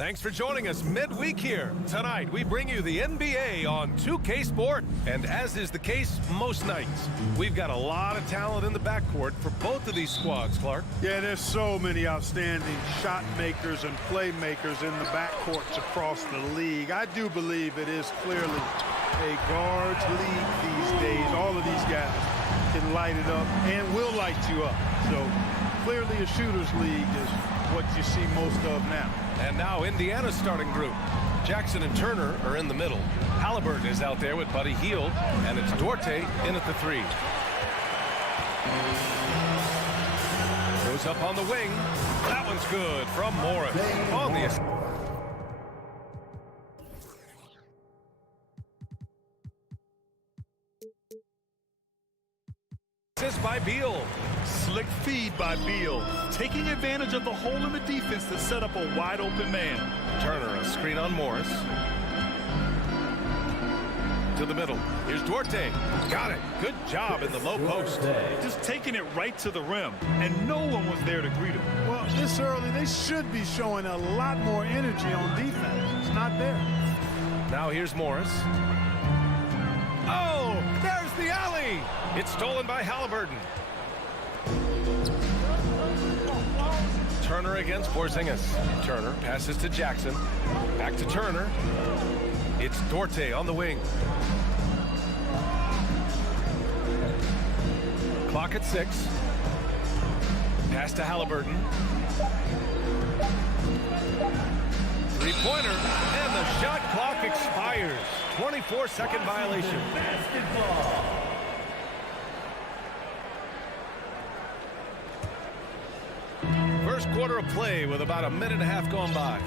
Thanks for joining us midweek here. Tonight, we bring you the NBA on 2K Sport. And as is the case most nights, we've got a lot of talent in the backcourt for both of these squads, Clark. Yeah, there's so many outstanding shot makers and playmakers in the backcourts across the league. I do believe it is clearly a guards league these days. All of these guys can light it up and will light you up. So clearly a shooter's league is what you see most of now. And now Indiana's starting group. Jackson and Turner are in the middle. Halliburton is out there with Buddy Hield, and it's Duarte in at the 3. Goes up on the wing. That one's good from Morris. On the assist by Beal. Slick feed by Beal, taking advantage of the hole in the defense to set up a wide open man. Turner, a screen on Morris. To the middle. Here's Duarte. Got it. Good job in the low post. Just taking it right to the rim, and no one was there to greet him. Well, this early, they should be showing a lot more energy on defense. Now here's Morris. Oh, there's the alley. It's stolen by Halliburton. Turner against Porzingis. Turner passes to Jackson. Back to Turner. It's Duarte on the wing. Clock at 6. Pass to Halliburton. Three-pointer, and the shot clock expires. 24-second violation. Basketball. First quarter of play with about a minute and a half gone by.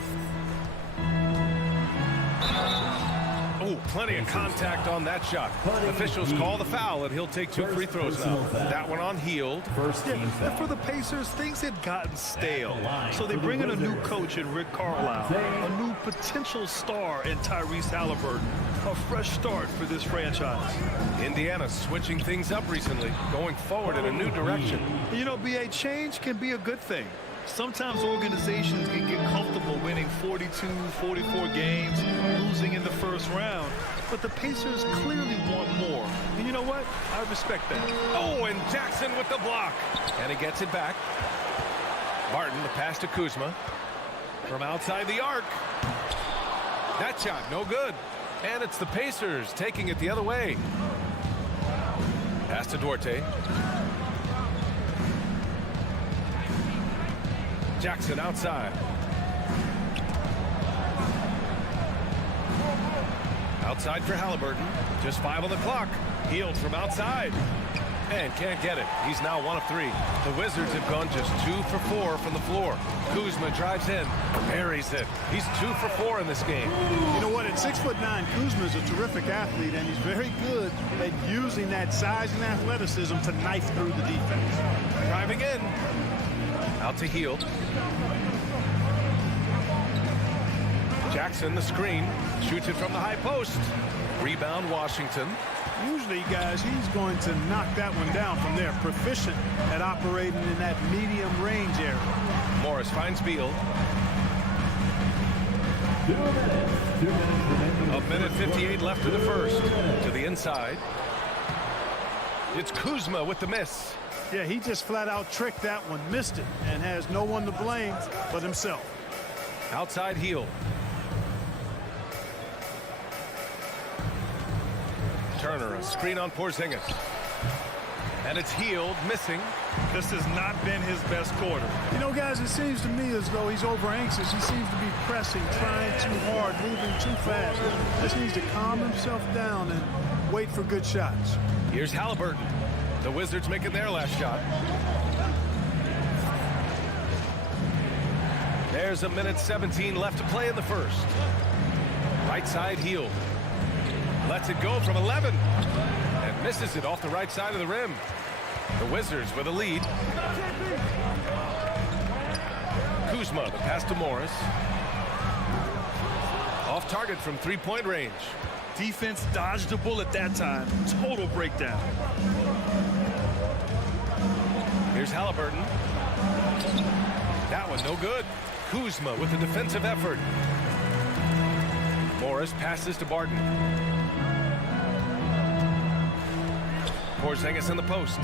Oh, plenty of contact on that shot. Officials call the foul, and he'll take 2 free throws now. That one on Hield. And for the Pacers, things had gotten stale. So they bring in a new coach in Rick Carlisle, a new potential star in Tyrese Halliburton. A fresh start for this franchise. Indiana switching things up recently, going forward in a new direction. You know, BA, change can be a good thing. Sometimes organizations can get comfortable winning 42, 44 games, losing in the first round. But the Pacers clearly want more. And you know what? I respect that. Oh, and Jackson with the block. And he gets it back. Barton, the pass to Kuzma. From outside the arc. That shot, no good. And it's the Pacers taking it the other way. Pass to Duarte. Jackson outside. Outside for Halliburton. Just 5 on the clock. Hield from outside. And can't get it. He's now 1 of 3. The Wizards have gone just 2 for 4 from the floor. Kuzma drives in. Buries it. He's 2 for 4 in this game. You know what? At 6'9", Kuzma is a terrific athlete, and he's very good at using that size and athleticism to knife through the defense. Driving in. Out to Hield. Jackson, the screen. Shoots it from the high post. Rebound, Washington. Usually, guys, he's going to knock that one down from there. Proficient at operating in that medium range area. Morris finds Beal. 2 minutes. 2 minutes remaining. A minute 58 left in the first. To the inside. It's Kuzma with the miss. Yeah, he just flat out tricked that one, missed it, and has no one to blame but himself. Outside Hield. Turner, a screen on Porzingis. And it's Hield missing. This has not been his best quarter. You know, guys, it seems to me as though he's over anxious. He seems to be pressing, trying too hard, moving too fast. Just needs to calm himself down and wait for good shots. Here's Halliburton. The Wizards making their last shot. There's a minute 17 left to play in the first. Right side Hield. Lets it go from 11. And misses it off the right side of the rim. The Wizards with a lead. Kuzma, the pass to Morris. Off target from 3-point range. Defense dodged the bullet that time. Total breakdown. Here's Halliburton. That one no good. Kuzma with the defensive effort. Morris passes to Barton. Porzingis in the post.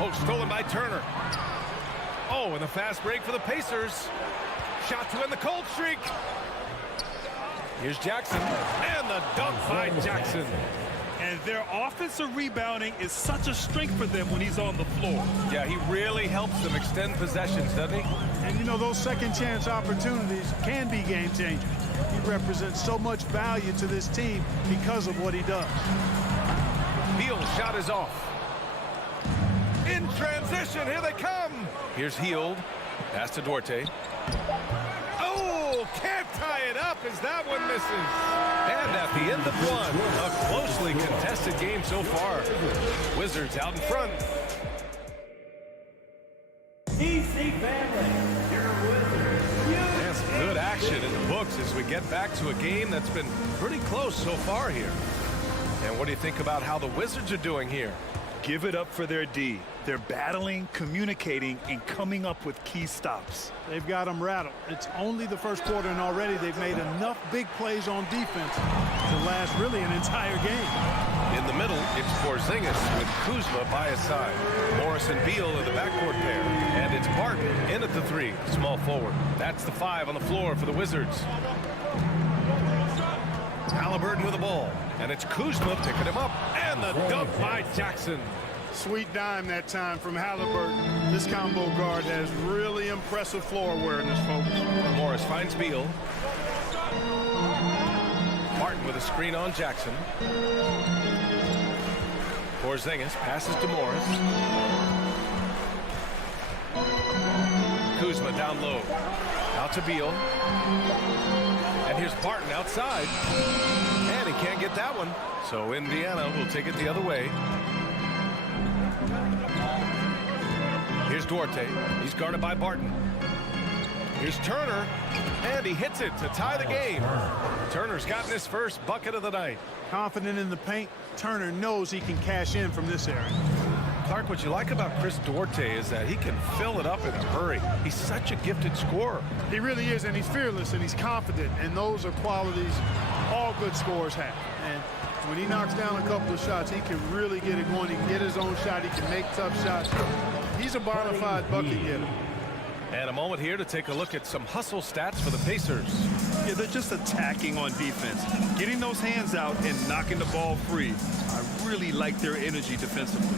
Oh, stolen by Turner. Oh, and the fast break for the Pacers. Shot to end the cold streak. Here's Jackson. And the dunk by Jackson. And their offensive rebounding is such a strength for them when he's on the floor. Yeah, he really helps them extend possessions, doesn't he? And, you know, those second chance opportunities can be game changers. He represents so much value to this team because of what he does. Beal's shot is off. In transition, here they come. Here's Hield. Pass to Duarte. Oh, can't tie it up as that one misses. And at the end of one, a closely contested game so far. Wizards out in front. EC family, your Wizards. Yeah, some good action in the books as we get back to a game that's been pretty close so far here. And what do you think about how the Wizards are doing here? Give it up for their D. They're battling, communicating, and coming up with key stops. They've got them rattled. It's only the first quarter, and already they've made enough big plays on defense to last really an entire game. In the middle, it's Porzingis with Kuzma by his side. Morris and Beal are the backcourt pair. And it's Barton in at the 3, small forward. That's the 5 on the floor for the Wizards. Halliburton with the ball. And it's Kuzma picking him up. And the dunk by Jackson. Sweet dime that time from Halliburton. This combo guard has really impressive floor awareness, folks. Morris finds Beal. Martin with a screen on Jackson. Porzingis passes to Morris. Kuzma down low. Out to Beal. And here's Barton outside. And he can't get that one. So Indiana will take it the other way. Here's Duarte. He's guarded by Barton. Here's Turner. And he hits it to tie the game. Turner's gotten his first bucket of the night. Confident in the paint. Turner knows he can cash in from this area. Clark, what you like about Chris Duarte is that he can fill it up in a hurry. He's such a gifted scorer. He really is, and he's fearless, and he's confident, and those are qualities all good scorers have. And when he knocks down a couple of shots, he can really get it going. He can get his own shot. He can make tough shots. He's a bona fide bucket getter. And a moment here to take a look at some hustle stats for the Pacers. Yeah, they're just attacking on defense, getting those hands out and knocking the ball free. I really like their energy defensively.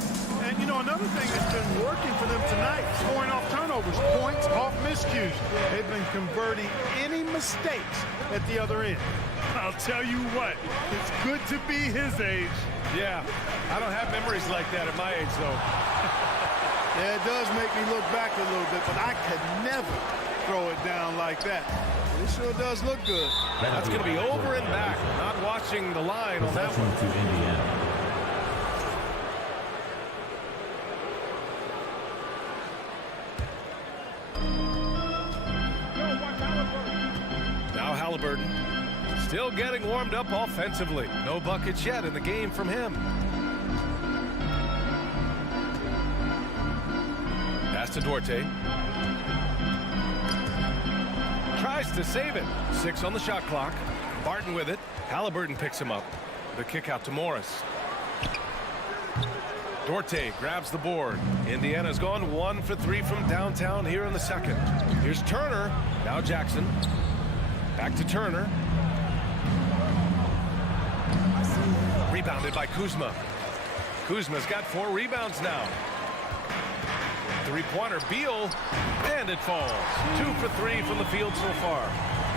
And, you know, another thing that's been working for them tonight, scoring off turnovers, points off miscues. They've been converting any mistakes at the other end. I'll tell you what, it's good to be his age. Yeah, I don't have memories like that at my age, though. Yeah, it does make me look back a little bit, but I could never throw it down like that. It sure does look good. That's going to be over and back. Not watching the line on that one. To Indiana. Now Halliburton still getting warmed up offensively. No buckets yet in the game from him. Pass to Duarte. Tries to save it. 6 on the shot clock. Barton with it. Halliburton picks him up. The kick out to Morris. Duarte grabs the board. Indiana's gone 1 for 3 from downtown here in the second. Here's Turner. Now Jackson. Back to Turner. Rebounded by Kuzma. Kuzma's got 4 rebounds now. Three-pointer, Beal, and it falls. 2 for 3 from the field so far.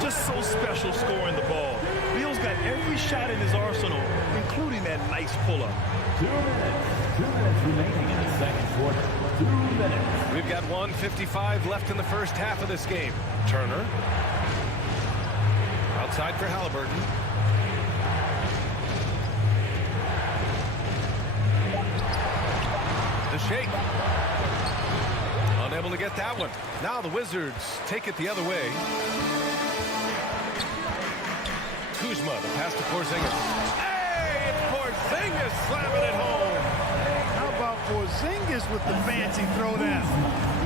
Just so special scoring the ball. Beal's got every shot in his arsenal, including that nice pull-up. 2 minutes. 2 minutes remaining in the second quarter. 2 minutes. We've got 1:55 left in the first half of this game. Turner. Outside for Halliburton. The shake. Unable to get that one. Now the Wizards take it the other way. Kuzma, the pass to Porzingis. Hey, it's Porzingis slamming it home. How about Porzingis with the fancy throwdown?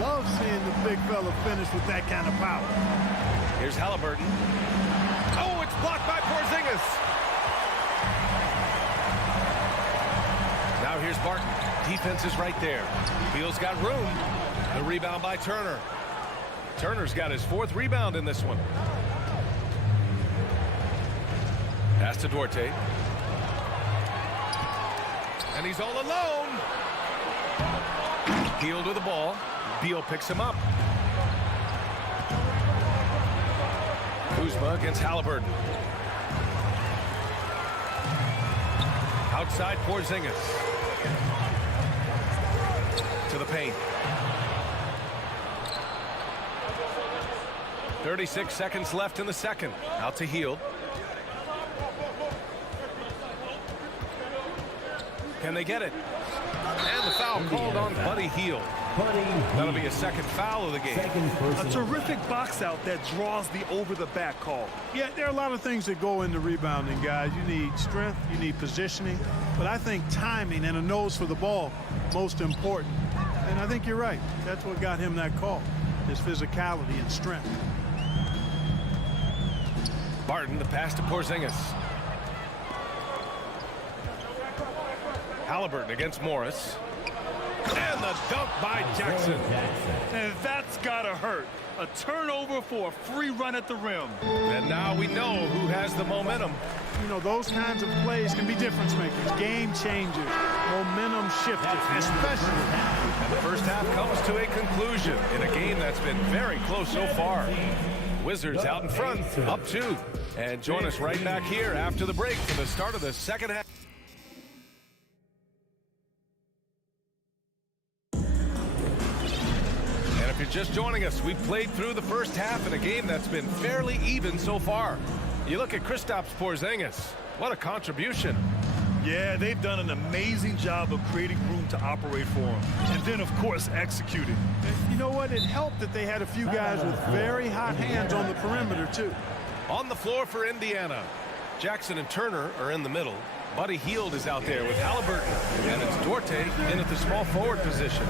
Love seeing the big fella finish with that kind of power. Here's Halliburton. Oh, it's blocked by Porzingis. Now here's Barton. Defense is right there. Beal's got room. The rebound by Turner. Turner's got his 4th rebound in this one. Pass to Duarte. And he's all alone. Beal to the ball. Beal picks him up. Kuzma against Halliburton. Outside Porzingis. To the paint. 36 seconds left in the second. Out to Hield. Can they get it? And the foul called on Buddy Hield. That'll be a second foul of the game. A terrific box out that draws the over-the-back call. Yeah, there are a lot of things that go into rebounding, guys. You need strength, you need positioning, but I think timing and a nose for the ball, most important. And I think you're right. That's what got him that call, his physicality and strength. Barton, the pass to Porzingis. Halliburton against Morris. And the dunk by Jackson. And that's gotta hurt. A turnover for a free run at the rim. And now we know who has the momentum. You know, those kinds of plays can be difference makers, game changers, momentum shifters, especially. And the first half comes to a conclusion in a game that's been very close so far. Wizards out in front, up 2. And join us right back here after the break for the start of the second half. And if you're just joining us, we've played through the first half in a game that's been fairly even so far. You look at Kristaps Porzingis. What a contribution. Yeah, they've done an amazing job of creating room to operate for him. And then, of course, executing. You know what? It helped that they had a few guys with very hot hands on the perimeter, too. On the floor for Indiana. Jackson and Turner are in the middle. Buddy Hield is out there with Halliburton. And it's Duarte in at the small forward position.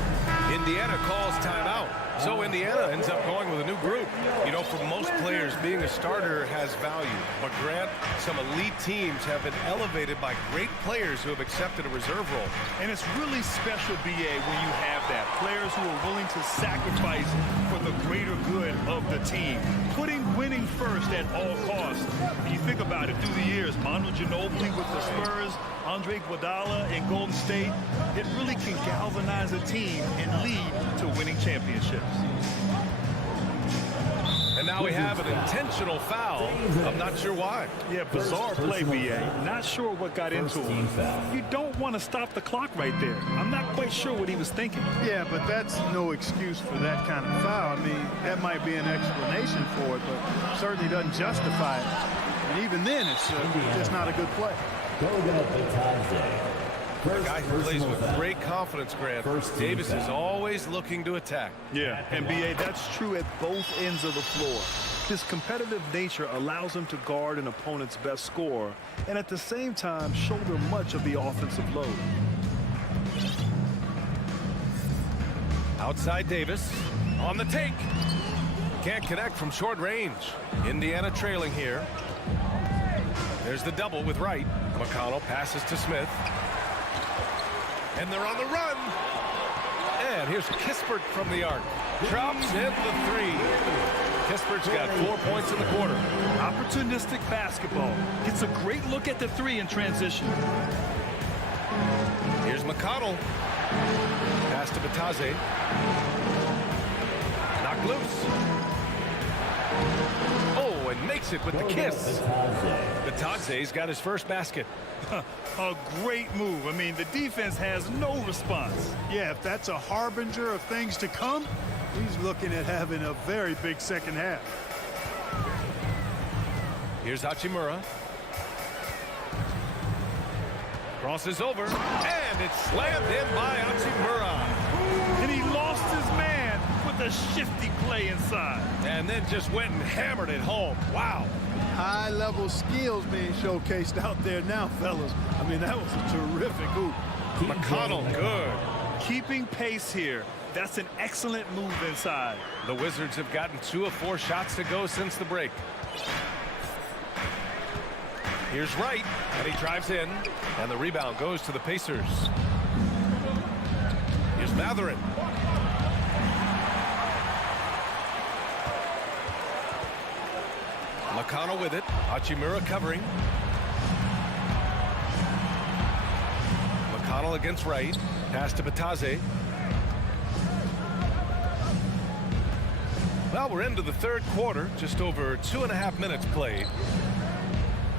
Indiana calls timeout. So Indiana ends up going with a new group. You know, for most players, being a starter has value. But Grant, some elite teams have been elevated by great players who have accepted a reserve role. And it's really special, BA, when you have that. Players who are willing to sacrifice for the greater good of the team. Putting winning first at all costs. And you think about it through the years, Manu Ginobili with the Spurs, Andre Iguodala in Golden State, it really can galvanize a team and lead to winning championships. And now we have an intentional foul. I'm not sure why. Yeah, bizarre play, BA. Not sure what got into him. You don't want to stop the clock right there. I'm not quite sure what he was thinking. Yeah, but that's no excuse for that kind of foul. I mean, that might be an explanation for it, but certainly doesn't justify it. And even then, it's just not a good play. A guy who plays with great confidence, Grant. Davis is always looking to attack. Yeah, and BA, that's true at both ends of the floor. His competitive nature allows him to guard an opponent's best scorer and at the same time shoulder much of the offensive load. Outside Davis on the take. Can't connect from short range. Indiana trailing here. There's the double with Wright. McConnell passes to Smith. And they're on the run. And here's Kispert from the arc. Drops in the 3. Kispert's got 4 points in the quarter. Opportunistic basketball. Gets a great look at the 3 in transition. Here's McConnell. Pass to Batadze. Knocked loose. Oh, and makes it with the kiss. Batadze's got his first basket. A great move. I mean, the defense has no response. Yeah, if that's a harbinger of things to come, he's looking at having a very big second half. Here's Hachimura. Crosses over, and it's slammed in by Hachimura. And he lost his man with a shifty play inside. And then just went and hammered it home. Wow. High-level skills being showcased out there now, fellas. I mean, that was a terrific hoop. McConnell, good. Keeping pace here. That's an excellent move inside. The Wizards have gotten 2 of 4 shots to go since the break. Here's Wright, and he drives in, and the rebound goes to the Pacers. Here's Mathurin. McConnell with it. Hachimura covering. McConnell against Wright. Pass to Batadze. Well, we're into the third quarter. Just over 2.5 minutes played.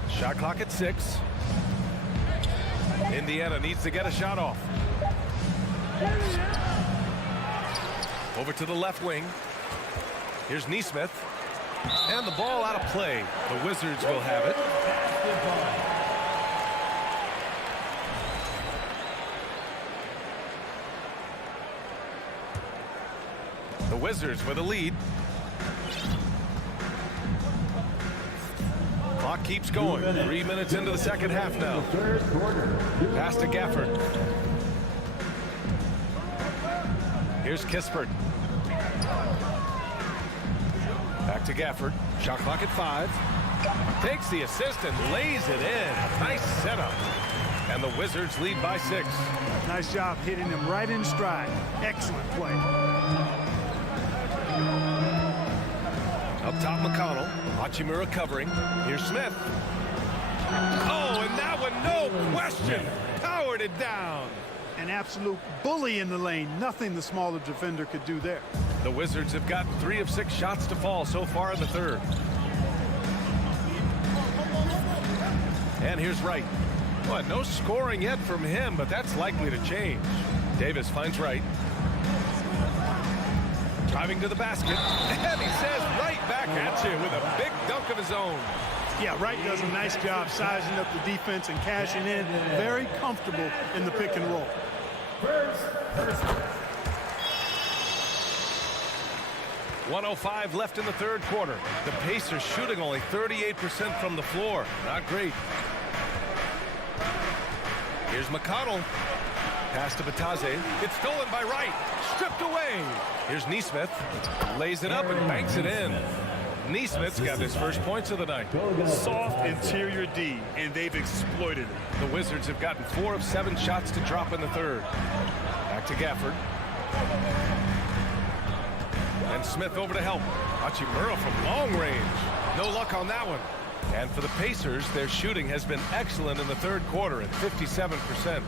Shot clock at 6. Indiana needs to get a shot off. Over to the left wing. Here's Nesmith. And the ball out of play. The Wizards will have it. The Wizards with a lead. Clock keeps going. 3 minutes into the second half now. Pass to Gafford. Here's Kispert. Back to Gafford. Shot clock at 5. Takes the assist and lays it in. Nice setup. And the Wizards lead by 6. Nice job hitting him right in stride. Excellent play. Up top, McConnell. Hachimura covering. Here's Smith. Oh, and that one, no question, powered it down. An absolute bully in the lane. Nothing the smaller defender could do there. The Wizards have gotten 3 of 6 shots to fall so far in the third. And here's Wright. Well, no scoring yet from him, but that's likely to change. Davis finds Wright. Driving to the basket. And he says right back at you with a big dunk of his own. Yeah, Wright does a nice job sizing up the defense and cashing in. Very comfortable in the pick and roll. 1:05 left in the third quarter. The Pacers shooting only 38% from the floor. Not great. Here's McConnell. Pass to Batase. It's stolen by Wright. Stripped away. Here's Nesmith. Lays it up and banks it in. Nesmith's got his first points of the night. Soft interior D, and they've exploited it. The Wizards have gotten 4 of 7 shots to drop in the third. Back to Gafford. And Smith over to help. Hachimura from long range. No luck on that one. And for the Pacers, their shooting has been excellent in the third quarter at 57%.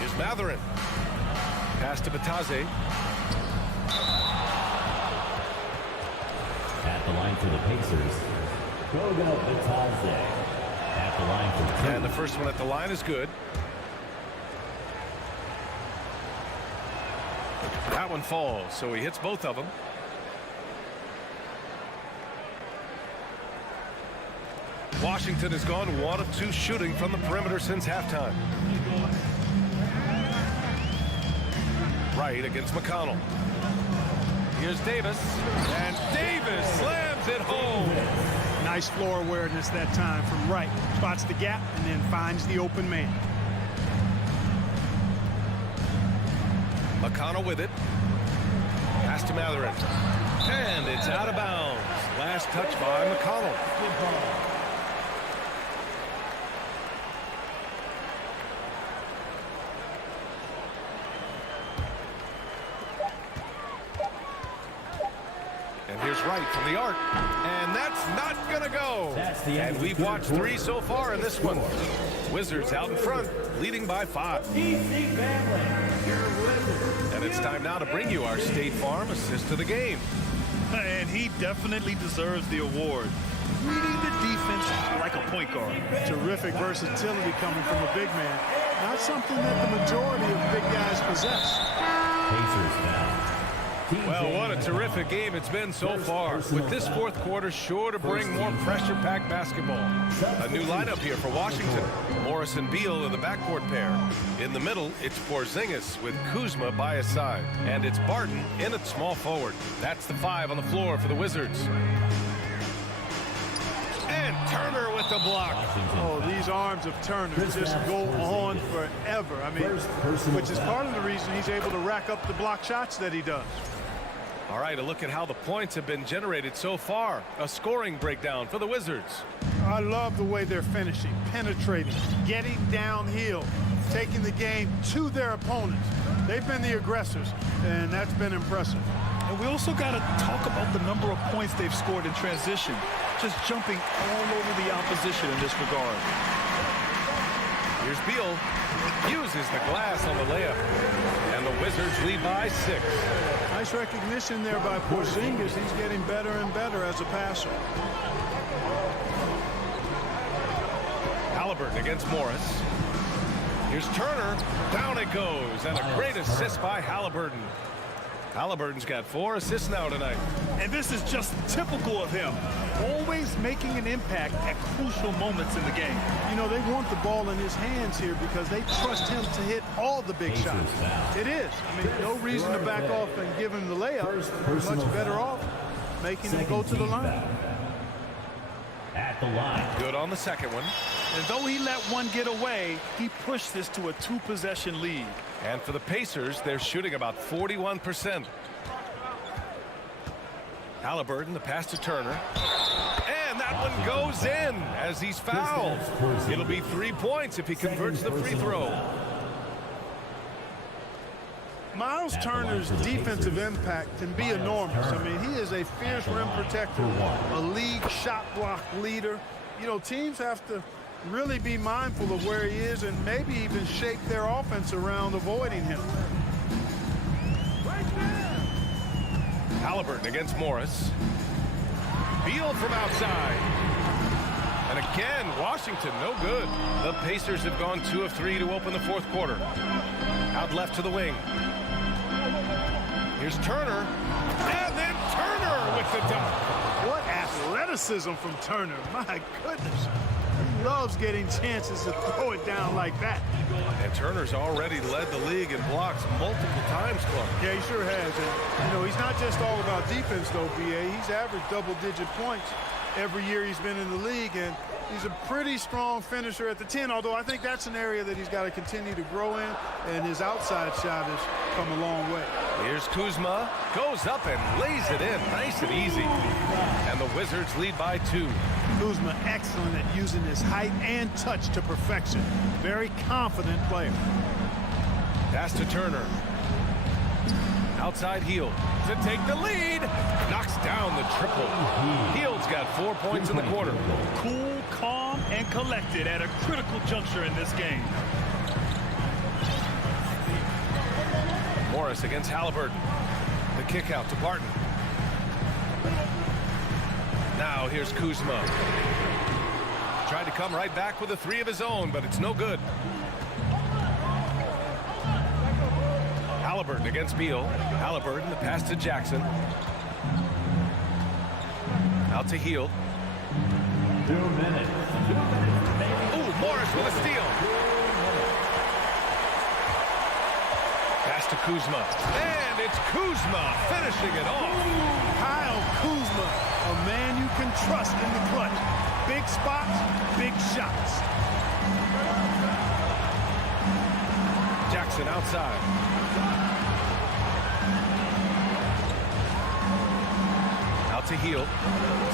Here's Mathurin. Pass to Batase. At the line for the Pacers, Goga Batase. At the line for 2. And the first one at the line is good. That one falls, so he hits both of them. Washington has gone 1 of 2 shooting from the perimeter since halftime. Wright against McConnell. Here's Davis, and Davis slams it home. Nice floor awareness that time from Wright. Spots the gap and then finds the open man. McConnell with it. Pass to Mathurin. And it's out of bounds. Last touch by McConnell. And here's Wright from the arc. And that's not going to go. And we've watched 3 so far in this one. Wizards out in front, leading by 5. And it's time now to bring you our State Farm assist of the game. And he definitely deserves the award. Reading the defense like a point guard. Terrific versatility coming from a big man. Not something that the majority of big guys possess. Pacers now. Well, what a terrific game it's been so far. With this fourth quarter sure to bring more pressure-packed basketball. A new lineup here for Washington. Morris and Beal in the backcourt pair. In the middle, it's Porzingis with Kuzma by his side. And it's Barton in at small forward. That's the 5 on the floor for the Wizards. And Turner with the block. Oh, these arms of Turner just go on forever. I mean, which is part of the reason he's able to rack up the block shots that he does. All right, a look at how the points have been generated so far. A scoring breakdown for the Wizards. I love the way they're finishing, penetrating, getting downhill, taking the game to their opponents. They've been the aggressors, and that's been impressive. And we also got to talk about the number of points they've scored in transition. Just jumping all over the opposition in this regard. Here's Beal. Uses the glass on the layup. And the Wizards lead by 6. Nice recognition there by Porzingis. He's getting better and better as a passer. Halliburton against Morris. Here's Turner. Down it goes. And a great assist by Halliburton. Halliburton's got 4 assists now tonight. And this is just typical of him. Always making an impact at crucial moments in the game. You know, they want the ball in his hands here because they trust him to hit all the big shots. It is. I mean, no reason to back off and give him the layup. Much better off making him go to the line. at the line. Good on the second one. And though he let one get away, he pushed this to a 2-possession lead. And for the Pacers, they're shooting about 41%. Halliburton, the pass to Turner. And that one goes in as he's fouled. It'll be 3 points if he converts the free throw. Miles Turner's defensive impact can be enormous. I mean, he is a fierce rim protector, a league shot block leader. You know, teams have to really be mindful of where he is and maybe even shape their offense around avoiding him. Halliburton against Morris. Beal from outside. And again, Washington, no good. The Pacers have gone 2 of 3 to open the fourth quarter. Out left to the wing. Here's Turner. And then Turner with the dunk. What athleticism from Turner. My goodness. He loves getting chances to throw it down like that. And Turner's already led the league in blocks multiple times, Clark. Yeah, he sure has. And, you know, he's not just all about defense, though, B.A. He's averaged double-digit points every year he's been in the league, and he's a pretty strong finisher at the 10, although I think that's an area that he's got to continue to grow in, and his outside shot has come a long way. Here's Kuzma, goes up and lays it in, nice and easy. And the Wizards lead by 2. Kuzma excellent at using his height and touch to perfection. Very confident player. Pass to Turner. Outside Hield to take the lead. Knocks down the triple. Hield's got 4 points in the quarter. Cool, calm, and collected at a critical juncture in this game. Morris against Halliburton. The kick out to Barton. Now here's Kuzma. Tried to come right back with a 3 of his own, but it's no good. Halliburton against Beal. Halliburton, the pass to Jackson. Out to Hield. 2 minutes. Ooh, Morris with a steal. Pass to Kuzma. And it's Kuzma finishing it off. Kyle Kuzma, a man you can trust in the clutch. Big spots, big shots. Jackson outside. Out to Hield.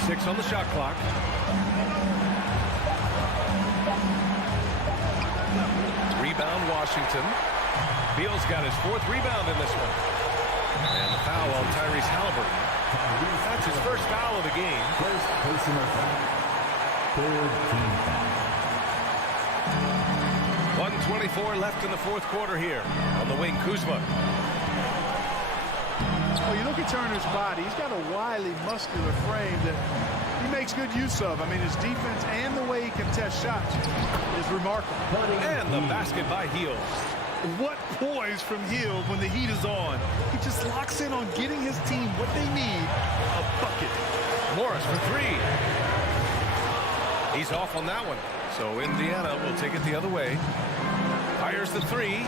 6 on the shot clock. Rebound Washington. Beal's got his 4th rebound in this one. And the foul on Tyrese Halliburton. That's his first foul of the game. First personal foul. 3rd team foul. 1:24 left in the fourth quarter here. On the wing, Kuzma. Well, you look at Turner's body, he's got a wily, muscular frame that he makes good use of. I mean, his defense and the way he contests shots is remarkable. And the basket by Hield. What poise from Hield when the heat is on. He just locks in on getting his team what they need, a bucket. Morris for 3. He's off on that one. So Indiana will take it the other way. Fires the 3.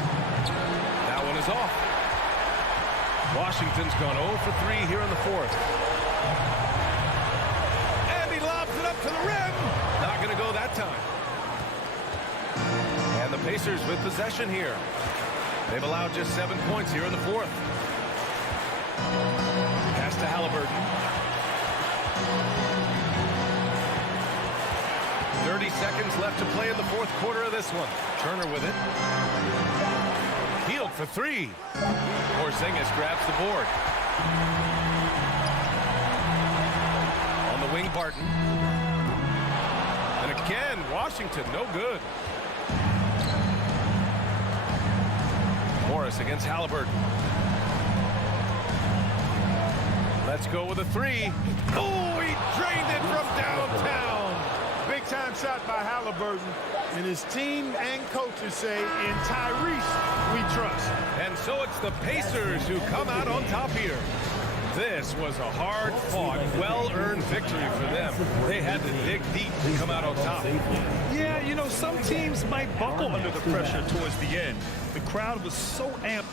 That one is off. Washington's gone 0 for 3 here in the fourth. And he lobs it up to the rim. Not going to go that time. And the Pacers with possession here. They've allowed just 7 points here in the fourth. Pass to Halliburton. 30 seconds left to play in the fourth quarter of this one. Turner with it. Hield for 3. Porzingis grabs the board. On the wing, Barton. And again, Washington, no good. Morris against Halliburton. Let's go with a 3. Oh, he drained it from downtown. Big-time shot by Halliburton. And his team and coaches say, in Tyrese, we trust. And so it's the Pacers who come out on top here. This was a hard-fought, well-earned victory for them. They had to dig deep to come out on top. Yeah, you know, some teams might buckle under the pressure towards the end. The crowd was so amped.